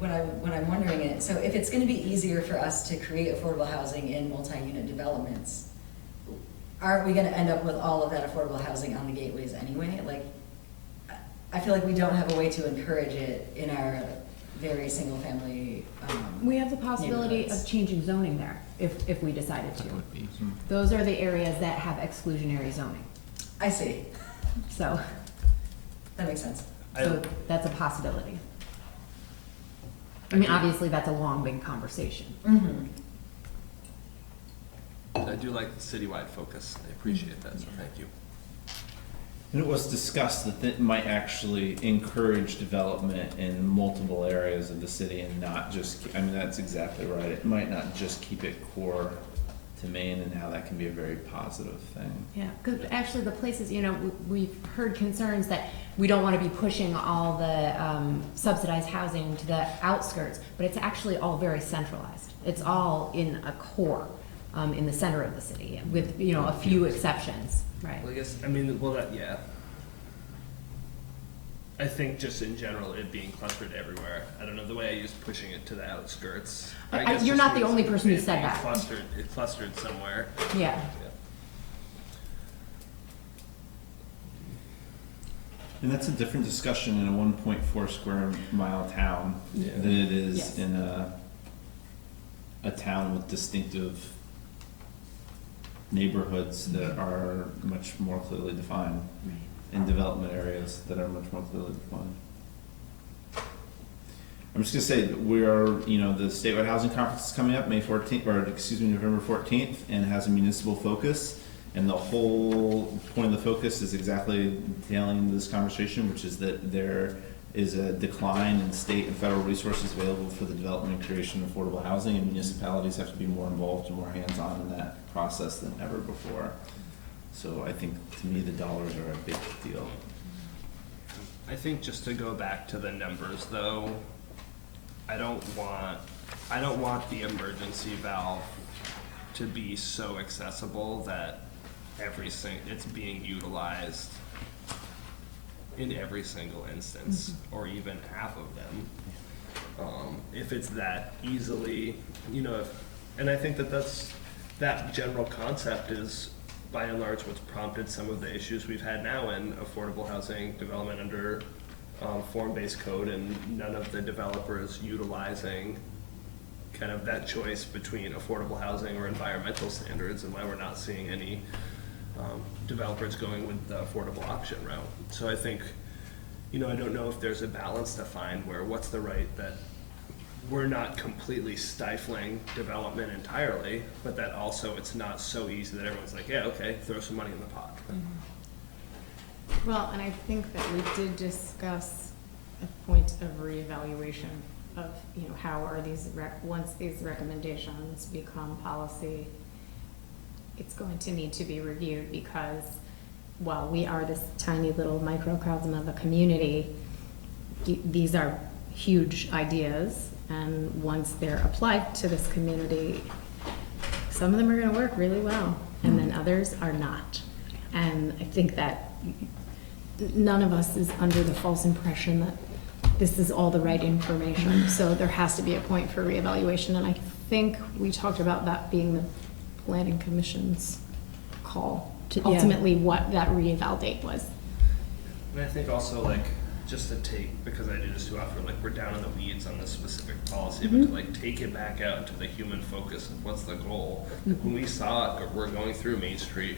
what I'm wondering is, so if it's going to be easier for us to create affordable housing in multi-unit developments, aren't we going to end up with all of that affordable housing on the gateways anyway? Like, I feel like we don't have a way to encourage it in our very single-family, We have the possibility neighborhoods. of changing zoning there if we decided to. That would be. Those are the areas that have exclusionary zoning. I see. So, That makes sense. so that's a possibility. I mean, obviously, that's a long, big conversation. Mm-hmm. I do like the citywide focus. I appreciate that, so thank you. And it was discussed that it might actually encourage development in multiple areas of the city and not just, I mean, that's exactly right. It might not just keep it core to Maine, and how that can be a very positive thing. Yeah, because actually the places, you know, we've heard concerns that we don't want to be pushing all the subsidized housing to the outskirts, but it's actually all very centralized. It's all in a core, in the center of the city, with, you know, a few exceptions, right? Well, I guess, I mean, well, that, yeah. I think just in general, it being clustered everywhere. I don't know, the way I used pushing it to the outskirts. I guess You're just not the means only person who it said being that. It clustered somewhere. Yeah. And that's a different discussion in a 1.4 square mile town Yeah. than it is Yes. in a town with distinctive neighborhoods that are much more clearly defined, in development areas that are much more clearly defined. I'm just gonna say that we are, you know, the statewide housing conference is coming up May 14th, or excuse me, November 14th, and has a municipal focus. And the whole point of the focus is exactly detailing this conversation, which is that there is a decline in state and federal resources available for the development and creation of affordable housing, and municipalities have to be more involved and more hands-on in that process than ever before. So I think, to me, the dollars are a big deal. I think just to go back to the numbers though, I don't want the emergency valve to be so accessible that it's being utilized in every single instance, or even half of them. If it's that easily, you know, and I think that general concept is by and large what's prompted some of the issues we've had now in affordable housing development under form-based code, and none of the developers utilizing kind of that choice between affordable housing or environmental standards, and why we're not seeing any developers going with the affordable option route. So I think, you know, I don't know if there's a balance to find where what's the right that we're not completely stifling development entirely, but that also it's not so easy that everyone's like, yeah, okay, throw some money in the pot. Well, and I think that we did discuss a point of reevaluation of, you know, how are these, once these recommendations become policy, it's going to need to be reviewed, because while we are this tiny little microcosm of a community, these are huge ideas, and once they're applied to this community, some of them are gonna work really well, and then others are not. And I think that none of us is under the false impression that this is all the right information, so there has to be a point for reevaluation, and I think we talked about that being the planning commission's call to ultimately what that reeval date was. And I think also, like, just to take, because I do this too often, like, we're down in the weeds on this specific policy, but to like take it back out into the human focus of what's the goal. When we saw it, we're going through Main Street,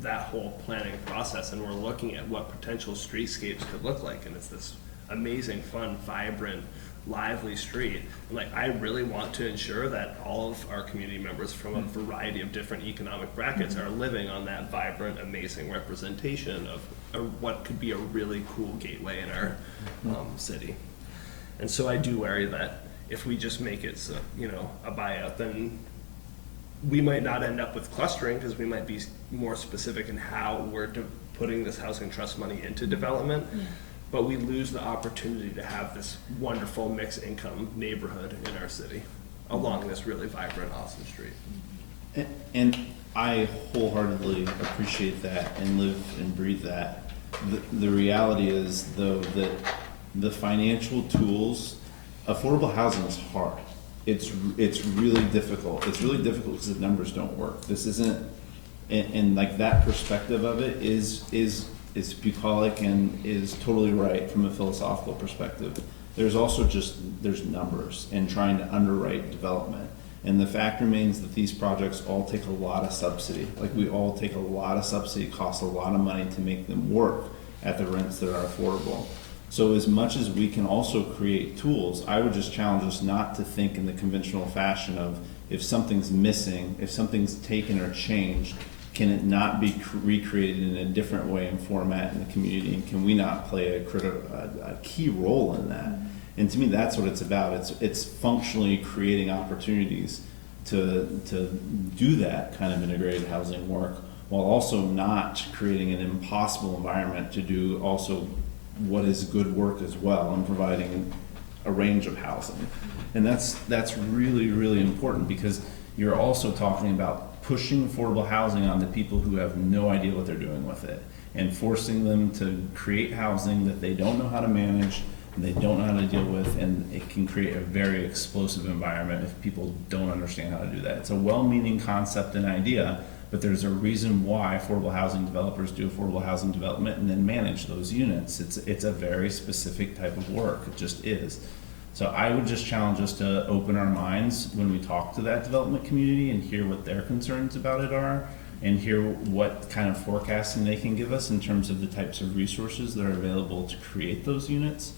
that whole planning process, and we're looking at what potential streetscapes could look like, and it's this amazing, fun, vibrant, lively street. And like, I really want to ensure that all of our community members from a variety of different economic brackets are living on that vibrant, amazing representation of what could be a really cool gateway in our city. And so I do worry that if we just make it, so, you know, a buyout, then we might not end up with clustering, because we might be more specific in how we're putting this housing trust money into development. But we lose the opportunity to have this wonderful mixed income neighborhood in our city along this really vibrant, awesome street. And I wholeheartedly appreciate that and live and breathe that. The reality is, though, that the financial tools, affordable housing is hard. It's really difficult. It's really difficult because the numbers don't work. This isn't, and like that perspective of it is is bucolic and is totally right from a philosophical perspective. There's also there's numbers and trying to underwrite development. And the fact remains that these projects all take a lot of subsidy. Like, we all take a lot of subsidy, costs a lot of money to make them work at the rents that are affordable. So as much as we can also create tools, I would just challenge us not to think in the conventional fashion of, if something's missing, if something's taken or changed, can it not be recreated in a different way and format in the community? And can we not play a key role in that? And to me, that's what it's about. It's functionally creating opportunities to do that kind of integrated housing work, while also not creating an impossible environment to do also what is good work as well, and providing a range of housing. And that's really, really important, because you're also talking about pushing affordable housing on the people who have no idea what they're doing with it, and forcing them to create housing that they don't know how to manage, and they don't know how to deal with, and it can create a very explosive environment if people don't understand how to do that. It's a well-meaning concept and idea, but there's a reason why affordable housing developers do affordable housing development and then manage those units. It's a very specific type of work. It just is. So I would just challenge us to open our minds when we talk to that development community and hear what their concerns about it are, and hear what kind of forecasting they can give us in terms of the types of resources that are available to create those units.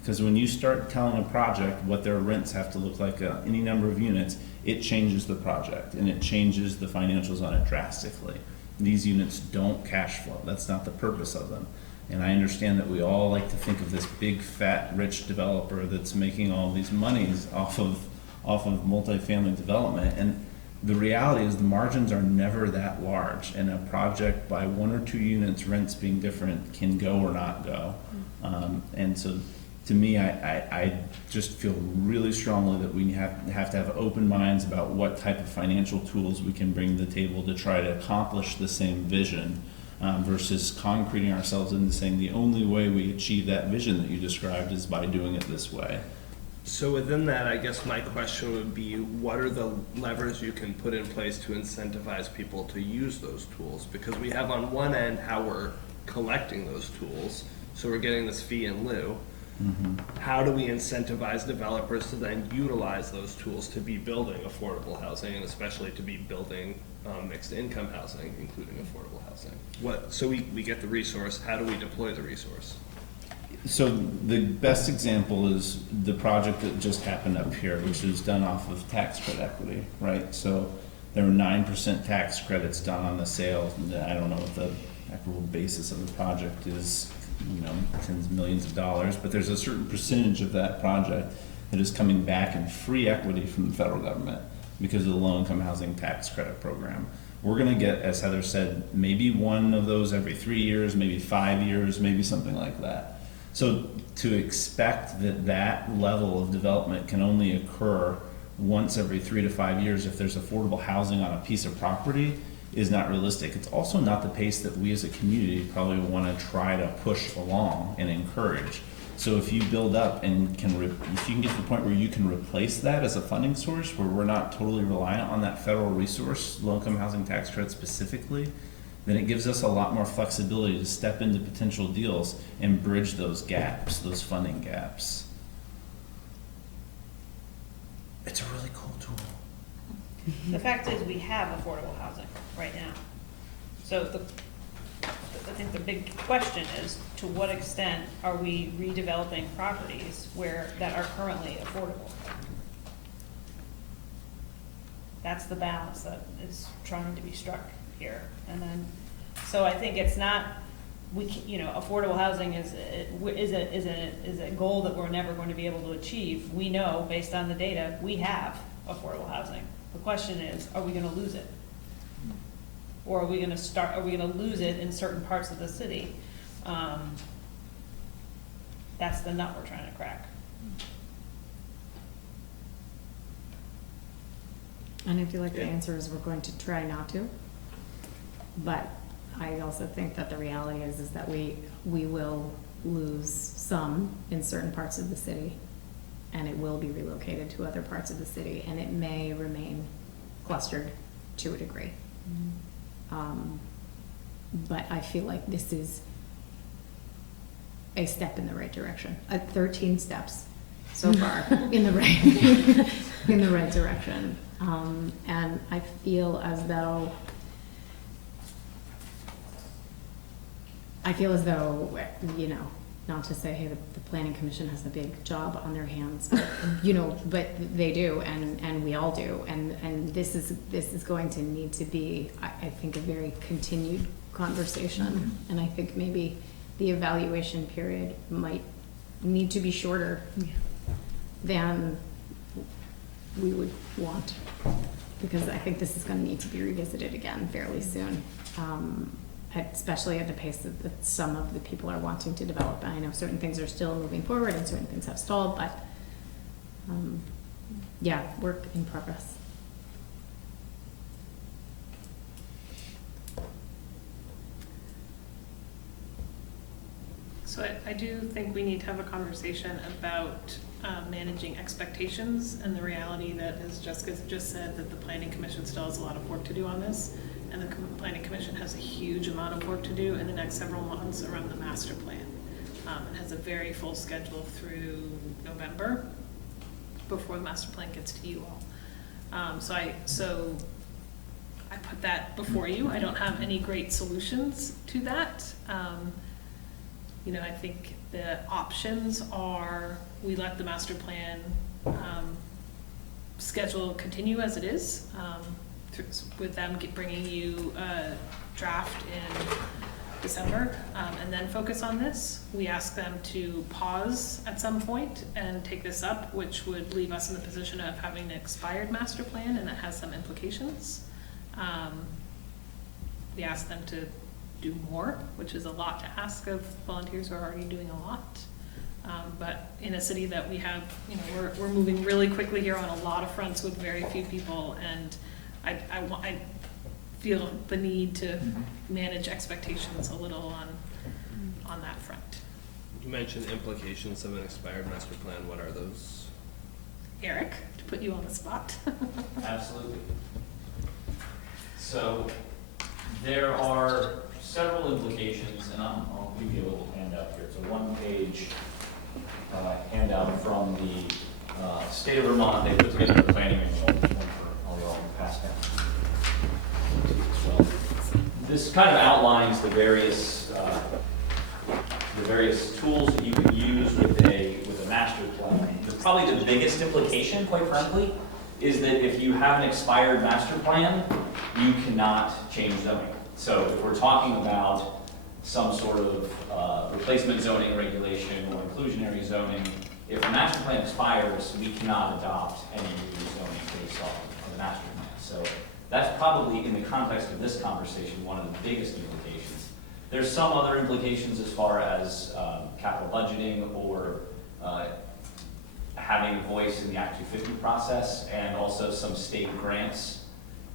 Because when you start telling a project what their rents have to look like, any number of units, it changes the project and it changes the financials on it drastically. These units don't cash flow. That's not the purpose of them. And I understand that we all like to think of this big, fat, rich developer that's making all these monies off of multifamily development. And the reality is the margins are never that large. And a project by 1 or 2 units, rents being different, can go or not go. And so, to me, I just feel really strongly that we have to have open minds about what type of financial tools we can bring to the table to try to accomplish the same vision, versus concreting ourselves into saying the only way we achieve that vision that you described is by doing it this way. So within that, I guess my question would be, what are the levers you can put in place to incentivize people to use those tools? Because we have on one end how we're collecting those tools, so we're getting this fee in lieu. How do we incentivize developers to then utilize those tools to be building affordable housing, and especially to be building mixed income housing, including affordable housing? So we get the resource, how do we deploy the resource? So the best example is the project that just happened up here, which is done off of tax credit equity, right? So there were 9% tax credits done on the sales. I don't know what the equitable basis of the project is, tens of millions of dollars, but there's a certain percentage of that project that is coming back in free equity from the federal government because of the low-income housing tax credit program. We're gonna get, as Heather said, maybe one of those every 3 years, maybe 5 years, maybe something like that. So to expect that level of development can only occur once every 3 to 5 years if there's affordable housing on a piece of property is not realistic. It's also not the pace that we as a community probably want to try to push along and encourage. So if you build up and if you can get to the point where you can replace that as a funding source, where we're not totally reliant on that federal resource, low-income housing tax credit specifically, then it gives us a lot more flexibility to step into potential deals and bridge those gaps, those funding gaps. It's a really cool tool. The fact is, we have affordable housing right now. So I think the big question is, to what extent are we redeveloping properties that are currently affordable? That's the balance that is trying to be struck here. And then, so I think it's not, affordable housing is a goal that we're never going to be able to achieve. We know, based on the data, we have affordable housing. The question is, are we gonna lose it? Or are we gonna lose it in certain parts of the city? That's the nut we're trying to crack. And I feel like the answer is we're going to try not to. But I also think that the reality is that we will lose some in certain parts of the city, and it will be relocated to other parts of the city, and it may remain clustered to a degree. But I feel like this is a step in the right direction. 13 steps so far in the right in the right direction. And I feel as though you know, not to say, hey, the planning commission has a big job on their hands, but, you know, but they do, and we all do, and this is going to need to be, I think, a very continued conversation, and I think maybe the evaluation period might need to be shorter than we would want, because I think this is going to need to be revisited again fairly soon. Especially at the pace that some of the people are wanting to develop. And I know certain things are still moving forward and certain things have stalled, but yeah, work in progress. So I do think we need to have a conversation about managing expectations and the reality that, as Jessica just said, that the Planning Commission still has a lot of work to do on this. And the Planning Commission has a huge amount of work to do in the next several months around the master plan. It has a very full schedule through November before the master plan gets to you all. So I put that before you. I don't have any great solutions to that. You know, I think the options are we let the master plan schedule continue as it is. With them bringing you a draft in December, and then focus on this. We ask them to pause at some point and take this up, which would leave us in the position of having an expired master plan, and that has some implications. We ask them to do more, which is a lot to ask of volunteers who are already doing a lot. But in a city that we have, you know, we're moving really quickly here on a lot of fronts with very few people, and I feel the need to manage expectations a little on that front. You mentioned implications of an expired master plan. What are those? Eric, to put you on the spot. Absolutely. So there are several implications, and I'll give you a little handout here. It's a one-page handout from the state of Vermont. They put together a planning manual. Well, this kind of outlines the various tools that you can use with a master plan. Probably the biggest implication, quite frankly, is that if you have an expired master plan, you cannot change zoning. So if we're talking about some sort of replacement zoning regulation or inclusionary zoning, if the master plan expires, we cannot adopt any new zoning based off of the master plan. So that's probably, in the context of this conversation, one of the biggest implications. There's some other implications as far as capital budgeting or having a voice in the Act 250 process, and also some state grants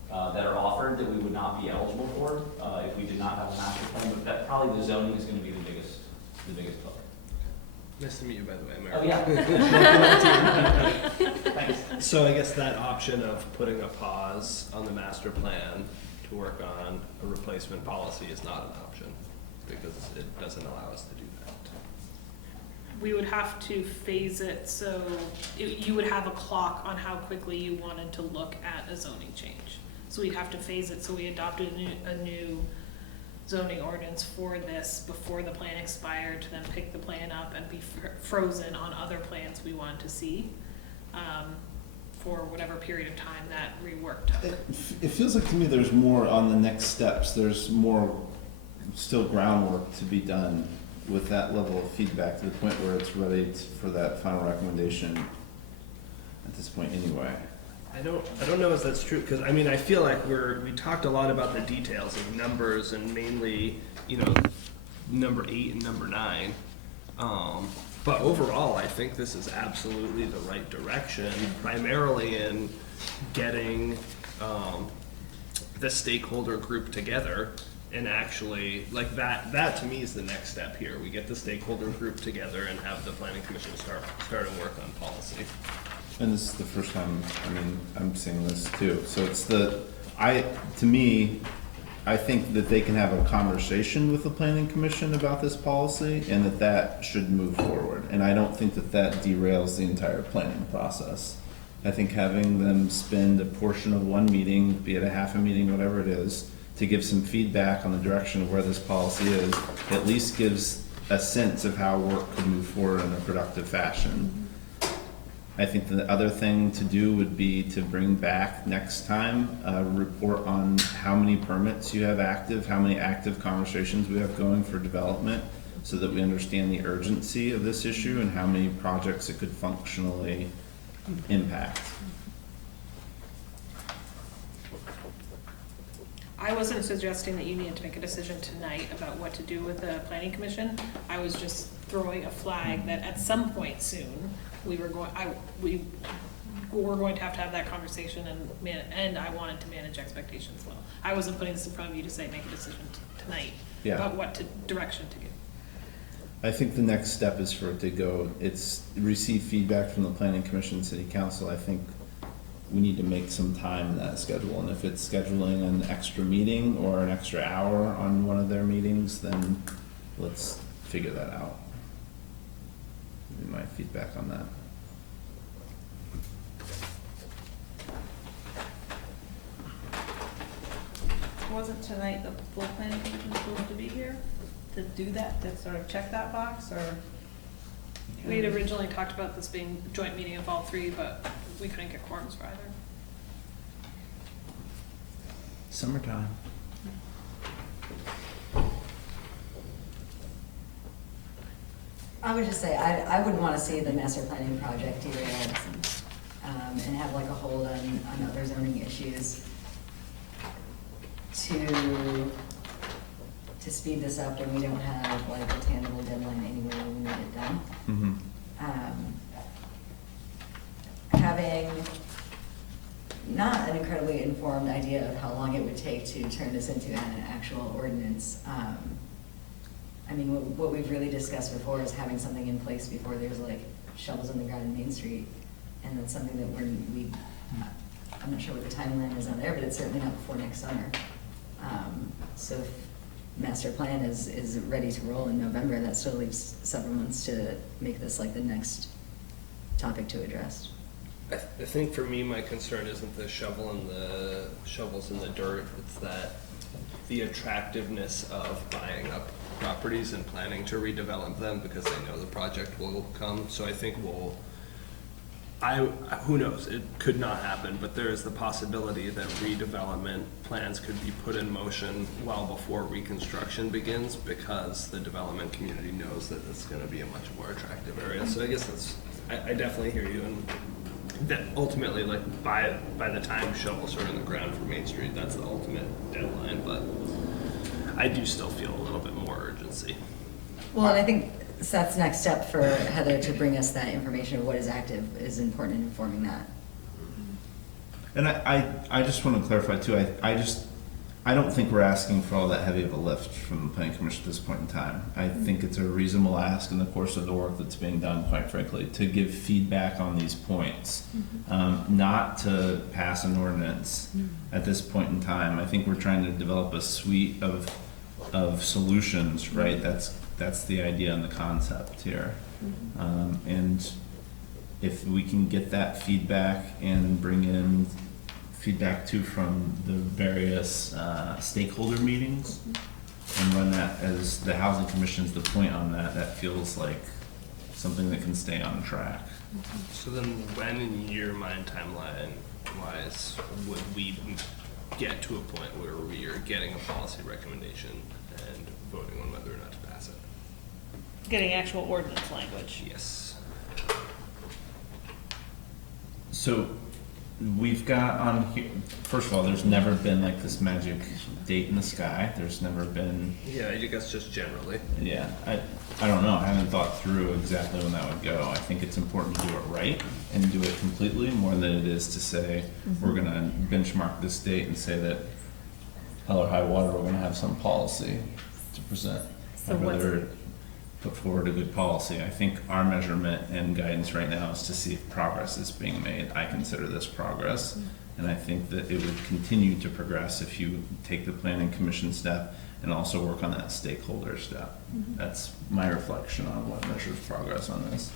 that are offered that we would not be eligible for if we did not have a master plan. But that probably the zoning is going to be the biggest book. Nice to meet you, by the way, Mary. Oh, yeah. Thanks. So I guess that option of putting a pause on the master plan to work on a replacement policy is not an option, because it doesn't allow us to do that. We would have to phase it, so you would have a clock on how quickly you wanted to look at a zoning change. So we'd have to phase it, so we adopted a new zoning ordinance for this before the plan expired, to then pick the plan up and be frozen on other plans we wanted to see for whatever period of time that rework took. It feels like to me there's more on the next steps. There's more still groundwork to be done with that level of feedback to the point where it's ready for that final recommendation at this point anyway. I don't know if that's true, because I mean, I feel like we talked a lot about the details of numbers, and mainly, you know, number 8 and number 9. But overall, I think this is absolutely the right direction, primarily in getting the stakeholder group together and actually, like, that to me is the next step here. We get the stakeholder group together and have the planning commission start and work on policy. And this is the first time, I mean, I'm seeing this too. So it's to me, I think that they can have a conversation with the planning commission about this policy and that should move forward. And I don't think that derails the entire planning process. I think having them spend a portion of one meeting, be it a half a meeting, whatever it is, to give some feedback on the direction of where this policy is, at least gives a sense of how work could move forward in a productive fashion. I think the other thing to do would be to bring back next time a report on how many permits you have active, how many active conversations we have going for development, so that we understand the urgency of this issue and how many projects it could functionally impact. I wasn't suggesting that you needed to make a decision tonight about what to do with the planning commission. I was just throwing a flag that at some point soon, we were going to have that conversation, and I wanted to manage expectations well. I wasn't putting this in front of you to say, make a decision tonight about what direction to give. I think the next step is for it to go, receive feedback from the planning commission and city council. I think we need to make some time in that schedule, and if it's scheduling an extra meeting or an extra hour on one of their meetings, then let's figure that out. Maybe my feedback on that. Wasn't tonight the full planning commission supposed to be here to do that, to sort of check that box, or? We had originally talked about this being a joint meeting of all three, but we couldn't get quorums for either. Summertime. I would just say, I wouldn't want to see the master planning project derailed, and have like a hold on other zoning issues to speed this up, and we don't have like a tangible deadline anyway when we need it done. Having not an incredibly informed idea of how long it would take to turn this into an actual ordinance. I mean, what we've really discussed before is having something in place before there's like shovels in the ground in Main Street, and that's something that I'm not sure what the timeline is on there, but it's certainly not before next summer. So if master plan is ready to roll in November, that still leaves several months to make this like the next topic to address. I think for me, my concern isn't the shovels in the dirt. It's that the attractiveness of buying up properties and planning to redevelop them because they know the project will come. So I think who knows, it could not happen, but there is the possibility that redevelopment plans could be put in motion well before reconstruction begins because the development community knows that it's going to be a much more attractive area. So I guess I definitely hear you, and that ultimately, like by the time shovels are in the ground for Main Street, that's the ultimate deadline, but I do still feel a little bit more urgency. Well, and I think Seth's next step for Heather to bring us that information of what is active is important in informing that. And I just want to clarify too, I don't think we're asking for all that heavy of a lift from the planning commission at this point in time. I think it's a reasonable ask in the course of the work that's being done, quite frankly, to give feedback on these points, not to pass an ordinance at this point in time. I think we're trying to develop a suite of solutions, right? That's the idea and the concept here. And if we can get that feedback and bring in feedback too from the various stakeholder meetings and run that as the housing commission's the point on that feels like something that can stay on track. So then when in your mind timeline wise would we get to a point where we are getting a policy recommendation and voting on whether or not to pass it? Getting actual ordinance language. Yes. So we've got on here, first of all, there's never been like this magic date in the sky. There's never been. Yeah, I guess just generally. Yeah, I don't know. I haven't thought through exactly when that would go. I think it's important to do it right and do it completely more than it is to say we're gonna benchmark this date and say that hell or high water we're gonna have some policy to present. So I'd rather put forward a good policy. I think our measurement and guidance right now is to see if progress is being made. I consider this progress, And I think that it would continue to progress if you take the planning commission step and also work on that stakeholder step. That's my reflection on what measures progress on this.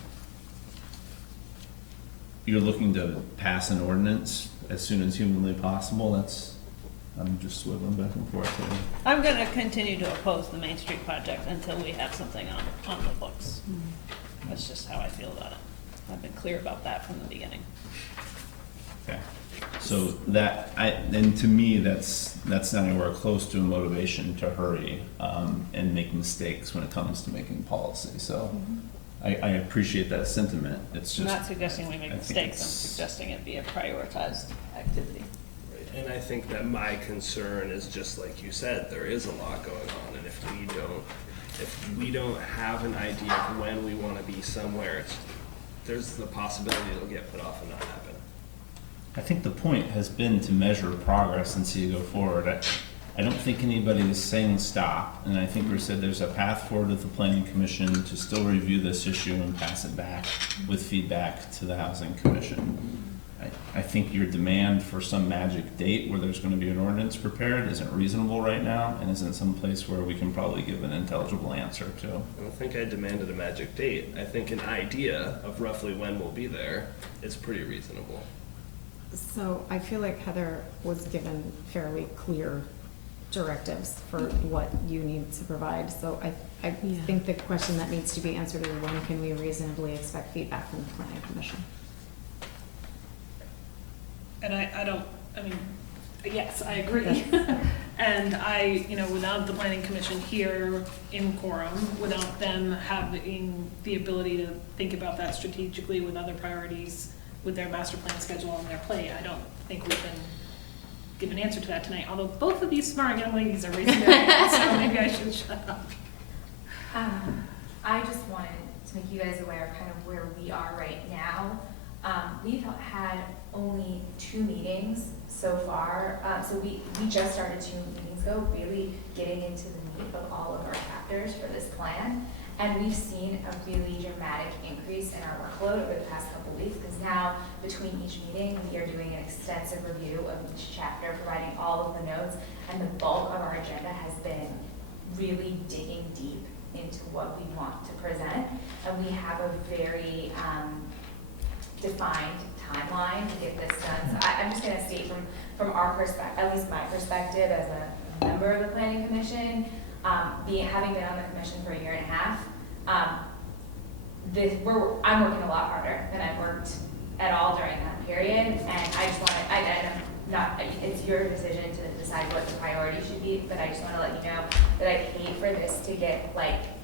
You're looking to pass an ordinance as soon as humanly possible. I'm just swiveling back and forth here. I'm gonna continue to oppose the Main Street project until we have something on the books. That's just how I feel about it. I've been clear about that from the beginning. Okay. So and to me, that's not anywhere close to a motivation to hurry, and make mistakes when it comes to making policy. So I appreciate that sentiment. It's just. I'm not suggesting we make mistakes, I'm suggesting it be a prioritized activity. And I think that my concern is just like you said, there is a lot going on, and if we don't have an idea of when we want to be somewhere, there's the possibility it'll get put off and not happen. I think the point has been to measure progress and see you go forward. I don't think anybody is saying stop, and I think we said there's a path forward with the planning commission to still review this issue and pass it back with feedback to the housing commission. I think your demand for some magic date where there's going to be an ordinance prepared isn't reasonable right now, and isn't some place where we can probably give an intelligible answer to. I don't think I demanded a magic date. I think an idea of roughly when we'll be there is pretty reasonable. So I feel like Heather was given fairly clear directives for what you need to provide. So I think the question that needs to be answered is, when can we reasonably expect feedback from the planning commission? And yes, I agree. And without the planning commission here in quorum, without them having the ability to think about that strategically with other priorities, with their master plan schedule on their plate, I don't think we can give an answer to that tonight. Although both of these smart young ladies are raising their hands, so maybe I should shut up. I just wanted to make you guys aware of kind of where we are right now. We've had only 2 meetings so far. So we just started 2 meetings ago, really getting into the meat of all of our chapters for this plan. And we've seen a really dramatic increase in our workload over the past couple weeks, because now between each meeting, we are doing an extensive review of each chapter, providing all of the notes, and the bulk of our agenda has been really digging deep into what we want to present. And we have a very defined timeline to get this done. So I'm just gonna state from our perspective, at least my perspective as a member of the Planning Commission, having been on the commission for 1.5 years, I'm working a lot harder than I've worked at all during that period, and I just want to, it's your decision to decide what the priority should be, but I just want to let you know that I hate for this to get,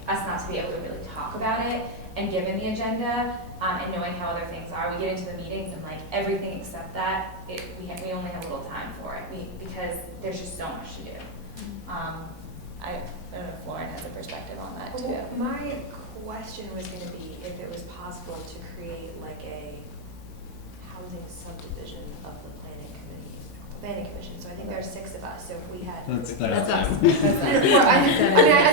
us not to be able to really talk about it, and given the agenda, and knowing how other things are, we get into the meetings and everything except that, we only have a little time for it, because there's just so much to do. I don't know if Lauren has a perspective on that too. Well, my question was going to be if it was possible to create a housing subdivision of the planning commission. So I think there's 6 of us. So if we had, That's us. I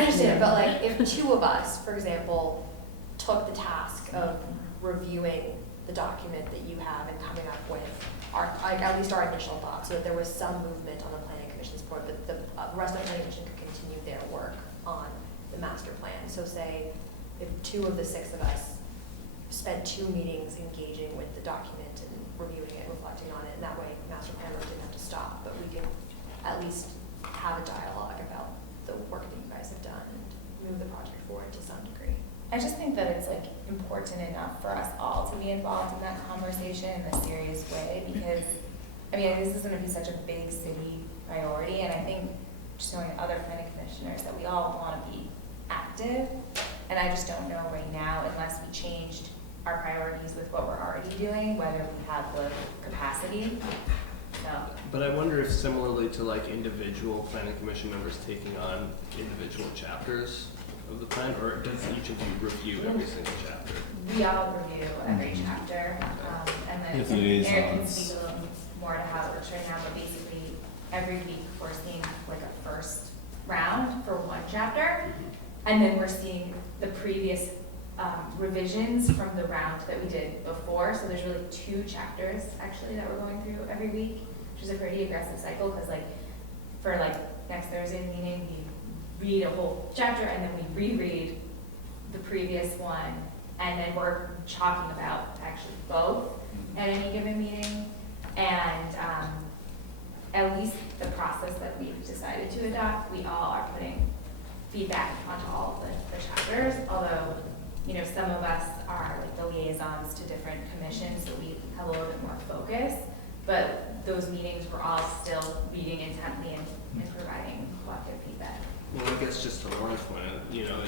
understand, but if 2 of us, for example, took the task of reviewing the document that you have and coming up with at least our initial thoughts, so that there was some movement on the planning commission's part, that the rest of the planning commission could continue their work on the master plan. So say if 2 of the 6 of us spent 2 meetings engaging with the document and reviewing it, reflecting on it, and that way master plan work didn't have to stop, but we could at least have a dialogue about the work that you guys have done and move the project forward to some degree. I just think that it's important enough for us all to be involved in that conversation in a serious way, because this is going to be such a big city priority, and I think just knowing other planning commissioners that we all want to be active, and I just don't know right now, unless we changed our priorities with what we're already doing, whether we have the capacity. No. But I wonder if similarly to individual planning commission members taking on individual chapters of the plan, or does each of you review every single chapter? We all review every chapter, and then Eric can speak a little more to how it works right now, but basically every week we're seeing a first round for 1 chapter, and then we're seeing the previous revisions from the round that we did before. So there's really 2 chapters actually that we're going through every week. which is a pretty aggressive cycle, because like, for like next Thursday's meeting, we read a whole chapter and then we reread the previous one, and then we're talking about actually both at any given meeting. And at least the process that we've decided to adopt, we all are putting feedback onto all of the chapters, although, you know, some of us are like the liaisons to different commissions, so we have a little bit more focus, but those meetings we're all still reading intently and providing collective feedback. Well, I guess just to Lauren's point, you know,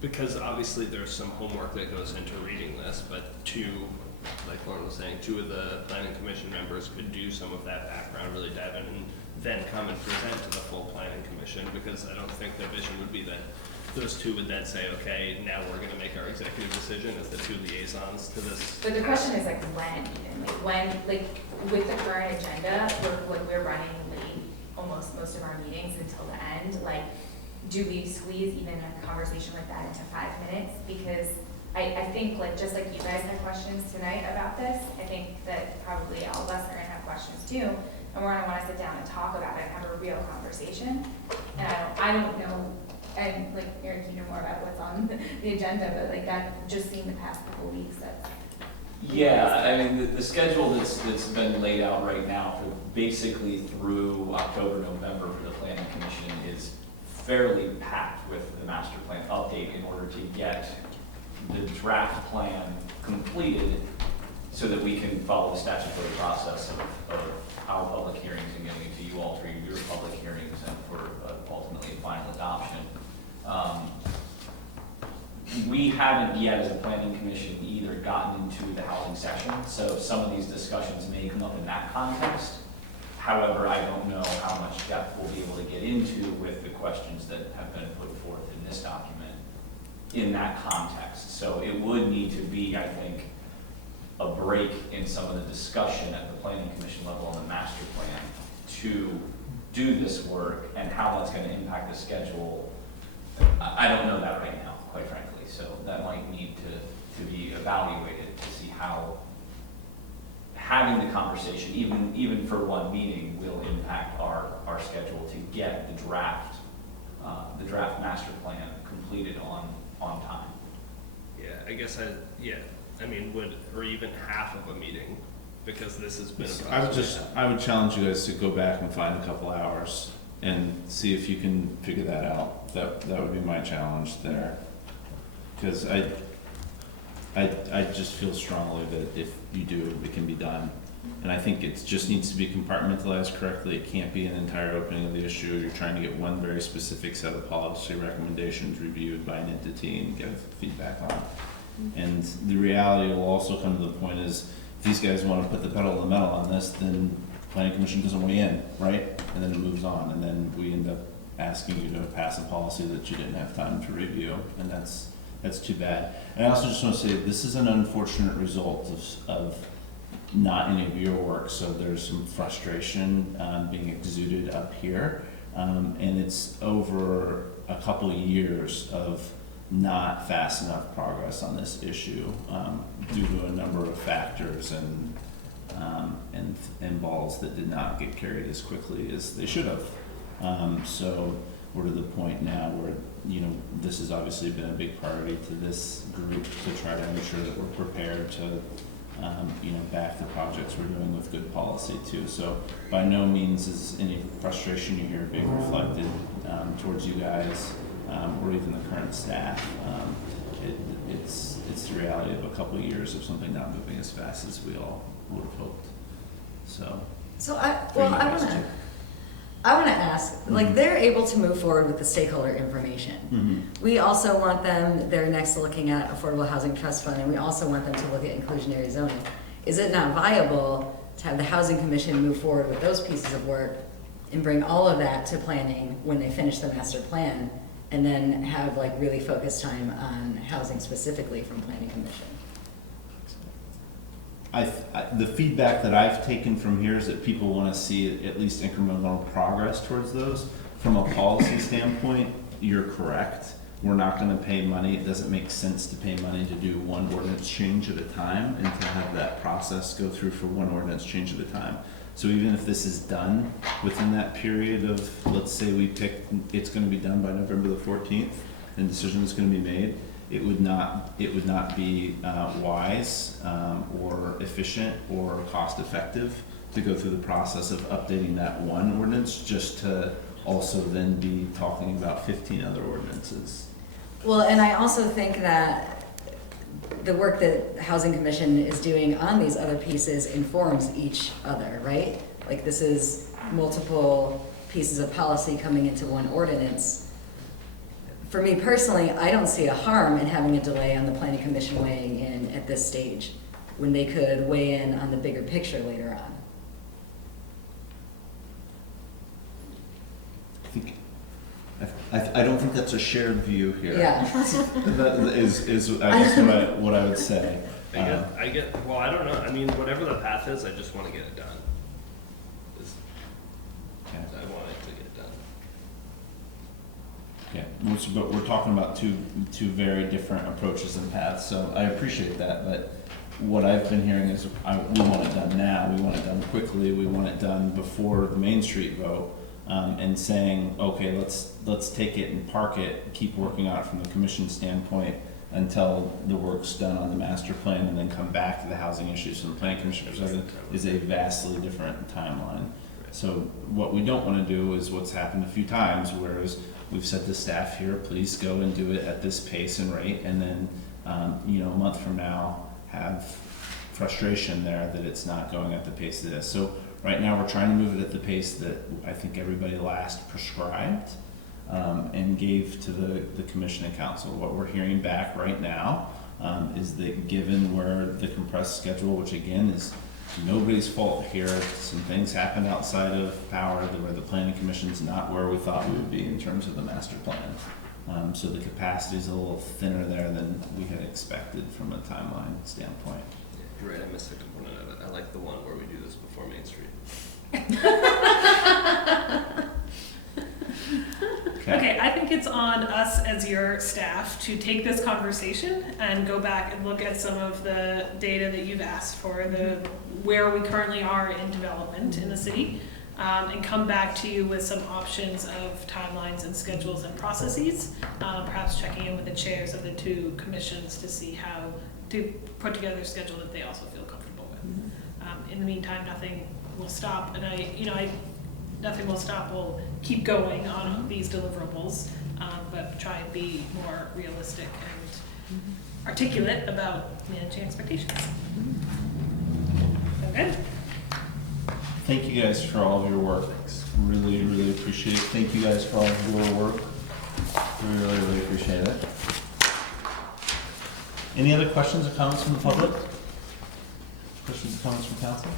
because obviously there's some homework that goes into reading this, but like Lauren was saying, 2 of the planning commission members could do some of that background, really dive in, and then come and present to the full planning commission, because I don't think the vision would be that those 2 would then say, okay, now we're gonna make our executive decision as the 2 liaisons to this. But the question is like when even, like when, like with the current agenda, we're running late almost most of our meetings until the end. Like, do we squeeze even a conversation like that into 5 minutes? Because I think like, just like you guys had questions tonight about this, I think that probably all of us are gonna have questions too. And we're gonna wanna sit down and talk about it and have a real conversation. And I don't know, and like Eric, you know more about what's on the agenda, but like that just seemed the past couple of weeks that's. Yeah, I mean, the schedule that's been laid out right now for basically through October, November for the planning commission is fairly packed with the master plan update in order to get the draft plan completed so that we can follow the statutory process of our public hearings and getting it to you all through your public hearings and for ultimately final adoption. We haven't yet as a planning commission either gotten into the housing section, so some of these discussions may come up in that context. However, I don't know how much depth we'll be able to get into with the questions that have been put forth in this document in that context. So it would need to be, I think, a break in some of the discussion at the planning commission level on the master plan to do this work, and how that's going to impact the schedule. I don't know that right now, quite frankly. So that might need to be evaluated to see how having the conversation, even for one meeting, will impact our schedule to get the draft master plan completed on time. Yeah, I guess I mean, or even half of a meeting, because this has been a process. I would challenge you guys to go back and find a couple hours and see if you can figure that out. That would be my challenge there. Because I just feel strongly that if you do, it can be done. And I think it just needs to be compartmentalized correctly. It can't be an entire opening of the issue. You're trying to get one very specific set of policy recommendations reviewed by an entity and give feedback on. And the reality will also come to the point is, if these guys want to put the pedal to the metal on this, then planning commission doesn't weigh in, right? And then it moves on, and then we end up asking you to pass a policy that you didn't have time to review, and that's too bad. And I also just want to say, this is an unfortunate result of not any of your work, so there's some frustration being exuded up here, and it's over a couple of years of not fast enough progress on this issue due to a number of factors and balls that did not get carried as quickly as they should have. So we're to the point now where, you know, this has obviously been a big priority to this group to try to ensure that we're prepared to, you know, back the projects we're doing with good policy too. So by no means is any frustration you hear being reflected towards you guys or even the current staff. It's the reality of a couple of years of something not moving as fast as we all would have hoped. So I want to ask, like, they're able to move forward with the stakeholder information. Mm-hmm. We also want them, they're next looking at Affordable Housing Trust Fund, and we also want them to look at inclusionary zoning. Is it not viable to have the Housing Commission move forward with those pieces of work and bring all of that to planning when they finish the master plan, and then have like really focused time on housing specifically from Planning Commission? The feedback that I've taken from here is that people want to see at least incremental progress towards those. From a policy standpoint, you're correct. We're not going to pay money. It doesn't make sense to pay money to do one ordinance change at a time and to have that process go through for one ordinance change at a time. So even if this is done within that period of, let's say we pick, it's gonna be done by November the 14th, and decision is gonna be made, it would not be wise or efficient or cost effective to go through the process of updating that one ordinance just to also then be talking about 15 other ordinances. Well, and I also think that the work that the Housing Commission is doing on these other pieces informs each other, right? Like this is multiple pieces of policy coming into one ordinance. For me personally, I don't see a harm in having a delay on the Planning Commission weighing in at this stage, when they could weigh in on the bigger picture later on. I don't think that's a shared view here. Yeah. That is I guess what I would say. Well, I don't know. I mean, whatever the path is, I just want to get it done. I want it to get done. Okay, but we're talking about two very different approaches and paths, so I appreciate that, but what I've been hearing is we want it done now, we want it done quickly, we want it done before the Main Street vote, and saying, okay, let's take it and park it, keep working on it from the commission standpoint until the work's done on the master plan, and then come back to the housing issues from the planning commission perspective is a vastly different timeline. So what we don't want to do is what's happened a few times, whereas we've said to staff here, please go and do it at this pace and rate, and then a month from now have frustration there that it's not going at the pace it is. So right now we're trying to move it at the pace that I think everybody last prescribed and gave to the commission and council. What we're hearing back right now is that given where the compressed schedule, which again is nobody's fault here, some things happened outside of power where the planning commission's not where we thought we would be in terms of the master plan. So the capacity is a little thinner there than we had expected from a timeline standpoint. You're right, I missed a component of it. I like the one where we do this before Main Street. Okay, I think it's on us as your staff to take this conversation and go back and look at some of the data that you've asked for, where we currently are in development in the city, and come back to you with some options of timelines and schedules and processes, perhaps checking in with the chairs of the two commissions to see how to put together a schedule that they also feel comfortable with. In the meantime, nothing will stop, and nothing will stop. We'll keep going on these deliverables, but try and be more realistic and articulate about managing expectations. Okay. Thank you guys for all of your work. Really, really appreciate it. Thank you guys for all of your work. We really, really appreciate it. Any other questions or comments from the public? Questions or comments from council?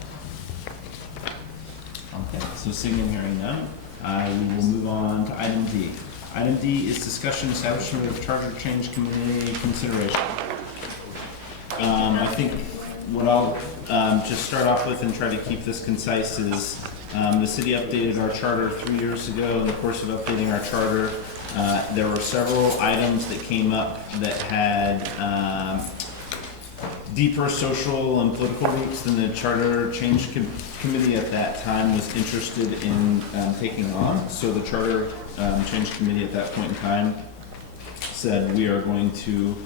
Okay, so seeing and hearing none, we will move on to item D. Item D is discussion establishment of charter change committee consideration. I think what I'll just start off with and try to keep this concise is the city updated our charter 3 years ago. In the course of updating our charter, there were several items that came up that had deeper social and political roots than the charter change committee at that time was interested in taking on. So the charter change committee at that point in time said we are going to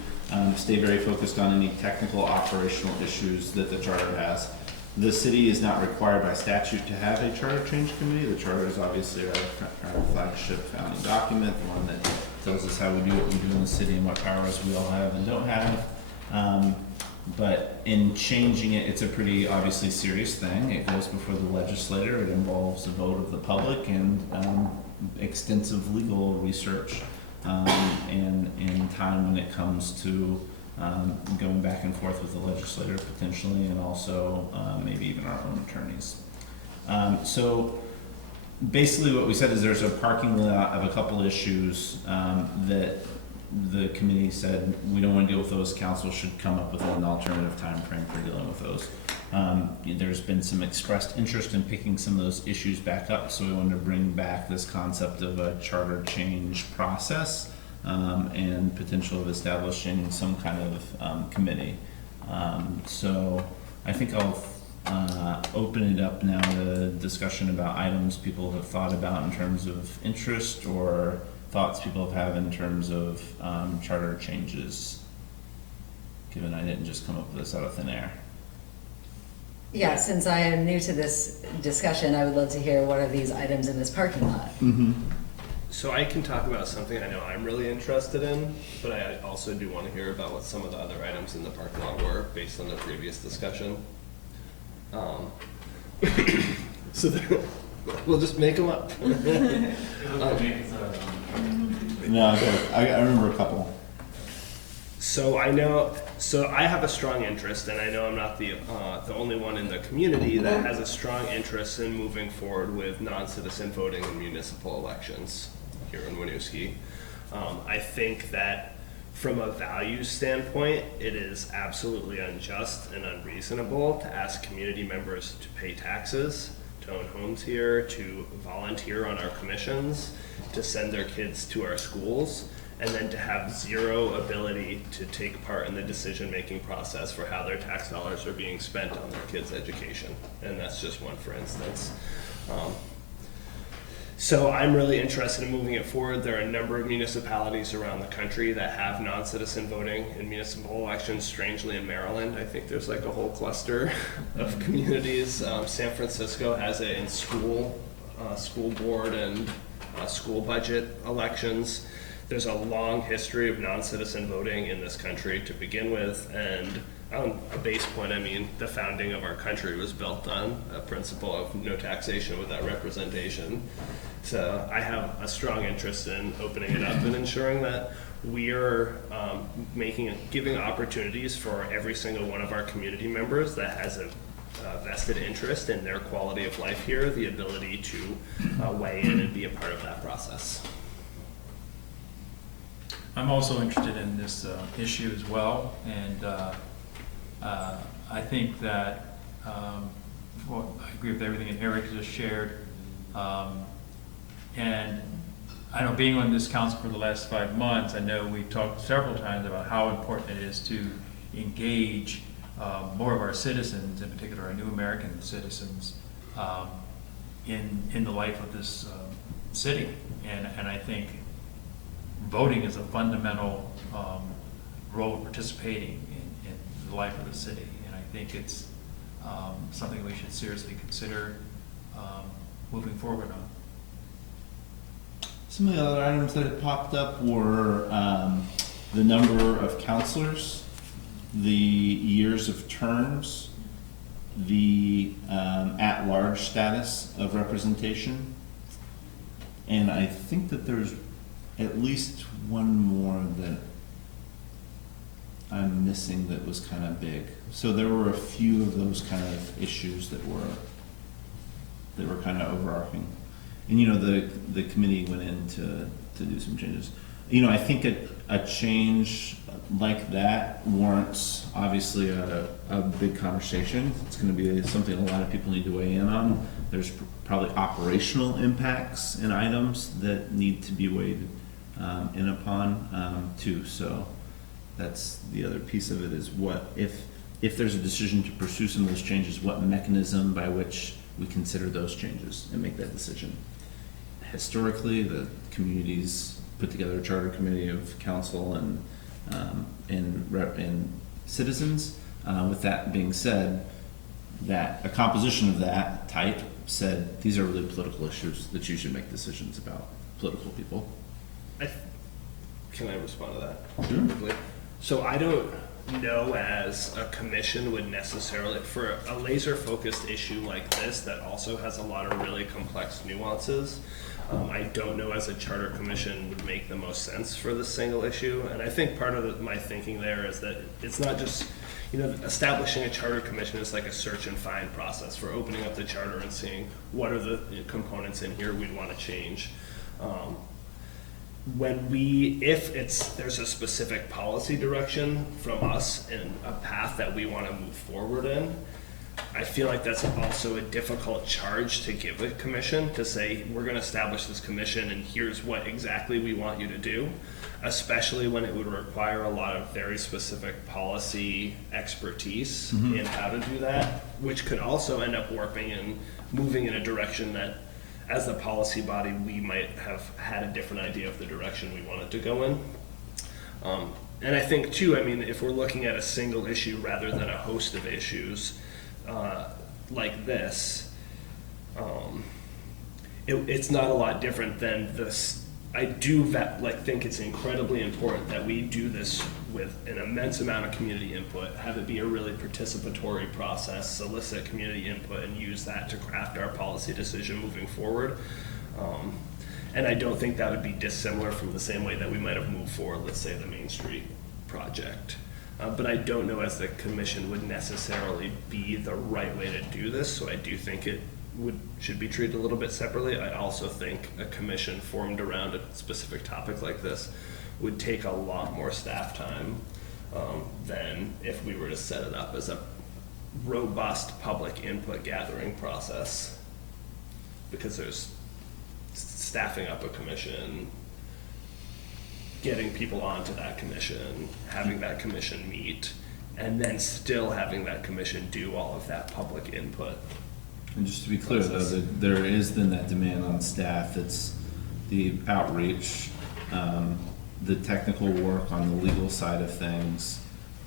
stay very focused on any technical operational issues that the charter has. The city is not required by statute to have a charter change committee. The charter is obviously our flagship founding document, the one that tells us how we do what we do in the city and what powers we all have and don't have. But in changing it, it's a pretty obviously serious thing. It goes before the legislature. It involves a vote of the public and extensive legal research and time when it comes to going back and forth with the legislator potentially, and also maybe even our own attorneys. So basically what we said is there's a parking lot of a couple issues that the committee said we don't want to deal with those. Council should come up with an alternative time frame for dealing with those. There's been some expressed interest in picking some of those issues back up, so we wanted to bring back this concept of a charter change process and potential of establishing some kind of committee. So I think I'll open it up now to discussion about items people have thought about in terms of interest or thoughts people have in terms of charter changes, given I didn't just come up with this out of thin air. Yeah, since I am new to this discussion, I would love to hear what are these items in this parking lot. So I can talk about something I know I'm really interested in, but I also do want to hear about what some of the other items in the parking lot were based on the previous discussion. So we'll just make them up. No, I remember a couple. So I have a strong interest, and I know I'm not the only one in the community that has a strong interest in moving forward with non-citizen voting in municipal elections here in Winooski. I think that from a values standpoint, it is absolutely unjust and unreasonable to ask community members to pay taxes, to own homes here, to volunteer on our commissions, to send their kids to our schools, and then to have zero ability to take part in the decision-making process for how their tax dollars are being spent on their kids' education. And that's just one for instance. So I'm really interested in moving it forward. There are a number of municipalities around the country that have non-citizen voting in municipal elections. Strangely, in Maryland, I think there's like a whole cluster of communities. San Francisco has it in school board and school budget elections. There's a long history of non-citizen voting in this country to begin with, and on a base point, I mean, the founding of our country was built on a principle of no taxation without representation. So I have a strong interest in opening it up and ensuring that we are giving opportunities for every single one of our community members that has a vested interest in their quality of life here, the ability to weigh in and be a part of that process. I'm also interested in this issue as well, and I think that I agree with everything that Eric just shared. And I know, being on this council for the last 5 months, I know we've talked several times about how important it is to engage more of our citizens, in particular our new American citizens, in the life of this city. And I think voting is a fundamental role of participating in the life of the city. And I think it's something we should seriously consider moving forward on. Some of the other items that had popped up were the number of counselors, the years of terms, the at-large status of representation, and I think that there's at least one more that I'm missing that was kind of big. So there were a few of those kind of issues that were kind of overarching. And you know, the committee went in to do some changes. You know, I think a change like that warrants obviously a big conversation. It's going to be something a lot of people need to weigh in on. There's probably operational impacts and items that need to be weighed in upon too. So that's the other piece of it, is what if there's a decision to pursue some of those changes, what mechanism by which we consider those changes and make that decision. Historically, the communities put together a charter committee of council and citizens. With that being said, that a composition of that type said these are really political issues that you should make decisions about, political people. Can I respond to that? Sure. Quickly? So I don't know as a commission would necessarily, for a laser focused issue like this that also has a lot of really complex nuances, I don't know as a charter commission would make the most sense for this single issue. And I think part of my thinking there is that it's not just, you know, establishing a charter commission is like a search and find process for opening up the charter and seeing what are the components in here we'd want to change. If there's a specific policy direction from us and a path that we want to move forward in, I feel like that's also a difficult charge to give a commission, to say, we're gonna establish this commission and here's what exactly we want you to do, especially when it would require a lot of very specific policy expertise in how to do that, which could also end up warping and moving in a direction that, as the policy body, we might have had a different idea of the direction we wanted to go in. And I think too, I mean, if we're looking at a single issue rather than a host of issues, like this, it's not a lot different than this. I do think it's incredibly important that we do this with an immense amount of community input, have it be a really participatory process, solicit community input, and use that to craft our policy decision moving forward. And I don't think that would be dissimilar from the same way that we might have moved forward, let's say, the Main Street project. But I don't know as the commission would necessarily be the right way to do this, so I do think it should be treated a little bit separately. I also think a commission formed around a specific topic like this would take a lot more staff time than if we were to set it up as a robust public input gathering process, because there's staffing up a commission, getting people onto that commission, having that commission meet, and then still having that commission do all of that public input. And just to be clear though, that there is then that demand on staff. It's the outreach, the technical work on the legal side of things,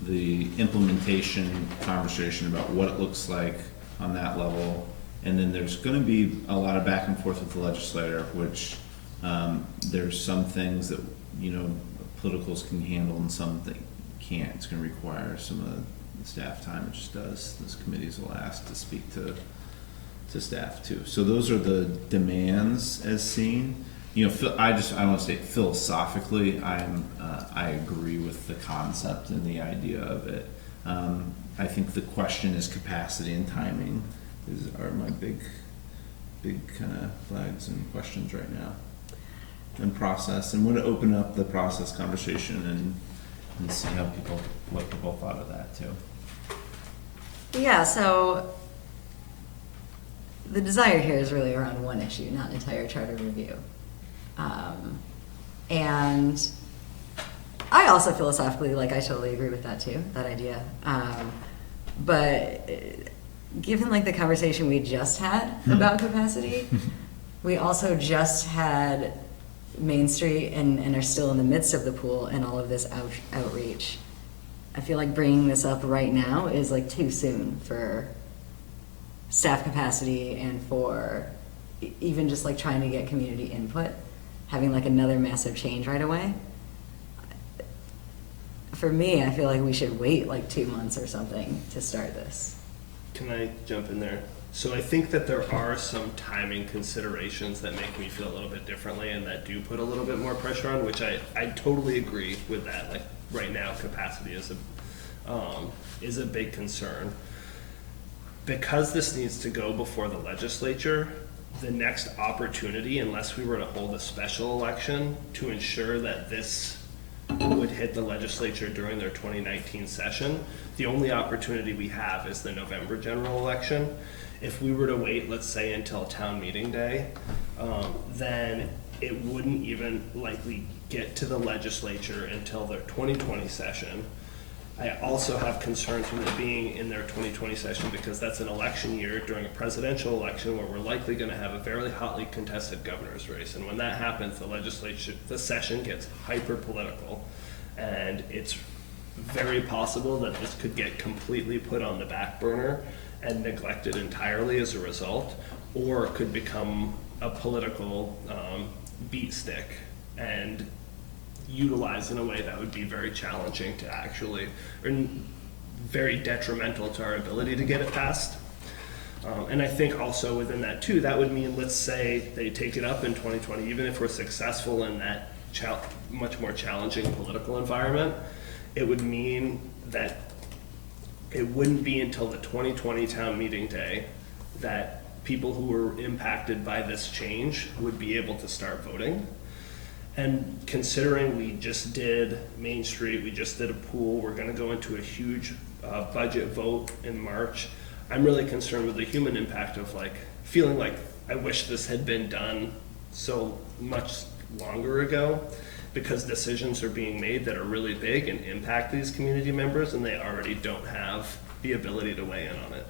the implementation conversation about what it looks like on that level, and then there's gonna be a lot of back and forth with the legislator, which there's some things that, you know, politicals can handle and some that can't. It's gonna require some of the staff time. It just does. Those committees will ask to speak to staff too. So those are the demands as seen. You know, I want to say philosophically, I agree with the concept and the idea of it. I think the question is capacity and timing are my big kind of flags and questions right now. And process, and want to open up the process conversation and see what people thought of that too. Yeah, so the desire here is really around one issue, not an entire charter review. And I also philosophically, I totally agree with that too, that idea. But given the conversation we just had about capacity, we also just had Main Street and are still in the midst of the pool and all of this outreach. I feel like bringing this up right now is too soon for staff capacity and for even just trying to get community input, having another massive change right away. For me, I feel like we should wait 2 months or something to start this. Can I jump in there? So I think that there are some timing considerations that make me feel a little bit differently and that do put a little bit more pressure on, which I totally agree with that. Right now, capacity is a big concern. Because this needs to go before the legislature, the next opportunity, unless we were to hold a special election to ensure that this would hit the legislature during their 2019 session, the only opportunity we have is the November general election. If we were to wait, let's say, until town meeting day, then it wouldn't even likely get to the legislature until their 2020 session. I also have concerns with it being in their 2020 session because that's an election year during a presidential election where we're likely going to have a very hotly contested governor's race. And when that happens, the session gets hyper political, and it's very possible that this could get completely put on the back burner and neglected entirely as a result, or could become a political beat stick and utilized in a way that would be very challenging to actually, or very detrimental to our ability to get it passed. And I think also within that too, that would mean, let's say they take it up in 2020, even if we're successful in that much more challenging political environment, it would mean that it wouldn't be until the 2020 town meeting day that people who were impacted by this change would be able to start voting. And considering we just did Main Street, we just did a pool, we're gonna go into a huge budget vote in March. I'm really concerned with the human impact of like feeling like I wish this had been done so much longer ago, because decisions are being made that are really big and impact these community members, and they already don't have the ability to weigh in on it.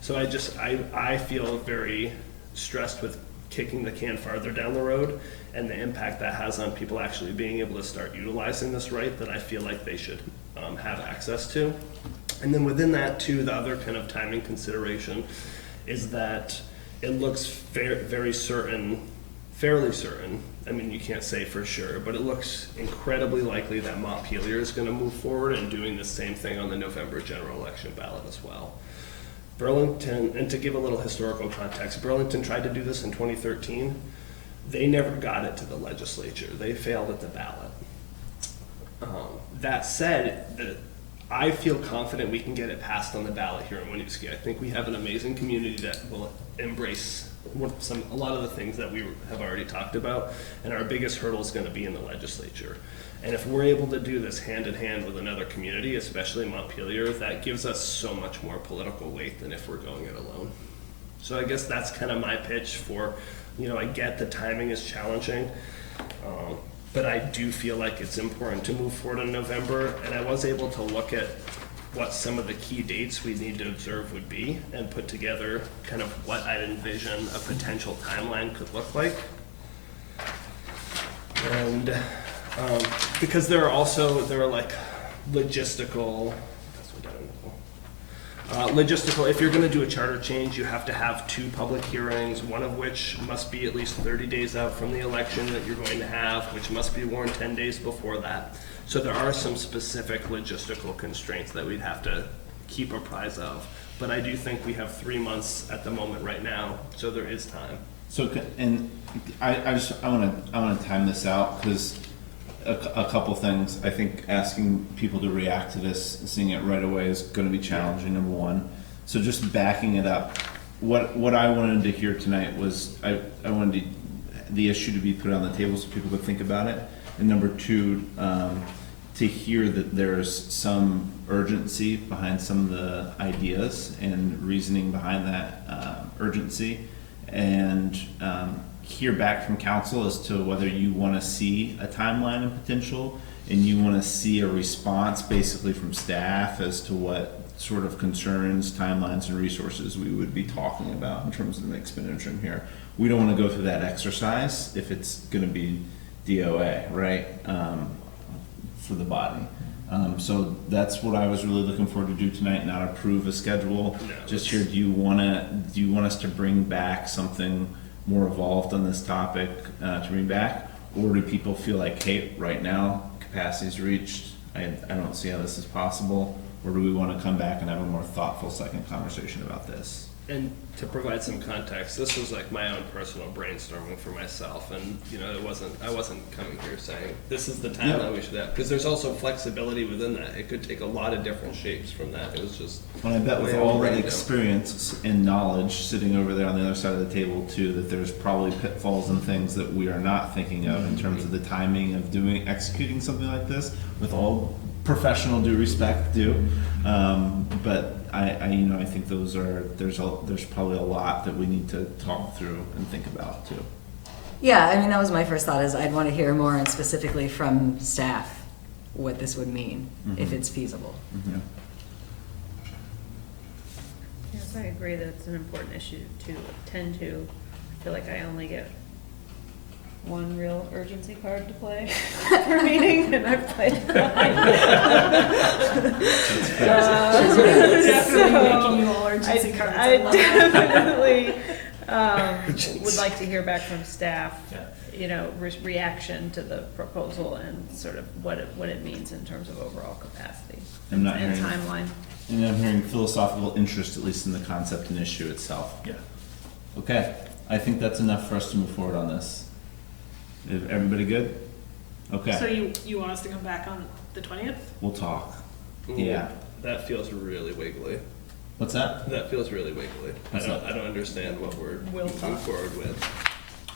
So I feel very stressed with kicking the can farther down the road and the impact that has on people actually being able to start utilizing this right that I feel like they should have access to. And then within that too, the other kind of timing consideration is that it looks fairly certain, I mean, you can't say for sure, but it looks incredibly likely that Montpelier is going to move forward and doing the same thing on the November general election ballot as well. Burlington, and to give a little historical context, Burlington tried to do this in 2013. They never got it to the legislature. They failed at the ballot. That said, I feel confident we can get it passed on the ballot here in Winooski. I think we have an amazing community that will embrace a lot of the things that we have already talked about, and our biggest hurdle is going to be in the legislature. And if we're able to do this hand in hand with another community, especially Montpelier, that gives us so much more political weight than if we're going it alone. So I guess that's kind of my pitch for, I get the timing is challenging, but I do feel like it's important to move forward in November, and I was able to look at what some of the key dates we need to observe would be and put together kind of what I envision a potential timeline could look like. And because there are like logistical, if you're going to do a charter change, you have to have 2 public hearings, one of which must be at least 30 days out from the election that you're going to have, which must be warned 10 days before that. So there are some specific logistical constraints that we'd have to keep apprised of. But I do think we have 3 months at the moment right now, so there is time. So, and I want to time this out, because a couple things. I think asking people to react to this, seeing it right away, is going to be challenging, number one. So just backing it up, what I wanted to hear tonight was I wanted the issue to be put on the table so people could think about it. And number two, to hear that there's some urgency behind some of the ideas and reasoning behind that urgency, and hear back from council as to whether you want to see a timeline and potential, and you want to see a response basically from staff as to what sort of concerns, timelines, and resources we would be talking about in terms of the expenditure in here. We don't want to go through that exercise if it's going to be DOA, right, for the body. So that's what I was really looking forward to do tonight, not approve a schedule. No, just here, do you want us to bring back something more evolved on this topic to bring back, or do people feel like, hey, right now capacity's reached, I don't see how this is possible, or do we want to come back and have a more thoughtful second conversation about this? And to provide some context, this was like my own personal brainstorming for myself, and I wasn't coming here saying this is the time that we should have, because there's also flexibility within that. It could take a lot of different shapes from that. It was just. Well, I bet with all that experience and knowledge sitting over there on the other side of the table too, that there's probably pitfalls and things that we are not thinking of in terms of the timing of executing something like this, with all professional due respect due. But I think there's probably a lot that we need to talk through and think about too. Yeah, I mean, that was my first thought, is I'd want to hear more and specifically from staff what this would mean, if it's feasible. Mm-hmm. Yes, I agree that it's an important issue to attend to. I feel like I only get one real urgency card to play per meeting, and I've played making you all urgency cards. I definitely would like to hear back from staff, reaction to the proposal and sort of what it means in terms of overall capacity and timeline. And I'm hearing philosophical interest, at least in the concept and issue itself. Yeah. Okay, I think that's enough for us to move forward on this. Is everybody good? Okay. So you want us to come back on the 20th? We'll talk. Ooh, yeah. That feels really wiggly. What's that? That feels really wiggly. I don't understand what we're moving forward with.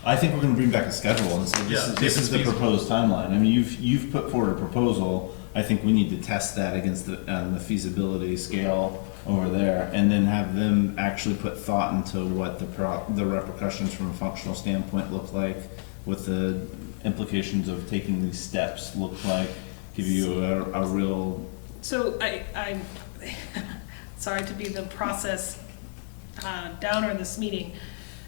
I think we're going to bring back a schedule and say this is the proposed timeline. I mean, you've put forward a proposal. I think we need to test that against the feasibility scale over there, and then have them actually put thought into what the repercussions from a functional standpoint look like, what the implications of taking these steps look like, give you a real. So I'm sorry to be the process downer in this meeting.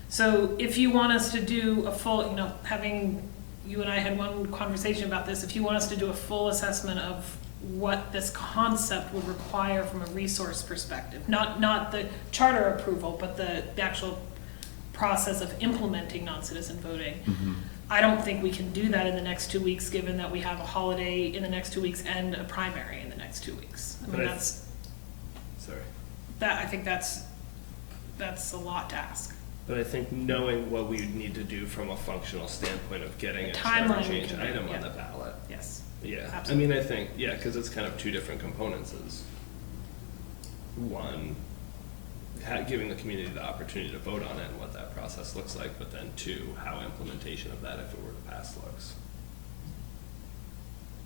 So if you want us to do a full, having you and I had one conversation about this, if you want us to do a full assessment of what this concept would require from a resource perspective, not the charter approval, but the actual process of implementing non-citizen voting. Mm-hmm. I don't think we can do that in the next 2 weeks, given that we have a holiday in the next 2 weeks and a primary in the next 2 weeks. I mean, I think that's a lot to ask. But I think knowing what we need to do from a functional standpoint of getting a timeline charter change item on the ballot. Yes. Yeah, Absolutely. I mean, I think, yeah, because it's kind of two different components is one, giving the community the opportunity to vote on it and what that process looks like, but then two, how implementation of that, if it were to pass, looks.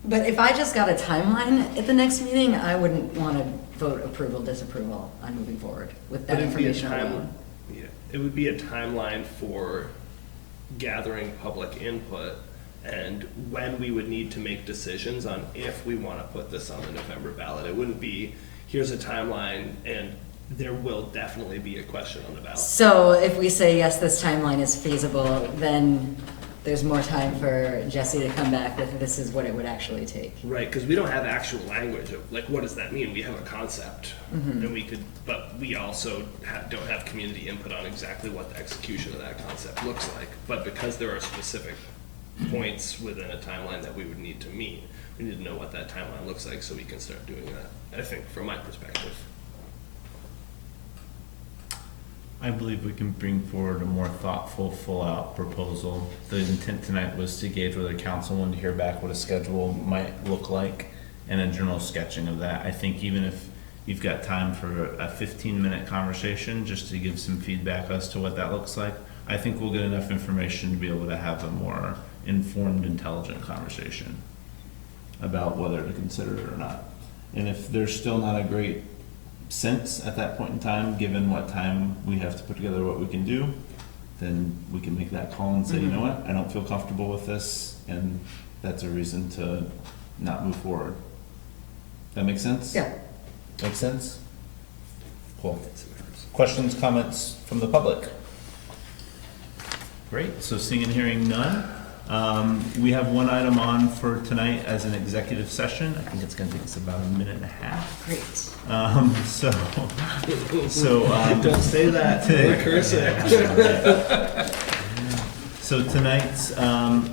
But if I just got a timeline at the next meeting, I wouldn't want to vote approval, disapproval on moving forward with that information alone. Yeah, it would be a timeline for gathering public input and when we would need to make decisions on if we want to put this on the November ballot. It wouldn't be, here's a timeline and there will definitely be a question on the ballot. So if we say, yes, this timeline is feasible, then there's more time for Jesse to come back with this is what it would actually take. Right, because we don't have actual language of, like, what does that mean? We have a concept, Mhm. and we could, but we also don't have community input on exactly what the execution of that concept looks like. But because there are specific points within a timeline that we would need to meet, we need to know what that timeline looks like so we can start doing that, I think, from my perspective. I believe we can bring forward a more thoughtful, full-out proposal. The intent tonight was to gauge whether council wanted to hear back what a schedule might look like and a general sketching of that. I think even if you've got time for a 15-minute conversation just to give some feedback as to what that looks like, I think we'll get enough information to be able to have a more informed, intelligent conversation about whether to consider it or not. And if there's still not a great sense at that point in time, given what time we have to put together what we can do, then we can make that call and say, you know what, I don't feel comfortable with this, and that's a reason to not move forward. That make sense? Yeah. Make sense? Cool. Questions, comments from the public? Great, so seeing and hearing none. We have one item on for tonight as an executive session. I think it's gonna take us about a minute and a half. Great. Don't say that. We're cursing. So tonight's, let me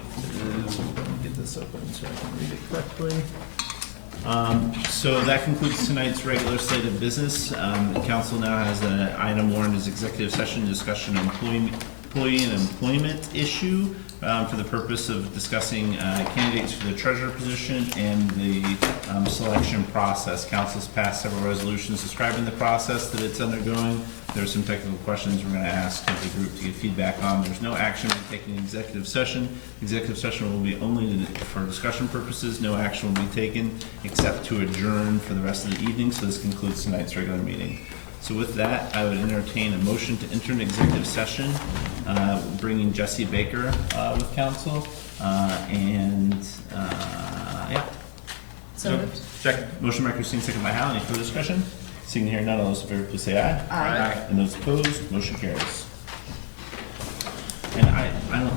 get this open so I can read it correctly. So that concludes tonight's regular slate of business. The council now has an item warned as executive session discussion of employee and employment issue for the purpose of discussing candidates for the treasurer position and the selection process. Council's passed several resolutions describing the process that it's undergoing. There are some technical questions we're going to ask of the group to get feedback on. There's no action being taken in executive session. Executive session will be only for discussion purposes. No action will be taken except to adjourn for the rest of the evening. So this concludes tonight's regular meeting. So with that, I would entertain a motion to enter an executive session, bringing Jesse Baker with council, yeah. So moved. Second. Motion by Christine, second by Hal. Any further discussion? Seeing here none, all those in favor, please say aye. Aye. And those opposed, motion carries. And I don't